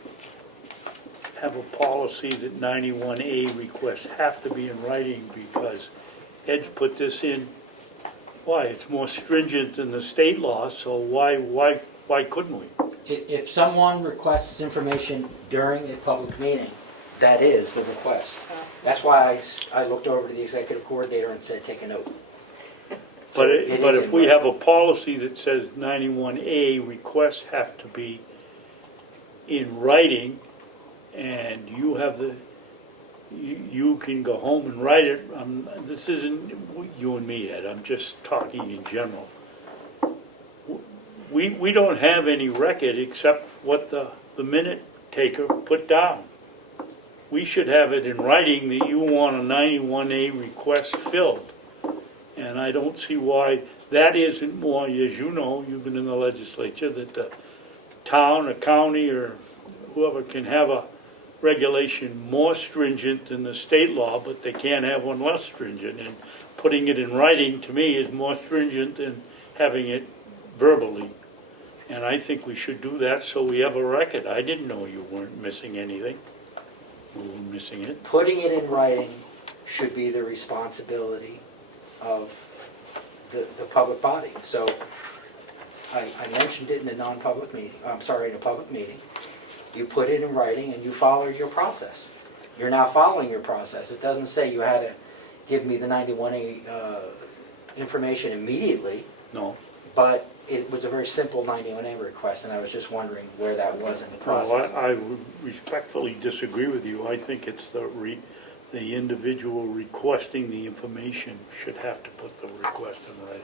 have a policy that 91A requests have to be in writing because Ed's put this in? Why? It's more stringent than the state law, so why couldn't we? If someone requests information during a public meeting, that is the request. That's why I looked over to the executive coordinator and said, take a note. But It but is if in we writing. have a policy that says 91A requests have to be in writing, and you have you can go home and write it, this isn't you and me, Ed, I'm just talking in general. We don't have any record except what the minute taker put down. We should have it in writing that you want a 91A request filled. And I don't see why that isn't more, as you know, you've been in the legislature, that the town, or county, or whoever can have a regulation more stringent than the state law, but they can't have one less stringent. And putting it in writing, to me, is more stringent than having it verbally. And I think we should do that so we have a record. I didn't know you weren't missing anything. We were missing it. Putting it in writing should be the responsibility of the public body. So I mentioned it in a non-public meeting, in a public meeting. You put it in writing and you follow your process. You're now following your process. It doesn't say you had to give me the 91A information immediately, No. but it was a very simple 91A request, and I was just wondering where that was in the Well, process. I respectfully disagree with you. I think it's the individual requesting the information should have to put the request in writing.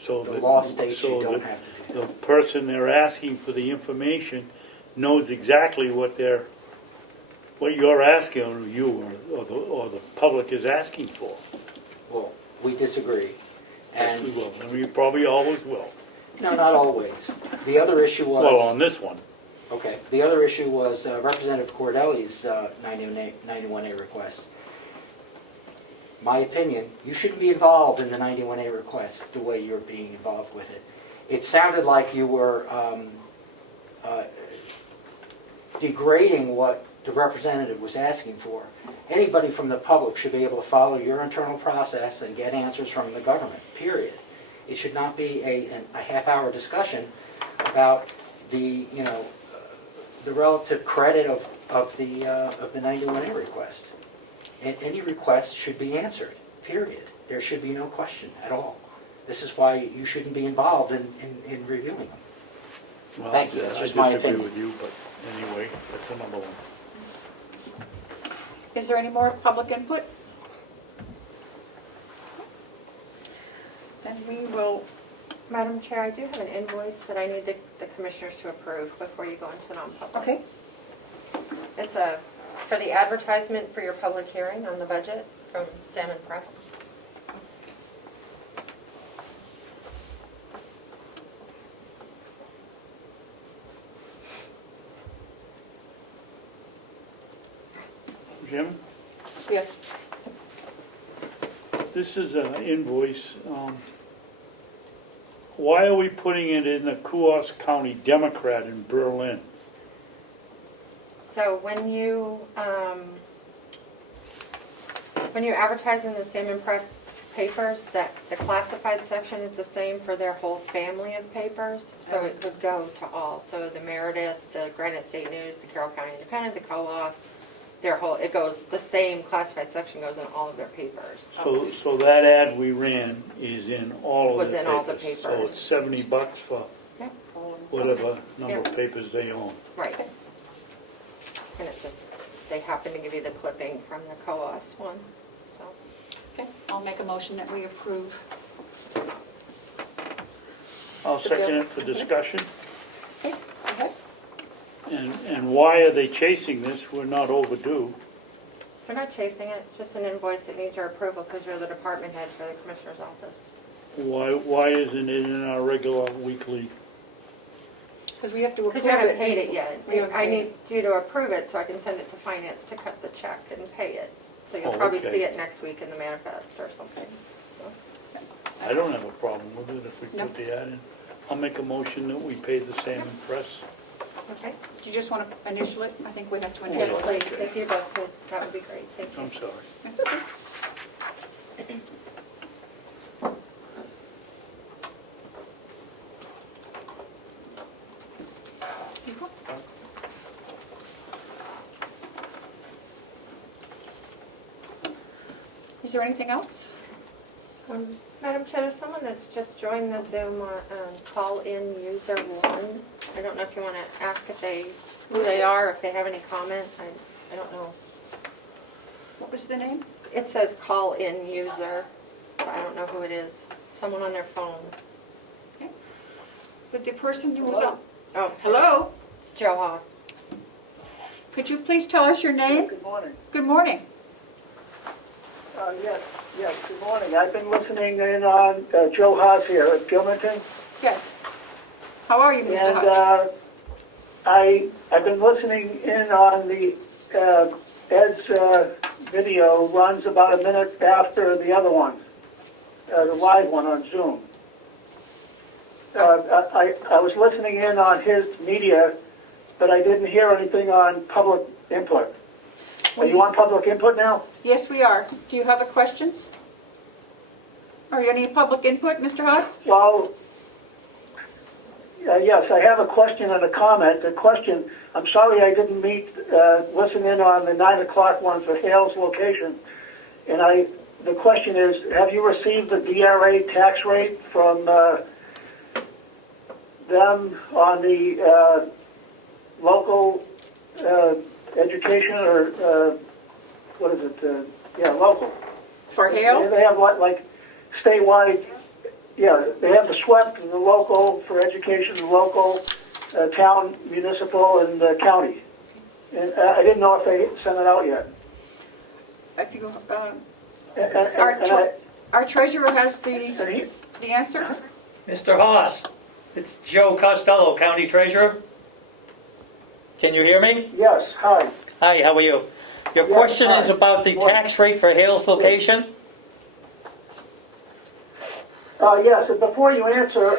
So The that- law states so you don't that have to do that. the person they're asking for the information knows exactly what you're asking, or you or the public is asking for. Well, we disagree. Yes, we And, will, and we probably always will. no, not always. The other issue was... Well, on this one. Okay, the other issue was Representative Cordelli's 91A request. My opinion, you shouldn't be involved in the 91A request the way you're being involved with it. It sounded like you were degrading what the representative was asking for. Anybody from the public should be able to follow your internal process and get answers from the government, period. It should not be a half-hour discussion about the, the relative credit of the 91A request. And any request should be answered, period. There should be no question at all. This is why you shouldn't be involved in reviewing them. Well, Thank you. That's I just my disagree opinion. with you, but anyway, that's another one. Is there any more public input? Then we will, Madam Chair, I do have an invoice that I need the commissioners to approve before you go into non-public. okay, It's for the advertisement for your public hearing on the budget from Salmon Press. Jim, yes. this is an invoice. Why are we putting it in the Coos County Democrat in Berlin? So when you advertise in the Salmon Press papers, that the classified section is the same for their whole family of papers, so it would go to all. So the Meredith, the Granite State News, the Carroll County Independent, the Coos, their whole, it goes, the same classified section goes in all of their papers. So that ad we ran is in all of the Was in all the papers. So papers. it's $70 for Yep. whatever number Yep. of papers they own. Right. And it just, they happen to give you the clipping from the Coos one, so. Okay, I'll make a motion that we approve. I'll second it for discussion. Okay, go ahead. And why are they chasing this? We're not overdue. We're not chasing it, it's just an invoice that needs your approval because you're the department head for the commissioner's office. Why isn't it in our regular weekly? Because we have to approve Because you haven't paid it yet. We haven't I paid need you to approve it so I can send it to finance to cut the check and pay it. So you'll Oh, probably okay. see it next week in the manifest or something. So, I don't have a problem with it if we No. put the ad in. I'll make a motion that we pay the Salmon Press. Okay, do you just want to initial it? I think we have to Yes, initial it. please, if you both could, that would be great, thank you. I'm sorry. That's okay. Is there anything else? Madam Chair, there's someone that's just joined the Zoom call-in user one. I don't know if you want to ask who they are, if they have any comment. I don't know. What was the name? It says call-in user, so I don't know who it is. Someone on their phone. With the person who was on. Oh, Hello? it's Joe Haas. Could you please tell us your name? Good morning. Good morning. Yes, good morning. I've been listening in on Joe Haas here at Gilmanton. Yes. How are you, Mr. And Huss? I've been listening in on the Ed's video runs about a minute after the other one, the live one on Zoom. I was listening in on his media, but I didn't hear anything on public input. Are you on public input now? Yes, we are. Do you have a question? Are you any public input, Mr. Huss? Well, yes, I have a question and a comment. The question, I'm sorry I didn't listen in on the 9 o'clock one for Hale's location. And the question is, have you received the DRA tax rate from them on the local education or what is it? Local. For Hales? They have like statewide. Yeah, they have the SWEP and the local for education, the local, town, municipal, and county. And I didn't know if they sent it out yet. If you, And our treasurer has the answer. Mr. Haas, it's Joe Costello, County Treasurer. Can you hear me? yes, hi. Hi, how are you? Your Yes, question hi. is about the tax rate for Hale's location? Yes, and before you answer,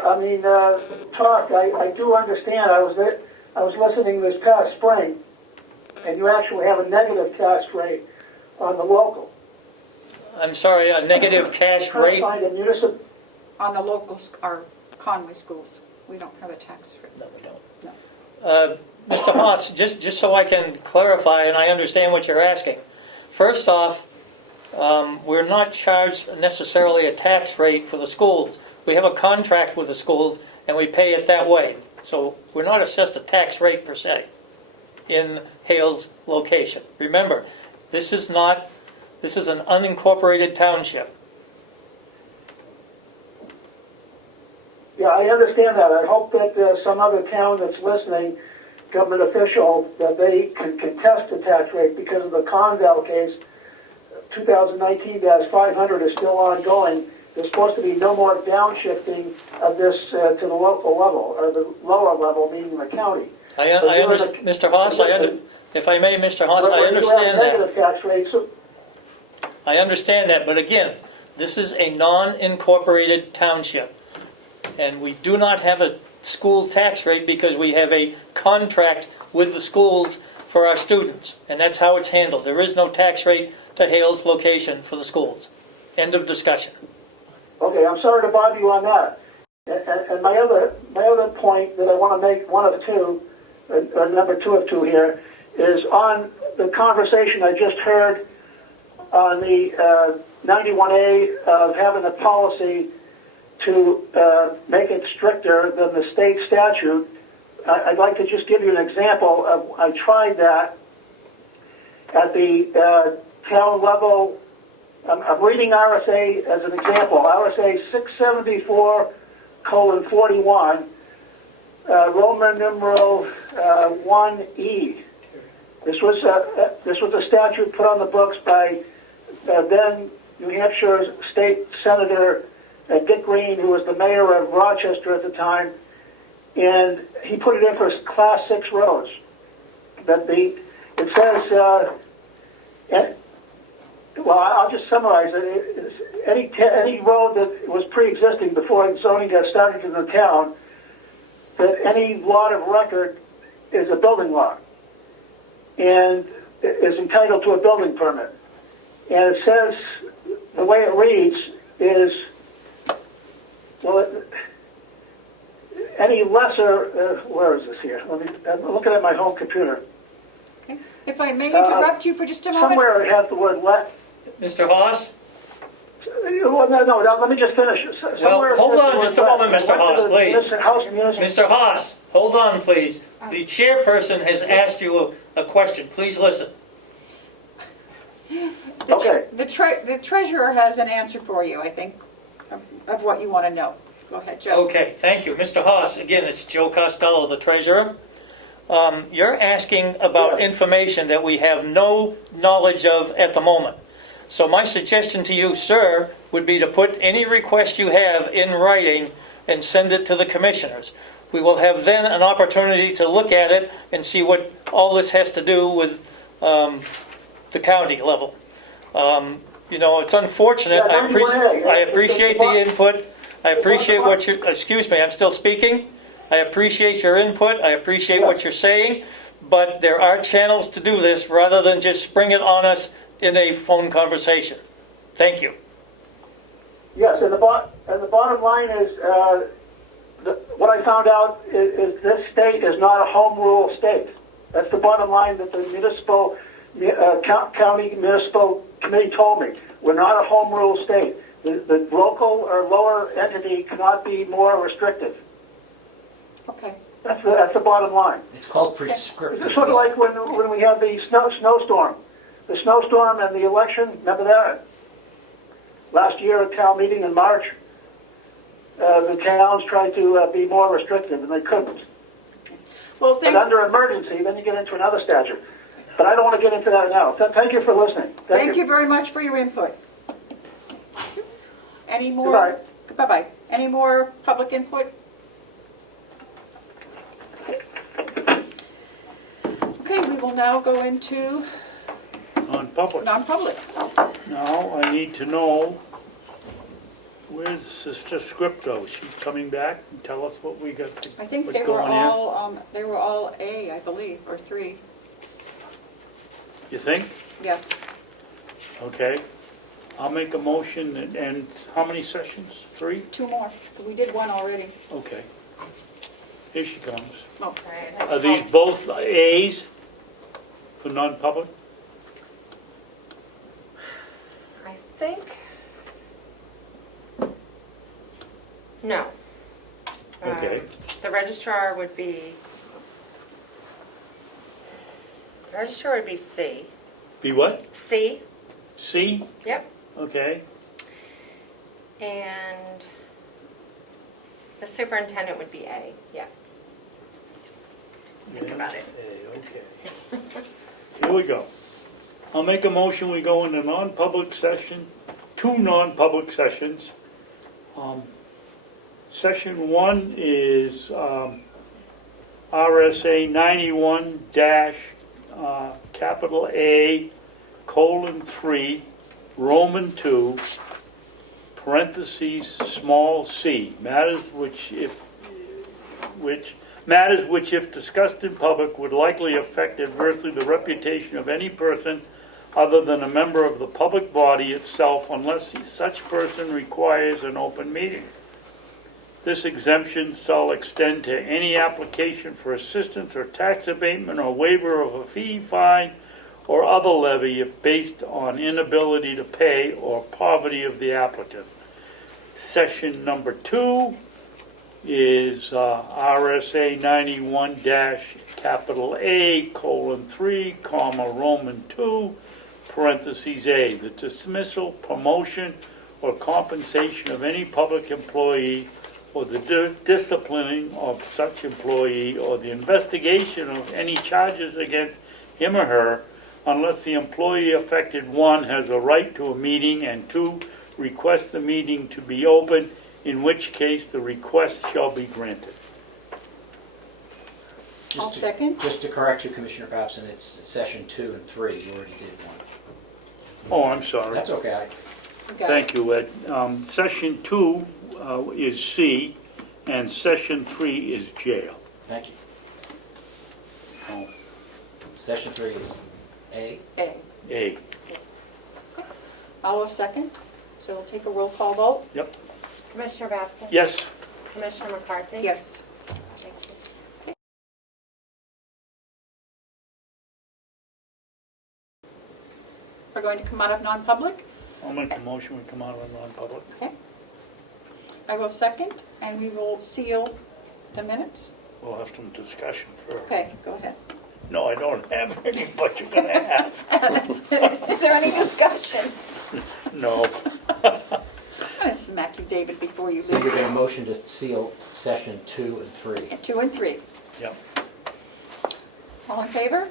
talk, I do understand. I was listening this past spring, and you actually have a negative tax rate on the local. I'm sorry, a negative cash rate? Find a municipal. On the local, our Conway schools, we don't have a tax rate. No, we don't. No. Mr. Haas, just so I can clarify and I understand what you're asking. First off, we're not charged necessarily a tax rate for the schools. We have a contract with the schools and we pay it that way. So we're not assessed a tax rate per se in Hale's location. Remember, this is an unincorporated township. Yeah, I understand that. I hope that some other town that's listening, government official, that they can contest the tax rate because of the Conval case. 2019-500 is still ongoing. There's supposed to be no more downshifting of this to the local level, or the lower level, meaning the county. I understand, Mr. Haas. If I may, Mr. Haas, I understand that. Negative tax rates. I understand that, but again, this is a non-incorporated township, and we do not have a school tax rate because we have a contract with the schools for our students, and that's how it's handled. There is no tax rate to Hale's location for the schools. End of discussion. Okay, I'm sorry to bother you on that. And my other point that I want to make, one of two, number two of two here, is on the conversation I just heard on the 91A of having a policy to make it stricter than the state statute. I'd like to just give you an example of, I tried that at the town level. I'm reading RSA as an example. RSA 674:41, Roman numeral 1E. This was a statute put on the books by then New Hampshire State Senator Dick Green, who was the mayor of Rochester at the time, and he put it in for Class 6 roads. It says, well, I'll just summarize it. Any road that was pre-existing before zoning got started in the town, that any lot of record is a building lot and is entitled to a building permit. And it says, the way it reads is, well, any lesser, where is this here? I'm looking at my home computer. Okay. If I may interrupt you for just a moment. Somewhere it has the word let. Mr. Haas? Well, no, let me just finish. Well, hold on just a moment, Mr. Haas, please. Mr. Haas, hold on, please. The chairperson has asked you a question. Please listen. Okay. The treasurer has an answer for you, I think, of what you want to know. Go ahead, Joe. Okay, thank you. Mr. Haas, again, it's Joe Costello, the treasurer. You're asking about information that we have no knowledge of at the moment. So my suggestion to you, sir, would be to put any request you have in writing and send it to the commissioners. We will have then an opportunity to look at it and see what all this has to do with the county level. It's unfortunate. I appreciate the input. I appreciate what you. Excuse me, I'm still speaking. I appreciate your input. I appreciate what you're saying. But there are channels to do this rather than just spring it on us in a phone conversation. Thank you. Yes, and the bottom line is, what I found out is this state is not a home rule state. That's the bottom line that the municipal, county municipal committee told me. We're not a home rule state. The local or lower entity cannot be more restrictive. Okay. That's the bottom line. It's called prescriptive. It's sort of like when we had the snowstorm. The snowstorm and the election, remember that? Last year at town meeting in March, the towns tried to be more restrictive, and they couldn't. Well, but under emergency, then you get into another statute. But I don't want to get into that now. Thank you for listening. Thank you very much for your input. Any more? Goodbye. Bye-bye. Any more public input? Okay, we will now go into Non-public. non-public. Now, I need to know, where's Sister Scripto? She's coming back and tell us what we got I think what's they were going here? all A, I believe, or 3. You think? Yes. Okay. I'll make a motion that ends, how many sessions? 3? 2 more. We did 1 already. Okay. Here she comes. Oh, Right. Are these both A's for non-public? I think. No. Okay. The registrar would be. The registrar would be C. Be what? C. C? Yep. Okay. And the superintendent would be A. Yeah. Think about it. A, okay. Here we go. I'll make a motion, we go into non-public session, 2 non-public sessions. Session 1 is RSA 91 dash capital A, colon 3, Roman 2, parentheses, small c, matters which if discussed in public would likely affect adversely the reputation of any person other than a member of the public body itself unless such person requires an open meeting. This exemption shall extend to any application for assistance or tax abatement or waiver of a fee, fine, or other levy if based on inability to pay or poverty of the applicant. Session number 2 is RSA 91 dash capital A, colon 3, comma, Roman 2, parentheses A, the dismissal, promotion, or compensation of any public employee or the disciplining of such employee or the investigation of any charges against him or her unless the employee affected, 1, has a right to a meeting, and 2, requests the meeting to be open, in which case the request shall be granted. I'll second. Just to correct you, Commissioner Babson, it's session 2 and 3. You already did 1. Oh, I'm sorry. That's okay. Okay. Thank you, Ed. Session 2 is C, and session 3 is jail. Thank you. Oh, Session 3 is A. A. A. I'll second. So we'll take a roll call vote. Yep. Commissioner Babson? Yes. Commissioner McCarthy? Yes. Thank you. We're going to come out of non-public. I'll make a motion, we come out of non-public. Okay. I will second, and we will seal the minutes. We'll have some discussion first. Okay, go ahead. No, I don't have any, but you're gonna ask. Is there any discussion? No. I'm going to smack you, David, before you So leave. you're going to motion to seal session 2 and 3. 2 and 3. Yep. All in favor?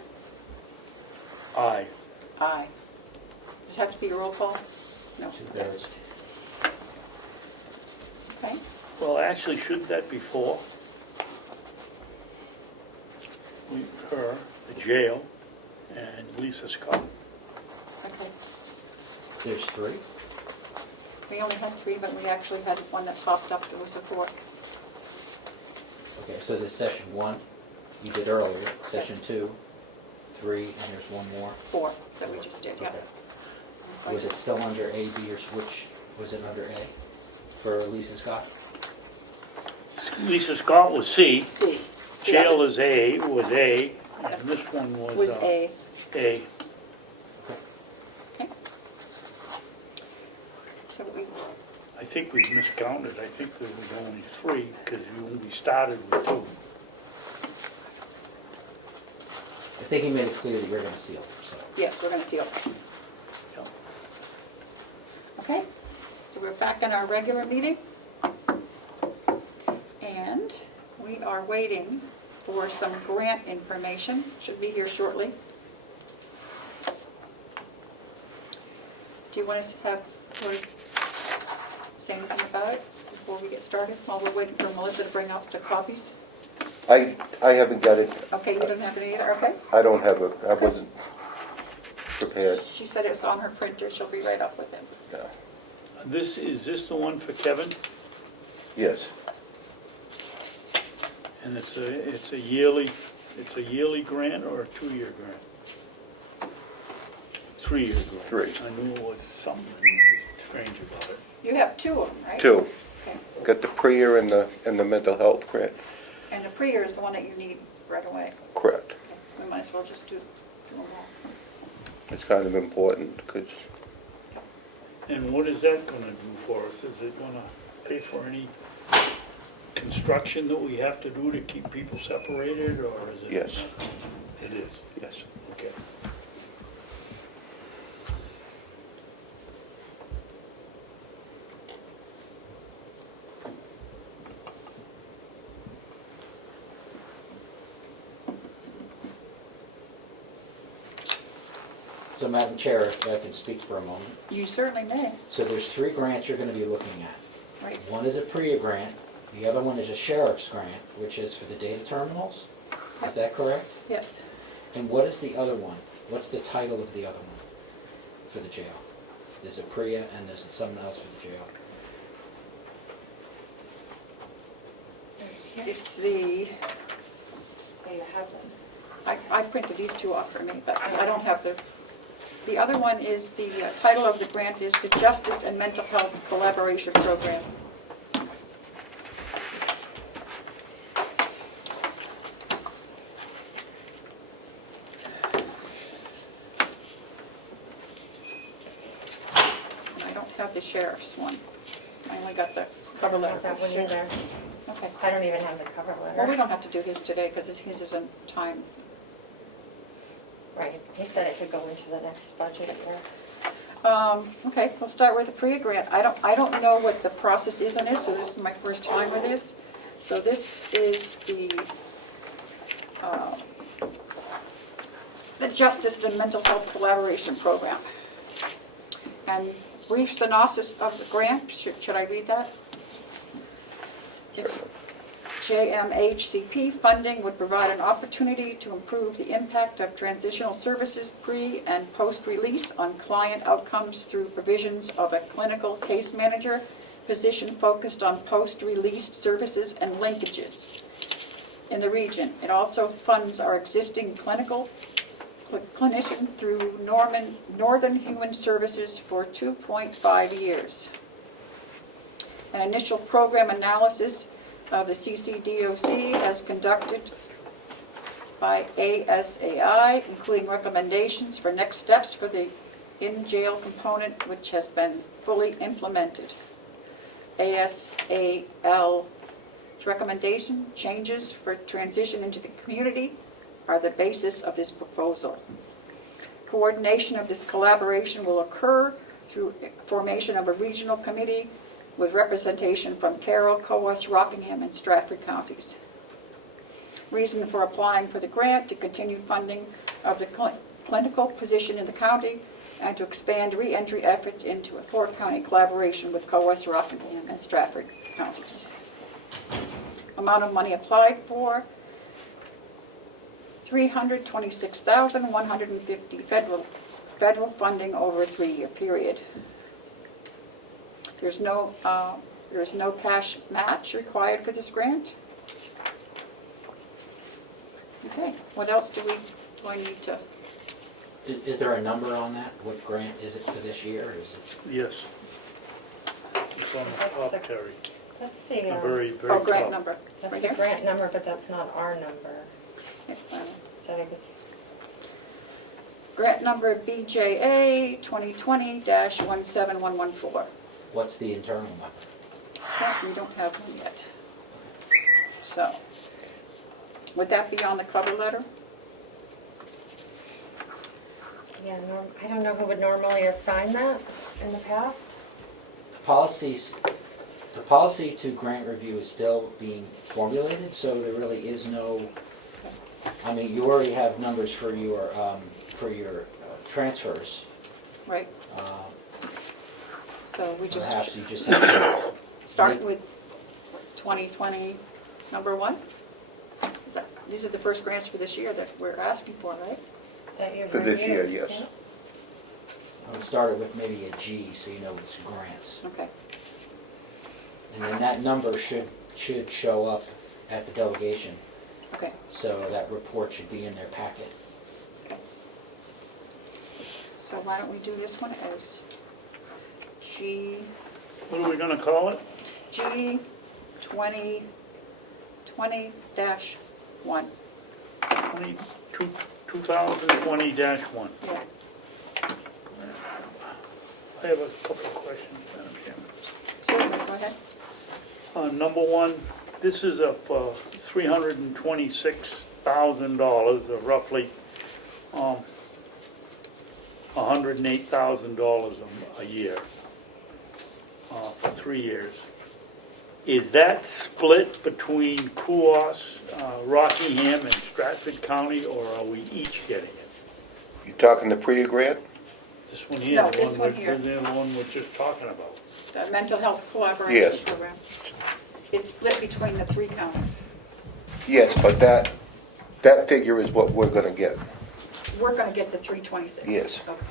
Aye. Aye. Does it have to be a roll call? No. 2/3. Okay. Well, actually, shouldn't that be 4? Her, the jail, and Lisa Scott. Okay. There's 3. We only had 3, but we actually had one that popped up that was a 4th. Okay, so this session 1 you did earlier, session Yes. 2, 3, and there's one more. 4 that we just did, yeah. Okay. Was it still under A, B, or which was it under A for Lisa Scott? Lisa Scott was C. C. The Jail other is A, was A, and this one was... was A. A. Okay. So we, I think we miscounted. I think there was only 3, because we started with 2. I think he made it clear that you're going to seal, so. yes, we're going to seal. Yep. Okay, so we're back in our regular meeting. And we are waiting for some grant information. Should be here shortly. Do you want us to have, say anything about it before we get started, while we're waiting for Melissa to bring up the copies? I haven't got it. Okay, you don't have it either, okay? I don't have it. I wasn't prepared. She said it's on her printer, she'll be right up with it. Yeah. Is this the one for Kevin? Yes. And it's a yearly grant or a 2-year grant? 3-year grant. 3. I knew it was something strange about it. You have 2 of them, right? 2. Okay. Got the PREA and the mental health grant. And the pre-year is the one that you need right away. Correct. We might as well just do them all. It's kind of important because And what is that gonna do for us? Is it gonna pay for any construction that we have to do to keep people separated, or is it? Yes. It is, yes. okay. So Madam Chair, if I can speak for a moment. You certainly may, So there's 3 grants you're going to be looking at. right? One is a PRIA grant, the other one is a sheriff's grant, which is for the data terminals. Is that correct? Yes. And what is the other one? What's the title of the other one for the jail? There's a PRIA and there's something else for the jail. It's the, Oh, you have those. I printed these two off for me, but I don't have the other one is, the title of the grant is the Justice and Mental Health Collaboration Program. And I don't have the sheriff's one. I only got the cover I letter. don't have for that the one sheriff. either. Okay. I don't even have the cover Well, we letter. don't have to do his today because his isn't time. Right, he said it could go into the next budget year. Okay, we'll start with the PRIA grant. I don't know what the process is on this, so this is my first time with this. So this is the Justice and Mental Health Collaboration Program. And brief synopsis of the grant, should I read that? It's JMHCP funding would provide an opportunity to improve the impact of transitional services pre- and post-release on client outcomes through provisions of a clinical case manager position focused on post-release services and linkages in the region. It also funds our existing clinical clinician through Northern Human Services for 2.5 years. An initial program analysis of the CCDOC as conducted by ASAI, including recommendations for next steps for the in-jail component, which has been fully implemented. ASAL's recommendation, changes for transition into the community, are the basis of this proposal. Coordination of this collaboration will occur through formation of a regional committee with representation from Carroll, Coas, Rockingham, and Stratford counties. Reason for applying for the grant: to continue funding of the clinical position in the county and to expand re-entry efforts into a four-county collaboration with Coas, Rockingham, and Stratford counties. Amount of money applied for: $326,150 federal funding over a 3-year period. There's no cash match required for this grant. Okay, what else do I need to? Is there a number on that? What grant is it for this year? Or is it? Yes. It's on the top, Terry. That's The the, very, very Oh, top. grant number. that's Right the here? grant number, but that's not our number. Okay, So I guess, grant number BJA 2020-17114. What's the internal number? We don't have one yet. So, would that be on the cover letter? yeah, I don't know who would normally assign that in the past. The policy to grant review is still being formulated, so there really is no, I mean, you already have numbers for your transfers. Right, so we just Perhaps you just have to, start with 2020 number 1? These are the first grants for this year that we're asking for, right? That you've For this year, reviewed, yes. yeah? I would start it with maybe a G, so you know it's grants. Okay, And then that number should show up at the delegation, okay. so that report should be in their packet. So why don't we do this one as G What are we gonna call it? G 2020-17114. 20-1. 2020-1. Yeah. I have a couple of questions, Madam Chairman. Certainly, go ahead. Number one, this is a $326,000, or roughly $108,000 a year for 3 years. Is that split between Kuos, Rockingham, and Stratford County, or are we each getting it? You talking the pre grant? This one here, No, the this one here. the one we're just talking about. The mental health collaboration Yes. program. It's split between the 3 counties. Yes, but that figure is what we're gonna get. We're going to get the 326. Yes. Okay.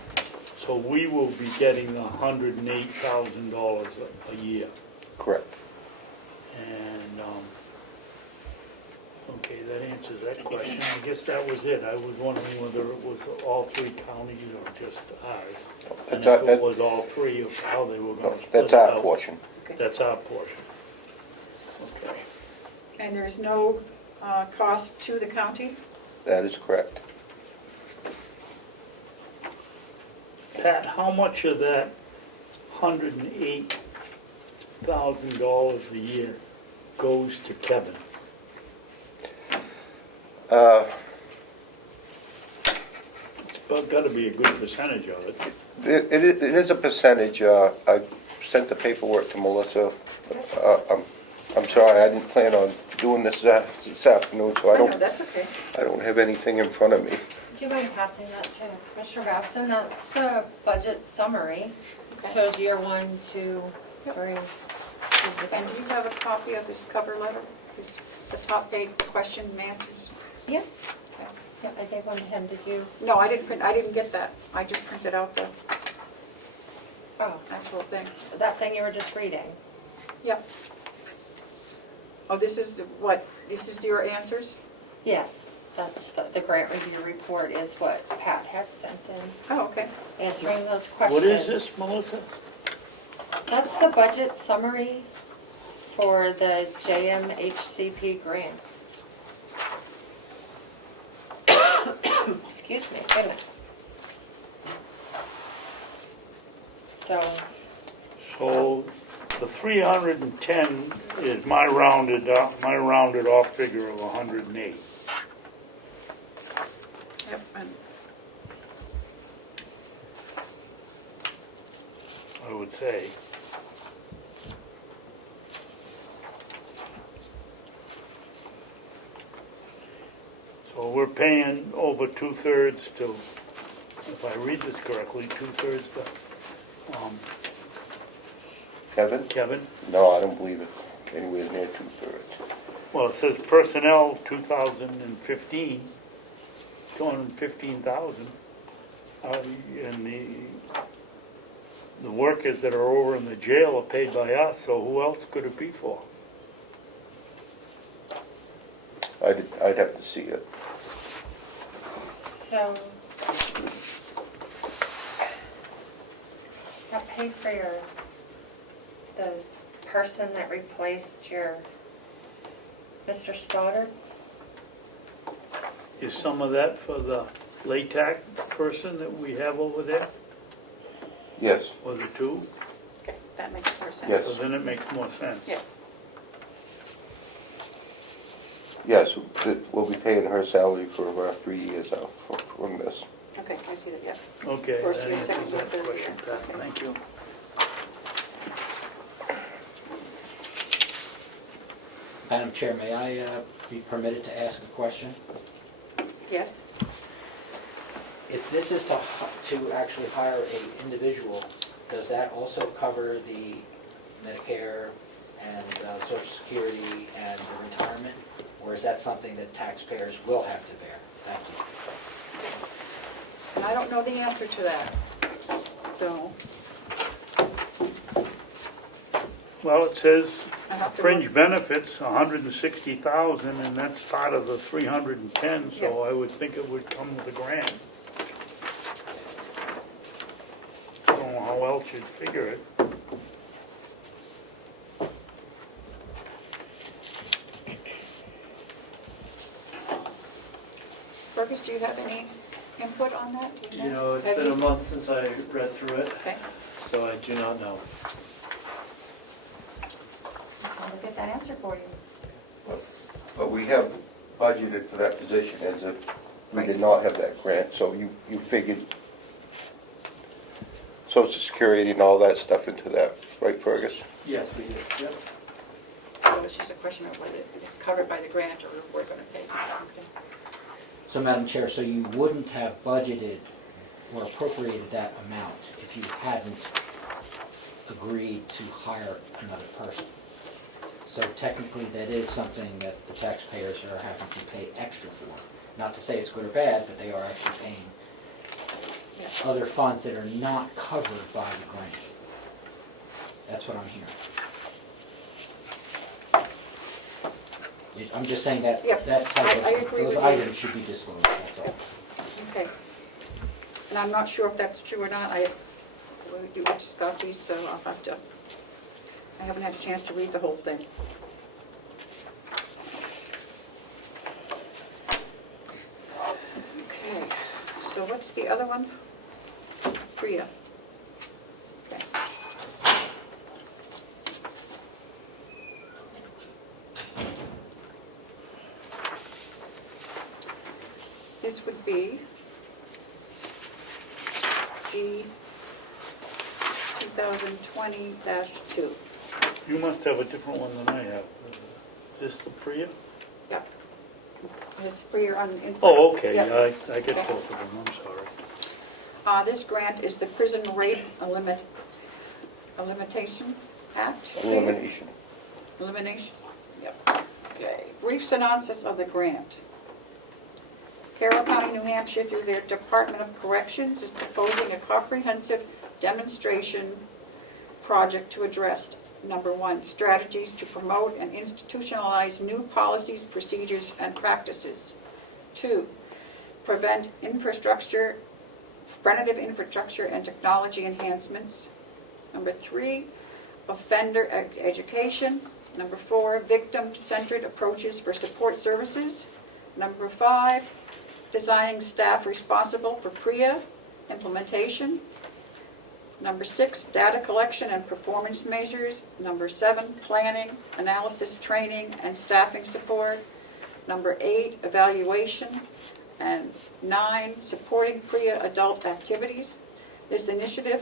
So we will be getting $108,000 a year. Correct. And, okay, that answers that question. I guess that was it. I was wondering whether it was all 3 counties or just ours. And if it was all 3, of how they were going to split That's it our out. portion. That's our portion. Okay. And there's no cost to the county? That is correct. Pat, how much of that $108,000 a year goes to Kevin? It's got to be a good percentage of it. It is a percentage. I sent the paperwork to Melissa. I'm sorry, I didn't plan on doing this this afternoon, so I No, don't, that's okay. I don't have anything in front of me. Do you mind passing that to Commissioner Babson? That's the budget summary. Okay. Shows year 1, 2, 3. And do you have a copy of his cover letter? The top page, the question and answers? Yeah, Okay. yeah, I gave one to him. Did you? No, I didn't get that. I just printed out the Oh, actual thing. that thing you were just reading. Yep. Oh, this is what, this is your answers? Yes, that's the grant review report is what Pat had sent in, Oh, okay. answering those questions. What is this, Melissa? That's the budget summary for the JMHCP grant. Excuse me, goodness. So, So the 310 is my rounded off figure of 108. Yep, and I would say. So we're paying over 2/3 to, if I read this correctly, 2/3 to Kevin? Kevin. No, I don't believe it's anywhere near 2/3. Well, it says personnel 2015, 215,000. And the workers that are over in the jail are paid by us, so who else could it be for? I'd have to see it. so. That paid for those person that replaced your Mr. Stoddard? Is some of that for the LATAC person that we have over there? Yes, Or the 2? okay, that makes more sense. Yes. So then it makes more sense. Yeah. yes, we'll be paying her salary for 3 years out from this. Okay, I see that, yeah. Okay, First that year, answers second year, that third question, year. Pat. Okay. Thank you. Madam Chair, may I be permitted to ask a question? Yes? If this is to actually hire an individual, does that also cover the Medicare and Social Security and the retirement? Or is that something that taxpayers will have to bear? Thank you. And I don't know the answer to that, so Well, it says I have to fringe look. benefits, 160,000, and that's part of the 310, so Yeah. I would think it would come with a grant. I don't know how else you'd figure it. Fergus, do you have any input on that? Do You know, it's Have been you- a month since I read through it, Okay, so I do not know. I'll get that answer for you. But we have budgeted for that position as if we did not have that grant, so you figured Social Security and all that stuff into that, right, Fergus? Yes, we did, yep. So it's just a question of whether it's covered by the grant or if we're gonna pay. Okay. So, Madam Chair, so you wouldn't have budgeted or appropriated that amount if you hadn't agreed to hire another person. So technically, that is something that the taxpayers are having to pay extra for. Not to say it's good or bad, but they are actually paying other funds that are not covered by the grant. That's what I'm hearing. I'm just saying that, Yep, that type I of, agree those with you. items should be disclosed, that's all. Okay. And I'm not sure if that's true or not. We just got these, so I'll have to, I haven't had a chance to read the whole thing. Okay, so what's the other one? Priya. Okay. This would be G 2020-2. You must have a different one than I have. Is this the Priya? Yep. This for your input. Oh, okay, Yep. I get Okay. both of them, I'm sorry. This grant is the Prison Rape Elimination Act. Elimination. Elimination? Yep. Okay. Brief synopsis of the grant. Carroll County, New Hampshire, through their Department of Corrections, is proposing a comprehensive demonstration project to address, number one, strategies to promote and institutionalize new policies, procedures, and practices. 2, preventative infrastructure and technology enhancements. Number 3, offender education. Number 4, victim-centered approaches for support services. Number 5, designing staff responsible for PREA implementation. Number 6, data collection and performance measures. Number 7, planning, analysis, training, and staffing support. Number 8, evaluation. And 9, supporting PREA adult activities. This initiative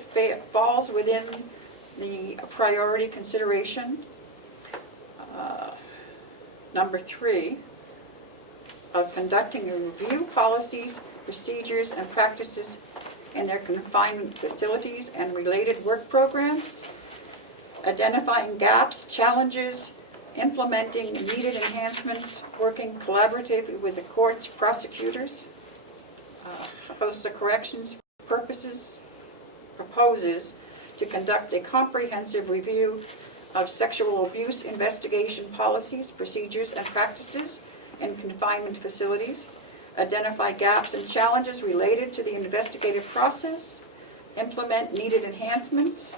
falls within the priority consideration. Number 3, of conducting a review policies, procedures, and practices in their confinement facilities and related work programs, identifying gaps, challenges, implementing needed enhancements, working collaboratively with the courts, prosecutors, Office of Corrections proposes to conduct a comprehensive review of sexual abuse investigation policies, procedures, and practices in confinement facilities, identify gaps and challenges related to the investigative process, implement needed enhancements,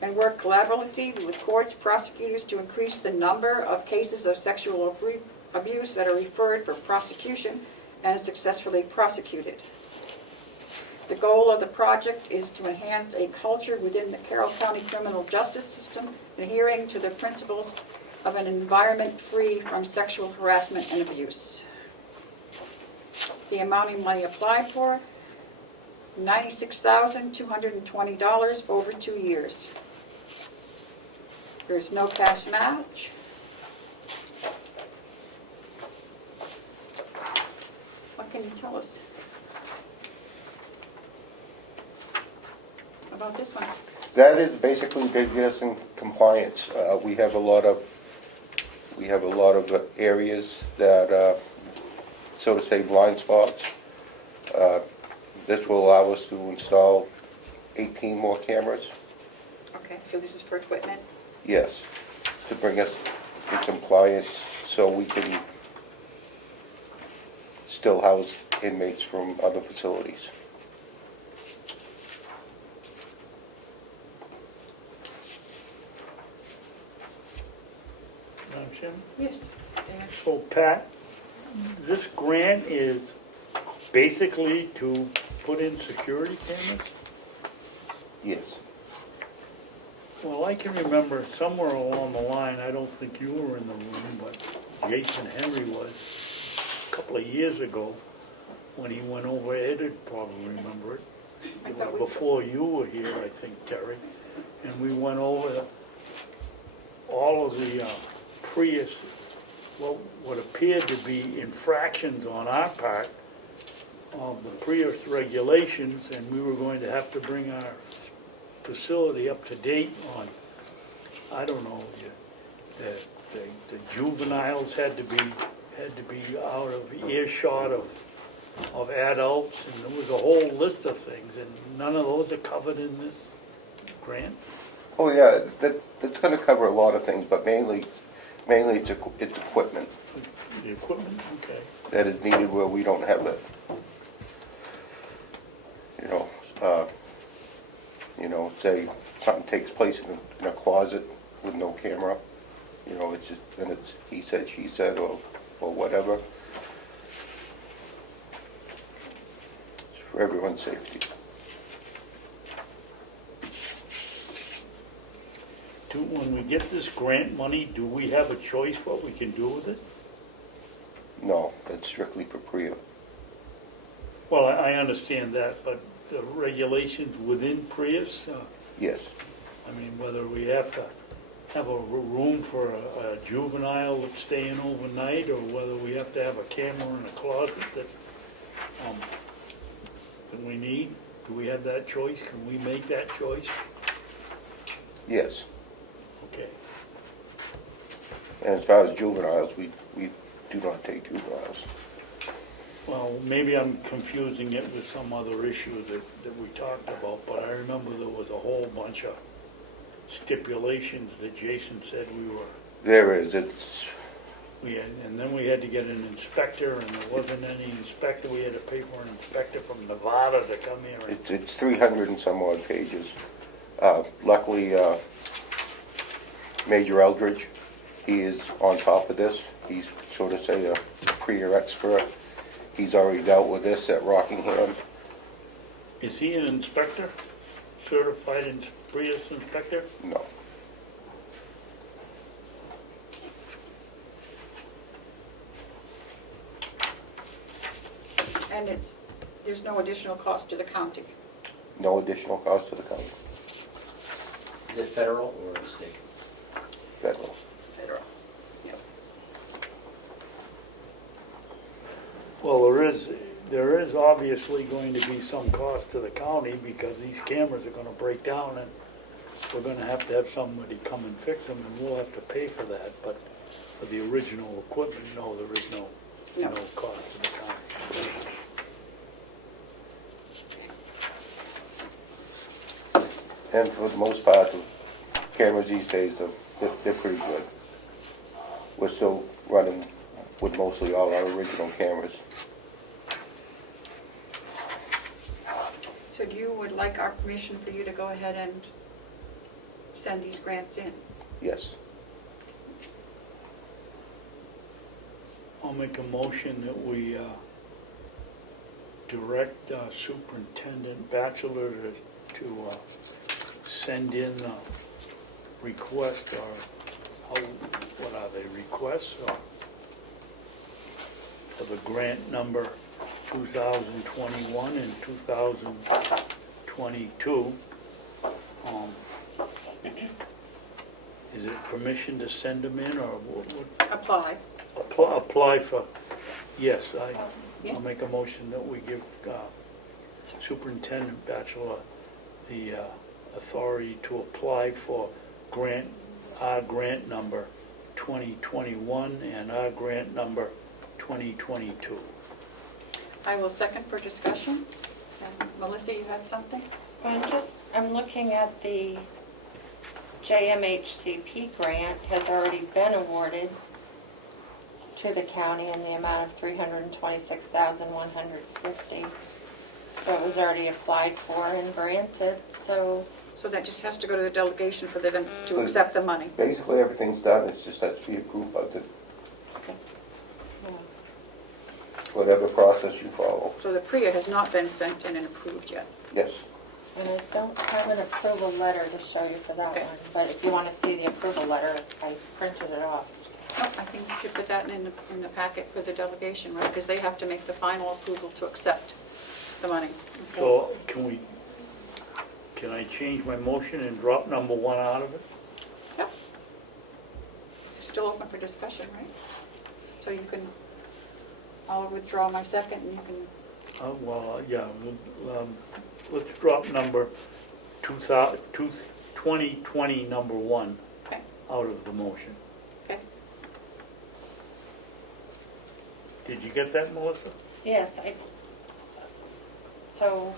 and work collaboratively with courts, prosecutors to increase the number of cases of sexual abuse that are referred for prosecution and successfully prosecuted. The goal of the project is to enhance a culture within the Carroll County criminal justice system adhering to the principles of an environment free from sexual harassment and abuse. The amount of money applied for, $96,220 over 2 years. There's no cash match. What can you tell us about this one? That is basically just in compliance. We have a lot of areas that, so to say, blind spots. This will allow us to install 18 more cameras. Okay, so this is for equipment? Yes, to bring us in compliance so we can still house inmates from other facilities. Madam Chairman? Yes. Dan. So Pat, this grant is basically to put in security cameras? Yes. Well, I can remember somewhere along the line, I don't think you were in the room, but Jason Henry was a couple of years ago when he went over, Ed'd probably remember it. It was before you were here, I think, Terry. And we went over all of the Prius, what appeared to be infractions on our part of the Prius regulations, and we were going to have to bring our facility up to date on, I don't know, the juveniles had to be out of earshot of adults, and there was a whole list of things, and none of those are covered in this grant? Oh, yeah, that's gonna cover a lot of things, but mainly it's equipment The equipment, okay. that is needed where we don't have it. Say something takes place in a closet with no camera, it's just, then it's he said, she said, or whatever. It's for everyone's safety. When we get this grant money, do we have a choice what we can do with it? No, it's strictly for Priya. Well, I understand that, but the regulations within Prius, Yes, I mean, whether we have to have a room for a juvenile that's staying overnight, or whether we have to have a camera in a closet that we need, do we have that choice? Can we make that choice? yes. Okay. And as far as juveniles, we do not take juveniles. Well, maybe I'm confusing it with some other issue that we talked about, but I remember there was a whole bunch of stipulations that Jason said we were, There is, and then we had to get an inspector, and there wasn't any inspector. We had to pay for an inspector from Nevada to come here. And it's 300 and some odd pages. Luckily, Major Eldridge, he is on top of this. He's sort of say a Priya expert. He's already dealt with this at Rockingham. Is he an inspector? Certified Prius inspector? No. And there's no additional cost to the county. No additional cost to the county. Is it federal or state? Federal. Federal. Yep. Well, there is obviously going to be some cost to the county because these cameras are gonna break down, and we're gonna have somebody come and fix them, and we'll have to pay for that. But for the original equipment, no, there is no cost to the county. And for the most part, the cameras these days, they're pretty good. We're still running with mostly all our original cameras. So you would like our permission for you to go ahead and send these grants in? Yes. I'll make a motion that we direct Superintendent Batchelor to send in a request, or what are they, requests, for the grant number 2021 and 2022. Is it permission to send them in, or what? Apply. Apply for, yes, Yes. I'll make a motion that we give Superintendent Batchelor the authority to apply for our grant number 2021 and our grant number 2022. I will second for discussion. And Melissa, you had something? I'm looking at the JMHCP grant has already been awarded to the county in the amount of $326,150. So it was already applied for and granted, so. So that just has to go to the delegation for them to accept the money. Basically, everything's done. It's just has to be approved by the... Okay. whatever process you follow. So the PRIA has not been sent in and approved yet. Yes. And I don't have an approval letter to show you for that Okay. one, but if you want to see the approval letter, I printed it off. No, I think you should put that in the packet for the delegation, right? Because they have to make the final approval to accept the money. So can I change my motion and drop number 1 out of it? Yep. It's still open for discussion, right? So you can, I'll withdraw my second and you can, Let's drop number 2020 number 1 okay, out of the motion. okay. Did you get that, Melissa? Yes, so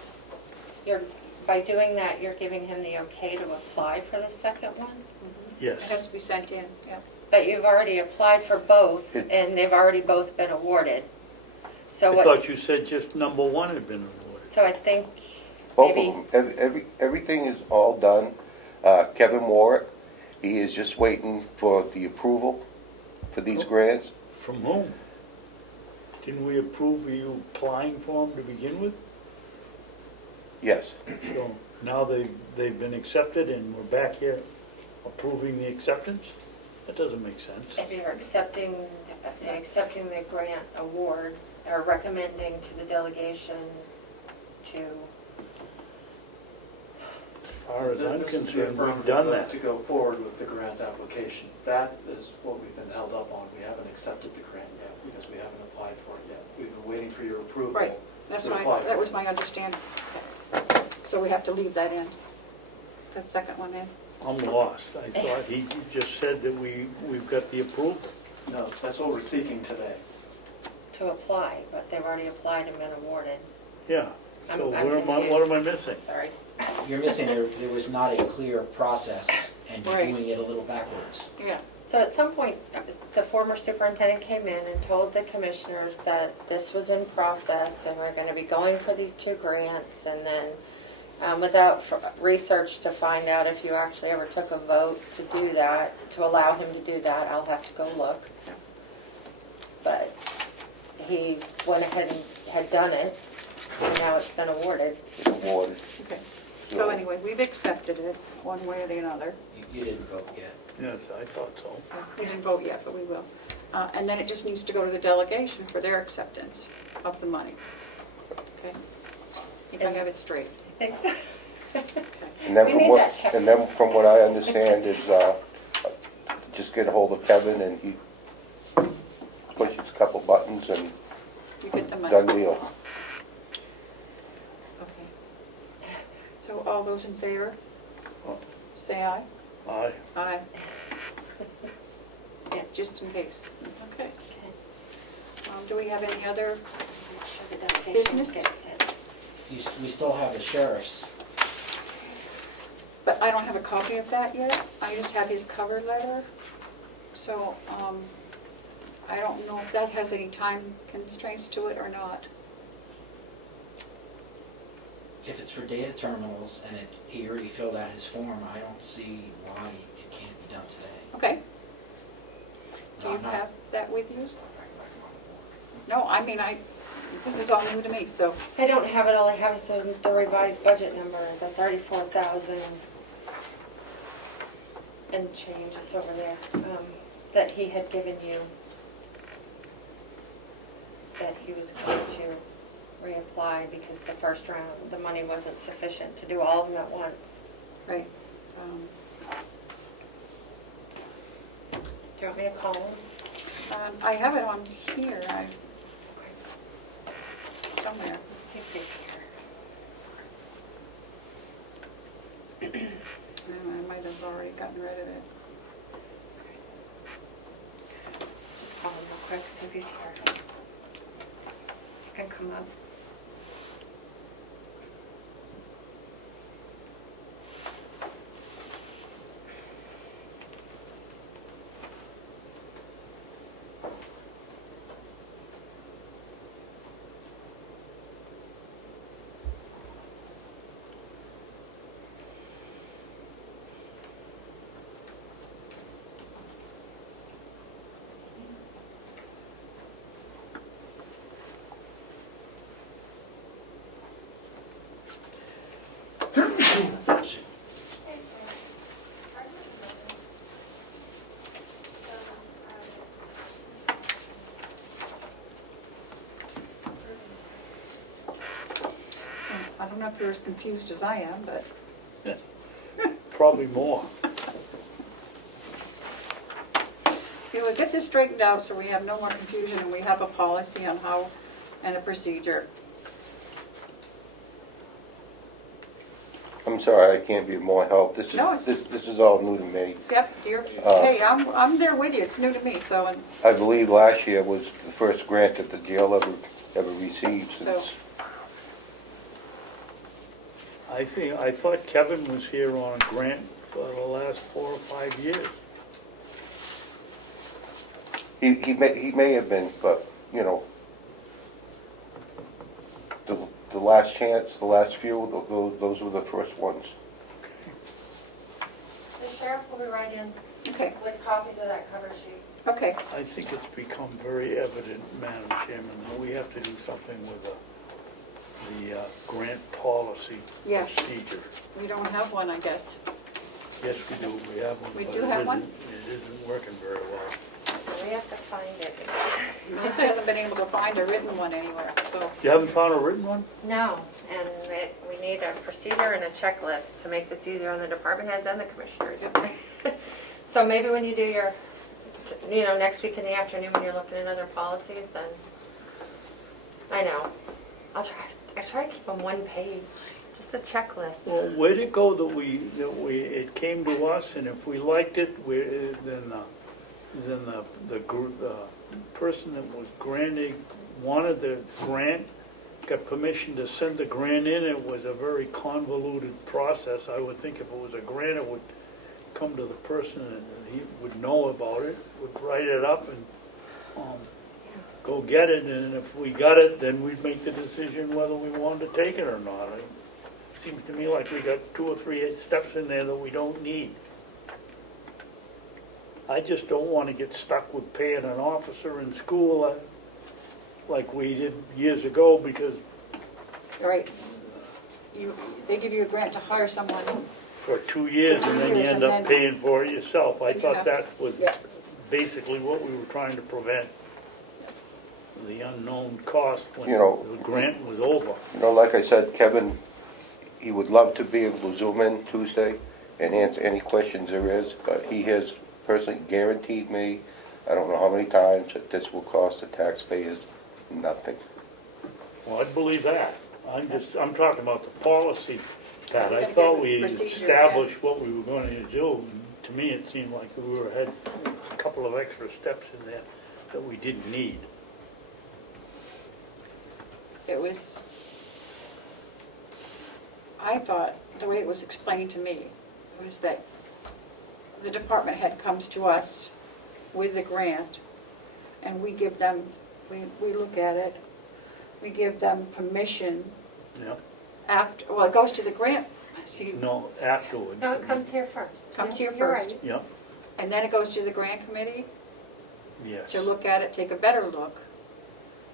by doing that, you're giving him the okay to apply for the second one? Yes. It has to be sent in, yeah. But you've already applied for both, It- and they've already both been awarded. I So what, thought you said just number 1 had been awarded. so I think Both maybe, of them. Everything is all done. Kevin Warwick, he is just waiting for the approval for these grants. From whom? Didn't we approve you applying for them to begin with? Yes. So now they've been accepted and we're back here approving the acceptance? That doesn't make sense. if you're accepting the grant award, or recommending to the delegation to, As far as I'm This is the concerned, we've affirmative done vote that. to go forward with the grant application. That is what we've been held up on. We haven't accepted the grant yet because we haven't applied for it yet. We've been waiting for your approval. Right, that's to apply for that it. was my understanding. Okay. So we have to leave that in, that second one in. I'm lost. I thought he just said that we've got the approval. No, that's what we're seeking today. to apply, but they've already applied and been awarded. Yeah. I'm So confused. what am I missing? Sorry. You're missing, there was not a clear process, and you're Right. doing it a little backwards. Yeah, So at some point, the former superintendent came in and told the commissioners that this was in process and we're going to be going for these 2 grants, and then without research to find out if you actually ever took a vote to do that, to allow him to do that, I'll have to go look. But he went ahead and had done it, and now it's been awarded. It's awarded. okay. So anyway, we've accepted it one way or the other. You didn't vote yet. Yes, I thought so. We didn't vote yet, but we will. And then it just needs to go to the delegation for their acceptance of the money. Okay? I think I have it straight. I think so. Okay. And then We from need what, that check. and then from what I understand is, just get a hold of Kevin and he pushes a couple buttons and You get the money. done deal. Okay. So all those in favor, say aye. Aye. Aye. Yeah, just in case. Okay. Do we have any other? Business? We still have the sheriff's. But I don't have a copy of that yet. I just have his cover letter. So, I don't know if that has any time constraints to it or not. If it's for data terminals and he already filled out his form, I don't see why it can't be done today. Okay. Do No, you I'm not- have that with you? No, I mean, this is all new to me, so, I don't have it, all I have is the revised budget number, the 34,000 and change, it's over there, that he had given you, that he was going to reapply because the first round, the money wasn't sufficient to do all of them at once. right. Do you want me to call him? I have it on here, somewhere. Let's see if he's here. I might have already gotten rid of it. Just call him real quick, see if he's here. You can come up. if you're as confused as I am, but Probably more. we will get this straightened out so we have no more confusion and we have a policy on how and a procedure. I'm sorry, I can't be of more help. This No, is, this is all new to me. Yep, hey, I'm there with you, it's new to me, so, and I believe last year was the first grant that the jail ever received So- since. I thought Kevin was here on a grant for the last 4 or 5 years. He may have been, but, you know, the last chance, the last few, those were the first ones. The sheriff will be right in okay, with copies of that cover sheet. okay. I think it's become very evident, Madam Chairman, that we have to do something with the grant policy Yeah. procedure. We don't have one, I guess. Yes, we do, we have one. We but do it have one? It isn't working very well. We have to find it. Lisa hasn't been able to find a written one anywhere, so, You haven't found a written one? No, and we need a procedure and a checklist to make this easier on the department heads and the commissioners. So maybe when you do your, next week in the afternoon when you're looking at other policies, then, I know, I try to keep them one page, just a checklist. Well, where'd it go that it came to us, and if we liked it, then the person that was granting, wanted the grant, got permission to send the grant in. It was a very convoluted process. I would think if it was a grant, it would come to the person and he would know about it, would write it up and go get it, and if we got it, then we'd make the decision whether we wanted to take it or not. It seems to me like we got 2 or 3 steps in there that we don't need. I just don't want to get stuck with paying an officer in school like we did years ago, because all right. They give you a grant to hire someone. for 2 years and then you end up paying for it yourself. I Then you thought have that was yeah. basically what we were trying to prevent. The unknown cost when You know- the grant was over. You know, like I said, Kevin, he would love to be able to zoom in Tuesday and answer any questions there is, but he has personally guaranteed me, I don't know how many times, that this will cost the taxpayers nothing. Well, I'd believe that. I'm talking about the policy, Pat. I Gotta thought get we procedure, established what we were going to do. To me, it seemed like we had a couple of extra steps in there that we didn't need. It was, I thought, the way it was explained to me, was that the department head comes to us with the grant, and we give them, we look at it, we give them permission Yeah. after, well, it goes to the grant, see, No, afterward. No, it comes here first. Comes Yeah, here you're first. right. Yeah, and then it goes to the grant committee yes. to look at it, take a better look,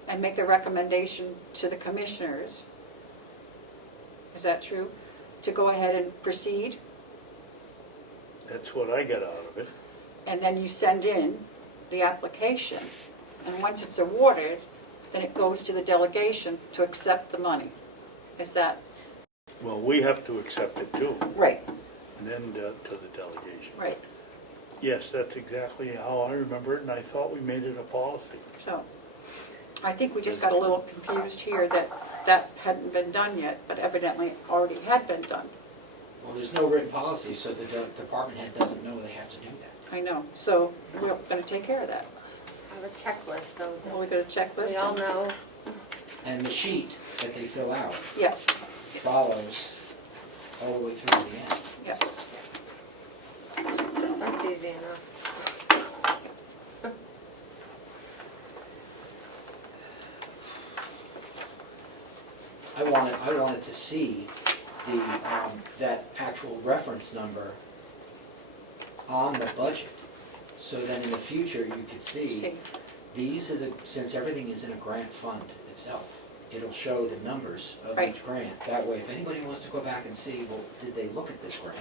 and make the recommendation to the commissioners. Is that true? To go ahead and proceed, That's what I got out of it. and then you send in the application. And once it's awarded, then it goes to the delegation to accept the money. Is that Well, we have to accept it too, right? and then to the delegation. Right. Yes, that's exactly how I remember it, and I thought we made it a policy. So I think we just got a little confused here that that hadn't been done yet, but evidently already had been done. Well, there's no written policy, so the department head doesn't know they have to do that. I know. So we're going to take care of that. I have a checklist, so Well, we got a checklist. we all know. And the sheet that they fill out Yes. follows all the way through to the end. Yeah. That's easy enough. I wanted to see the, that actual reference number on the budget, so then in the future you could see, these are the, since everything is in a grant fund itself, it'll show the numbers of Right. each grant. That way, if anybody wants to go back and see, well, did they look at this grant?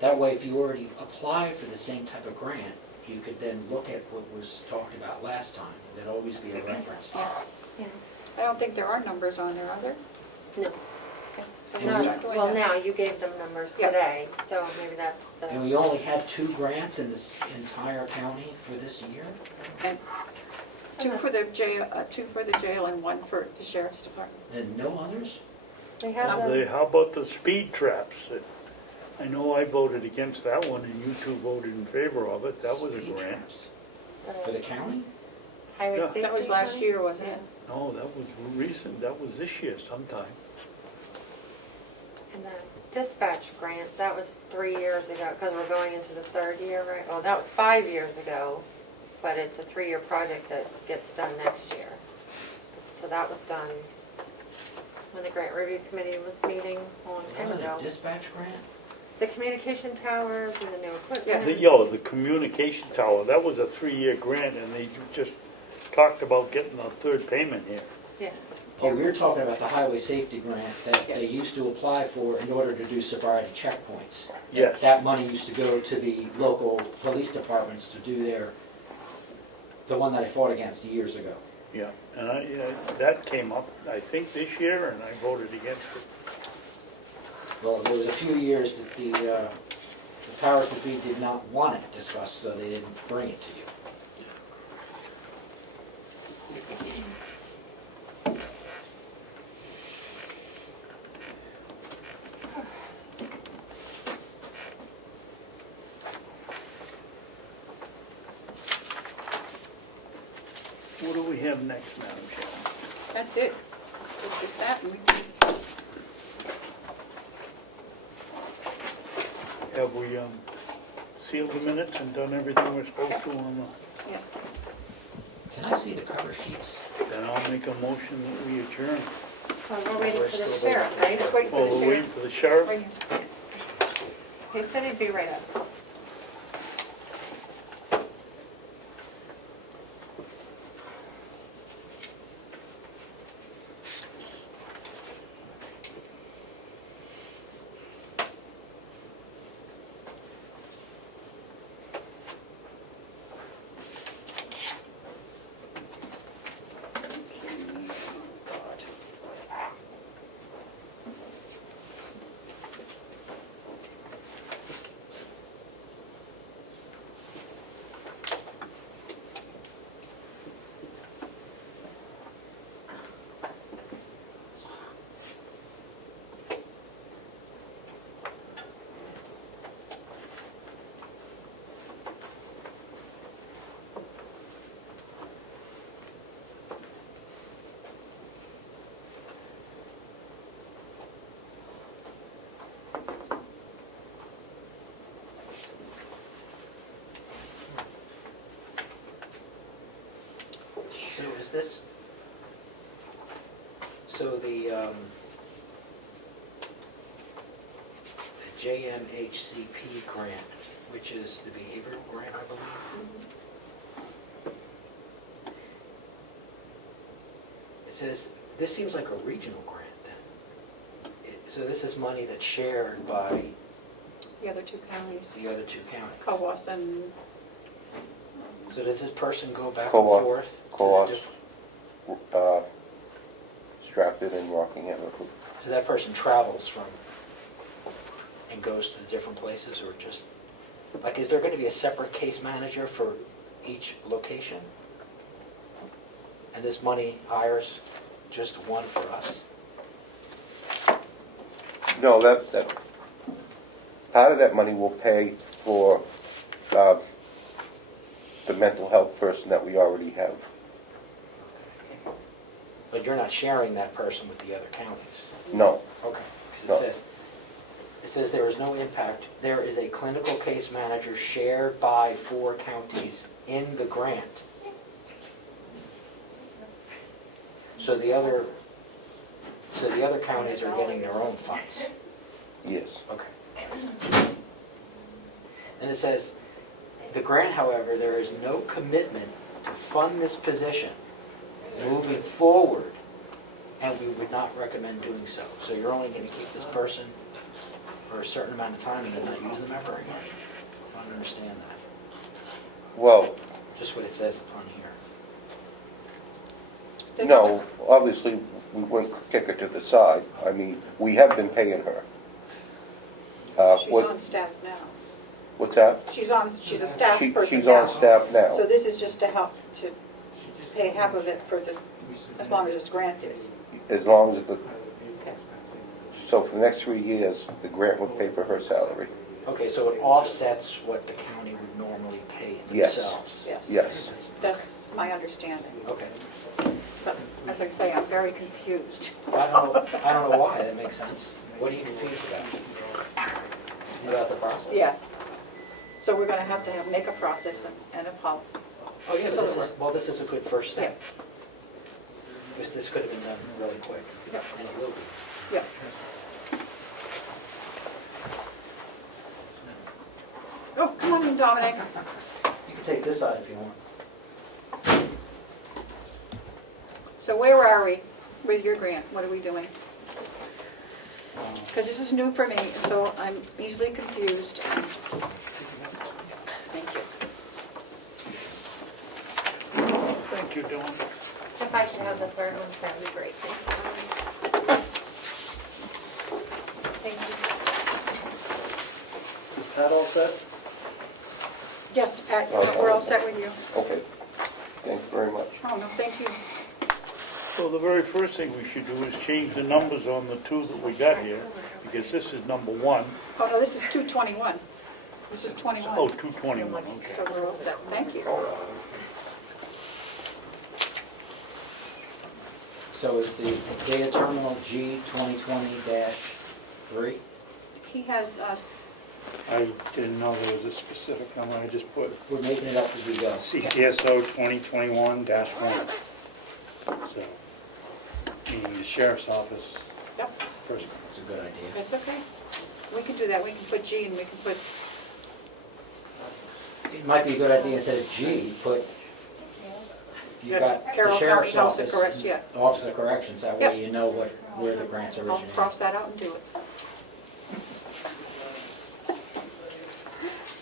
That way, if you already applied for the same type of grant, you could then look at what was talked about last time. There'd always be a reference. Yeah. Yeah. I don't think there are numbers on there, are there? No. Okay. Well, now, you gave them numbers Yeah. today, so maybe that's And the, we only had 2 grants in this entire county for this year? And 2 for the jail and 1 for the sheriff's department. And no others? they have them. How about the speed traps? I know I voted against that one, and you two voted in favor of it. That was a Speed grant. traps. For the county? Highway Yeah. safety. That was last money? year, wasn't Yeah. it? No, that was recent. That was this year sometime. And the dispatch grant, that was 3 years ago, because we're going into the 3rd year, right? Well, that was 5 years ago, but it's a 3-year project that gets done next year. So that was done when the grant review committee was meeting a long time Wasn't ago. it a dispatch grant? The communication towers and the new Yeah. equipment. The communication tower, that was a 3-year grant, and they just talked about getting a third payment here. Yeah. Oh, we were talking about the highway safety grant that they used to apply for in order to do sobriety checkpoints. Yes. That money used to go to the local police departments to do the one that I fought against years ago. Yeah, and that came up, I think, this year, and I voted against it. Well, there was a few years that the powers that be did not want it discussed, so they didn't bring it to you. What do we have next, Madam Chairman? That's it. It's just that, and we Have we sealed the minutes and done everything we're supposed to on yes. Can I see the cover sheets? then I'll make a motion that we adjourn. We're waiting for the sheriff, right? Just waiting for Oh, the we're waiting sheriff. for the sheriff? Right here. He said he'd be right up. So is this, so the JMHCP grant, which is the behavioral grant, I believe? It says, this seems like a regional grant then. So this is money that's shared by The other 2 counties, the other 2 counties. Cowas and, So does this person go back and Co-op. forth? to the Co-ops. diff- Stratford and Rockingham. So that person travels from, and goes to different places, or just, like, is there going to be a separate case manager for each location? And this money hires just one for us? No, that, part of that money will pay for the mental health person that we already have. But you're not sharing that person with the other counties? No, Okay. 'Cause No. it says there is no impact. There is a clinical case manager shared by 4 counties in the grant. So the other counties are getting their own funds? yes. Okay. And it says, the grant, however, there is no commitment to fund this position moving forward, and we would not recommend doing so. So you're only going to keep this person for a certain amount of time and then not use them ever again? I don't understand that. Well, Just what it says on here. no, obviously, we wouldn't kick her to the side. I mean, we have been paying her. She's on staff now. What's that? She's a staff person She's now. on staff now. So this is just to help to pay half of it for as long as this grant is. As long as the, Okay. so for the next 3 years, the grant would pay for her salary. Okay, so it offsets what the county would normally pay Yes. themselves? Yes. Yes. That's my understanding. Okay. But as I say, I'm very confused. I don't know why, that makes sense. What are you confused about? About the process? Yes. So we're going to have make a process and a policy. Oh, yeah, So but this is a good first step. Because this could have been done really quick, Yep. and it will be. Yeah. Oh, come on in, Dominic. You can take this side if you want. So where are we with your grant? What are we doing? Because this is new for me, so I'm easily confused. Thank you. Thank you, Dawn. If I could have the third one, that'd be great. Thank you. Is Pat all set? Yes, Pat, we're all set with you. Okay. Thanks very much. Oh, no, thank you. So the very first thing we should do is change the numbers on the two that we got here, because this is number 1. Oh, no, this is 221. This is 21. Oh, 221, okay. So we're all set. Thank you. So is the data terminal G 2020-3? He has us, I didn't know there was a specific number, I just put We're making it up as we go. CCSO 2021-1. So, meaning the sheriff's office yep, first. That's a good idea. that's okay. We can do that. We can put G and we can put, It might be a good idea instead of G, put, you've got the Carroll sheriff's County House of office, Corrections, yeah. Office of Corrections, that Yep. way you know where the grants I'll originate. cross that out and do it.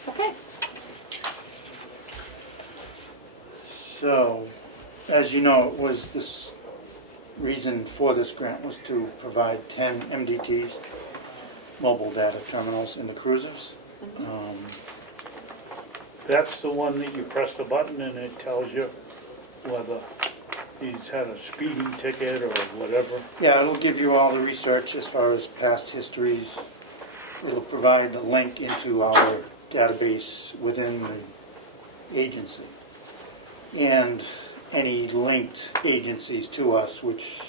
Okay. So, as you know, it was this reason for this grant was to provide 10 MDTs, mobile data terminals in the cruisers. That's the one that you press the button and it tells you whether he's had a speeding ticket or whatever. Yeah, it'll give you all the research as far as past histories. It'll provide a link into our database within the agency. And any linked agencies to us, which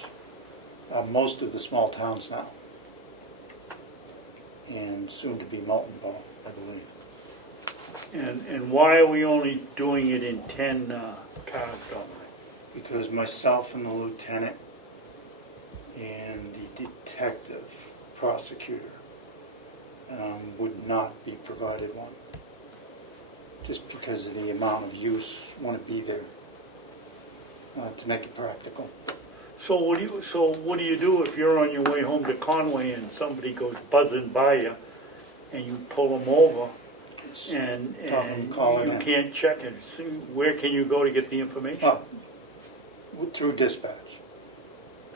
are most of the small towns now. And soon to be Molten Ball, I believe. And why are we only doing it in 10 cars, Dominic? Because myself and the lieutenant and the detective prosecutor would not be provided one. Just because of the amount of use, want to be there to make it practical. So what do you do if you're on your way home to Conway and somebody goes buzzing by you and you pull them over and calling you in. can't check it? See, where can you go to get the information? Oh, through dispatch.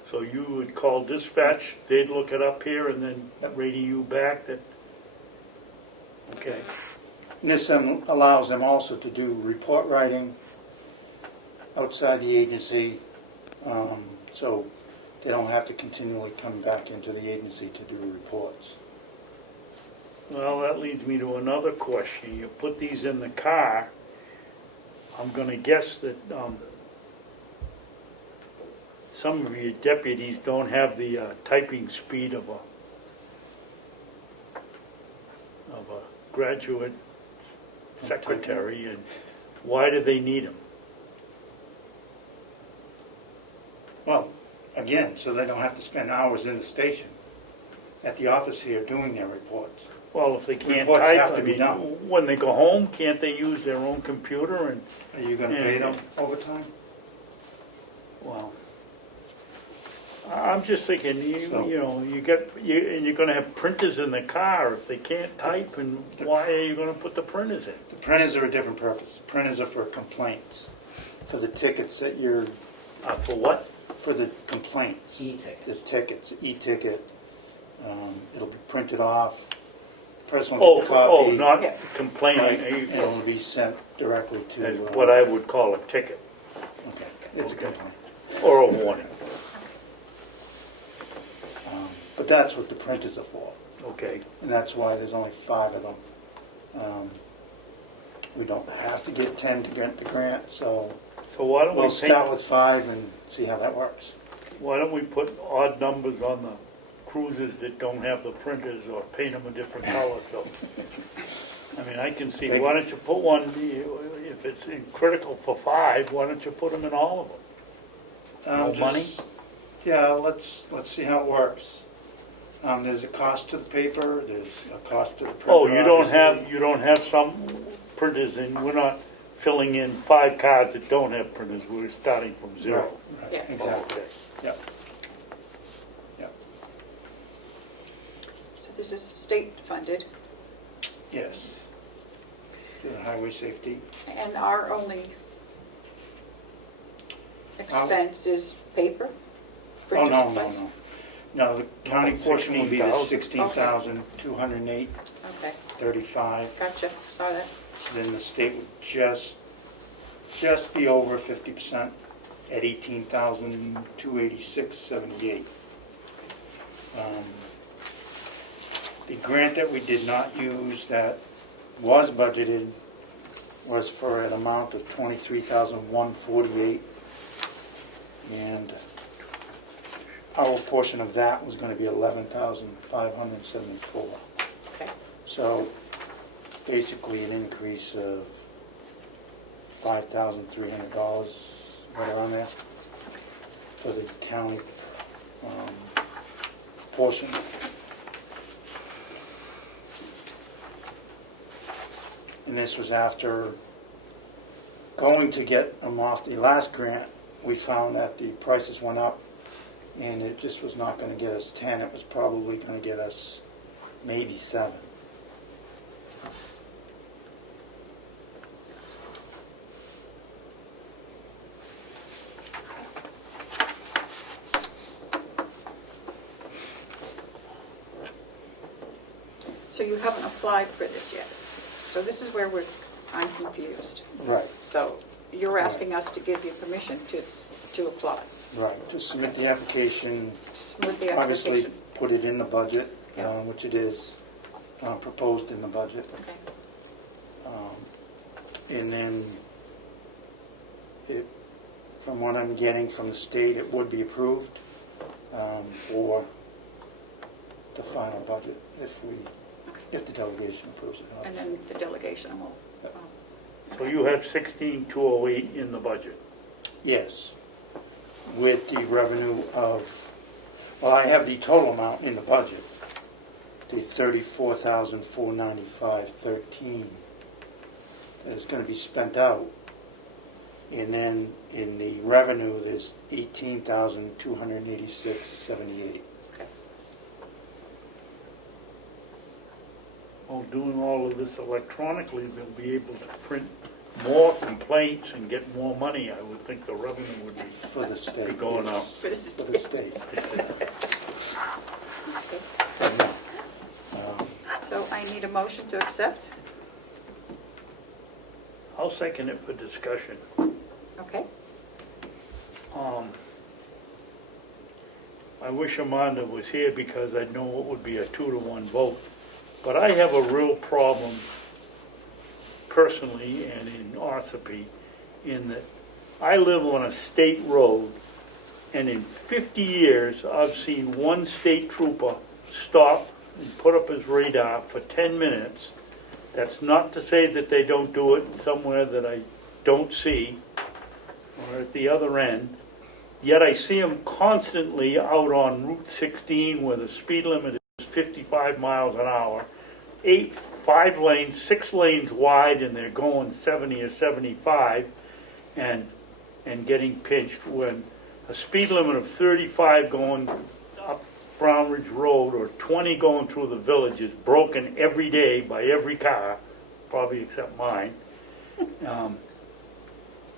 So you would call dispatch, they'd look it up here and then radio you back that, okay. And this allows them also to do report writing outside the agency, so they don't have to continually come back into the agency to do reports. Well, that leads me to another question. You put these in the car, I'm gonna guess that some of your deputies don't have the typing speed of a graduate secretary, and why do they need them? Well, again, so they don't have to spend hours in the station at the office here doing their reports. Well, if they can't Reports type, have to I be mean, done. when they go home, can't they use their own computer and, Are you going to pay them overtime? well, I'm just thinking, So- you know, and you're gonna have printers in the car if they can't type, and why are you gonna put the printers in? The printers are a different purpose. Printers are for complaints, for the tickets that you're, For what? For the complaints. E-tickets. The tickets, e-ticket, it'll be printed off, person Oh, will get a copy. not Yeah. complaining, And it'll be sent directly to. That's what I would call a ticket, Okay, it's a Okay. complaint. or a warning. But that's what the printers are for, Okay, and that's why there's only 5 of them. We don't have to get 10 to get the grant, so so why don't we we'll start paint, with 5 and see how that works. why don't we put odd numbers on the cruisers that don't have the printers, or paint them a different color, so. I mean, I can see, why don't you put one, if it's critical for 5, why don't you put them in all of them? No money? Yeah, let's see how it works. There's a cost to the paper, there's a cost to the printer. Oh, you obviously. don't have some printers, and we're not filling in 5 cards that don't have printers, we're starting from 0. Right, Yeah. exactly, Okay. yep. Yep, So this is state funded, yes. To the highway safety. and our only expense is paper? Oh, printer no, no, supplies? no. No, the county portion will be the 16,000. 16,208.35. Okay, gotcha, saw that. Then the state would just be over 50% at 18,286.78. The grant that we did not use that was budgeted was for an amount of 23,148, and our portion of that was going to be 11,574. Okay, So basically an increase of $5,300 right around there for the county portion. And this was after going to get them off the last grant. We found that the prices went up, and it just was not going to get us 10. It was probably going to get us maybe 7. so you haven't applied for this yet. So this is where I'm confused. Right, So you're asking us to give you permission to apply, right. To submit the application, submit the obviously application. put it in the budget, Yeah. which it is proposed in the budget. Okay, And then, from what I'm getting from the state, it would be approved for the final budget if the delegation approves it. and then the delegation will. So you have 16,208 in the budget. Yes, with the revenue of, well, I have the total amount in the budget, the $34,495.13 that is going to be spent out. And then in the revenue, there's $18,286.78. Okay. Well, doing all of this electronically, they'll be able to print more complaints and get more money. I would think the revenue would be For the state. going up. For the For the state. Okay. So I need a motion to accept. I'll second it for discussion. Okay. I wish Amanda was here because I know it would be a 2-to-1 vote. But I have a real problem personally and in Ossipee in that I live on a state road, and in 50 years I've seen one state trooper stop and put up his radar for 10 minutes. That's not to say that they don't do it somewhere that I don't see or at the other end. Yet I see them constantly out on Route 16 where the speed limit is 55 miles an hour. 5 lanes, 6 lanes wide, and they're going 70 or 75 and getting pinched when a speed limit of 35 going up Brown Ridge Road or 20 going through the village is broken every day by every car, probably except mine.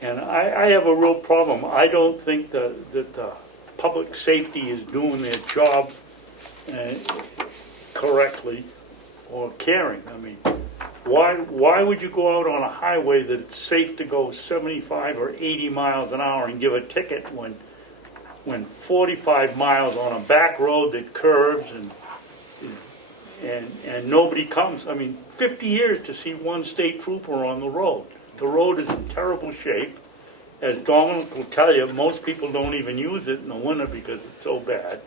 And I have a real problem. I don't think that the public safety is doing their job correctly or caring. I mean, why would you go out on a highway that it's safe to go 75 or 80 miles an hour and give a ticket when 45 miles on a back road that curves and nobody comes? I mean, 50 years to see one state trooper on the road. The road is in terrible shape. As Dominic will tell you, most people don't even use it in the winter because it's so bad.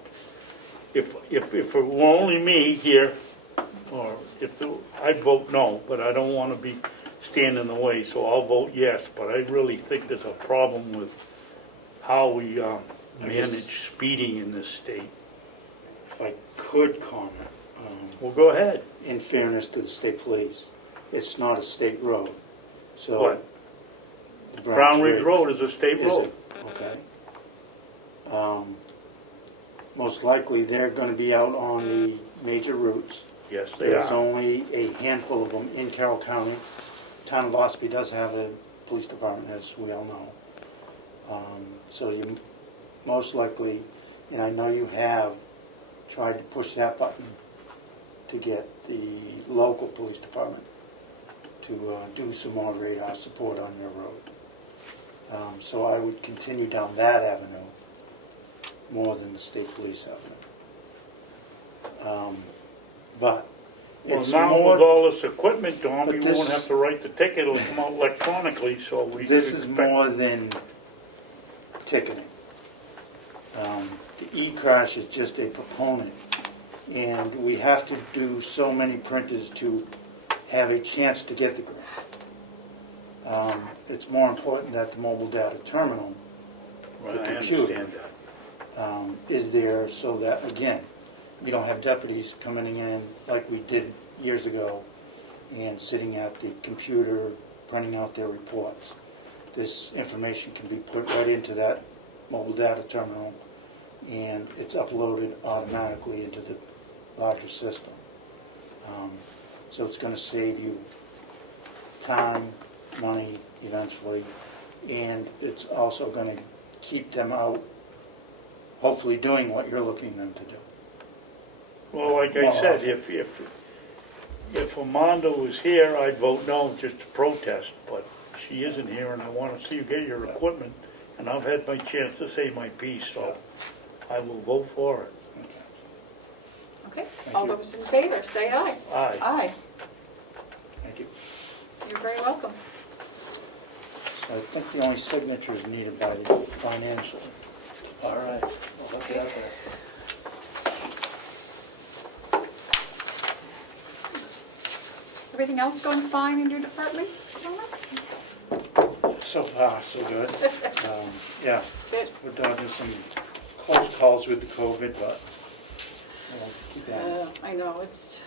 If it were only me here, or I'd vote no, but I don't want to be standing in the way, so I'll vote yes. But I really think there's a problem with how we manage speeding in this state. If I could comment, Well, go ahead. in fairness to the state police, it's not a state road. So What? the Brown Ridge Road is a state Is road. it? Okay. Most likely, they're going to be out on the major routes. Yes, they There's are. only a handful of them in Carroll County. Town of Ospey does have a police department, as we all know. So you most likely, and I know you have tried to push that button to get the local police department to do some more radar support on your road. So I would continue down that avenue more than the state police avenue. But Well, it's now more. with all this equipment, Tom, But you this- won't have to write the ticket. It'll come out electronically, so we This should is expect- more than ticketing. The e-crash is just a proponent, and we have to do so many printers to have a chance to get the grant. It's more important that the mobile data terminal, Right, the I computer, understand that. is there so that, again, we don't have deputies coming in like we did years ago and sitting at the computer printing out their reports. This information can be put right into that mobile data terminal, and it's uploaded automatically into the larger system. So it's going to save you time, money eventually, and it's also going to keep them out, hopefully doing what you're looking them to do. Well, like I said, if Amanda was here, I'd vote no, just to protest, but she isn't here, and I want to see you get your equipment, and I've had my chance to say my piece, so I will vote for it. Okay, all those in favor, say aye. Aye. Aye, Thank you. you're very welcome. So I think the only signature is needed by the financial. All right, I'll look it out there. Everything else going fine in your department, Donna? So far, so good. Yeah, Good. we're dodging some close calls with the COVID, but keep that. I know, it's,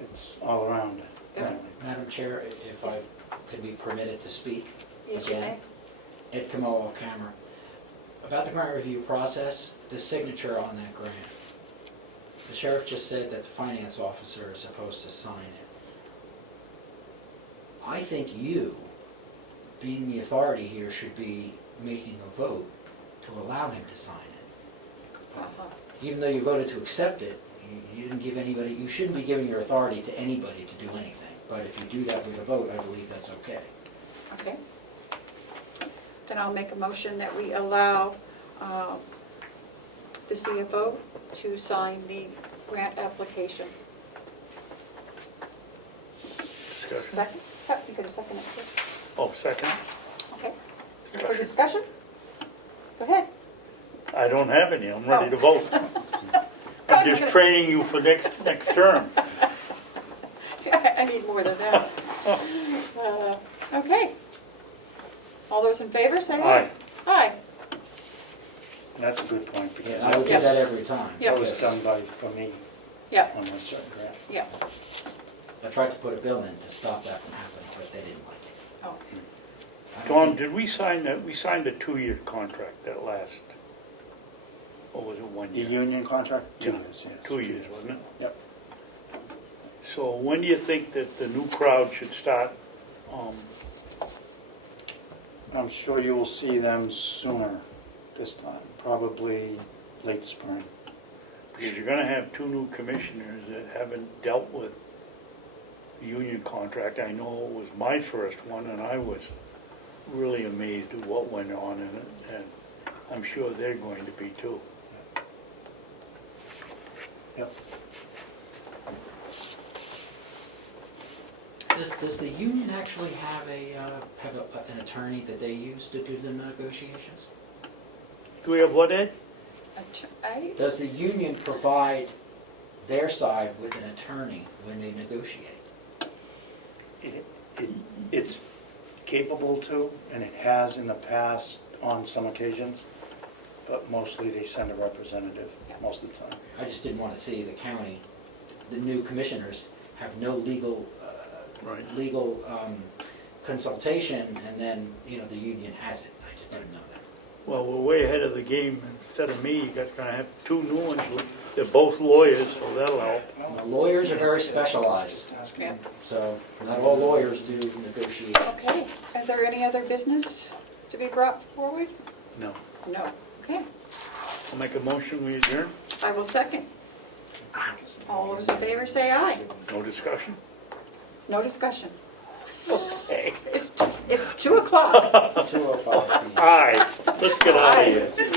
It's all around. Yeah. Madam Chair, if I Yes. could be permitted to speak yes, you may. again. Ed Comeau, off camera. About the grant review process, the signature on that grant. The sheriff just said that the finance officer is supposed to sign it. I think you, being the authority here, should be making a vote to allow him to sign it. Uh-huh. Even though you voted to accept it, you didn't give anybody, you shouldn't be giving your authority to anybody to do anything. But if you do that with a vote, I believe that's okay. Okay. Then I'll make a motion that we allow the CFO to sign the grant application. Discussion? Second? Oh, you got a second it first. Oh, second? Okay. For discussion? Go ahead. I don't have any, I'm ready to vote. Go I'm ahead. just training you for next term. I need more than that. Okay. All those in favor, say aye. Aye. Aye. That's a good point, because I would do that every time. Yeah. that was done for me Yeah, on a certain grant. yeah. I tried to put a bill in to stop that from happening, but they didn't like it. Oh, I don't Tom, think- did we sign that, we signed a 2-year contract that last, or was it 1 The year? union contract? 2 Yeah, years, yes. 2 years, wasn't it? Yep. So when do you think that the new crowd should start? I'm sure you will see them sooner this time, probably late spring. Because you're gonna have two new commissioners that haven't dealt with the union contract. I know it was my first one, and I was really amazed at what went on in it, and I'm sure they're going to be too. Yep. Does the union actually have an attorney that they use to do the negotiations? Do we have what, Ed? Does the union provide their side with an attorney when they negotiate? It's capable to, and it has in the past on some occasions, but mostly they send a representative most of the time. I just didn't want to see the county, the new commissioners, have no legal consultation, and then, the union has it. I just didn't know that. Well, we're way ahead of the game. Instead of me, you're gonna have two new ones. They're both lawyers, so that'll help. Now, lawyers are very specialized, Yeah. so not all lawyers do negotiations. Okay, is there any other business to be brought forward? No. No. Okay, I'll make a motion, we adjourn. I will second. All those in favor say aye. No discussion? No discussion. Okay. It's 2 o'clock. 2:05 p.m. Aye. Let's get out of here.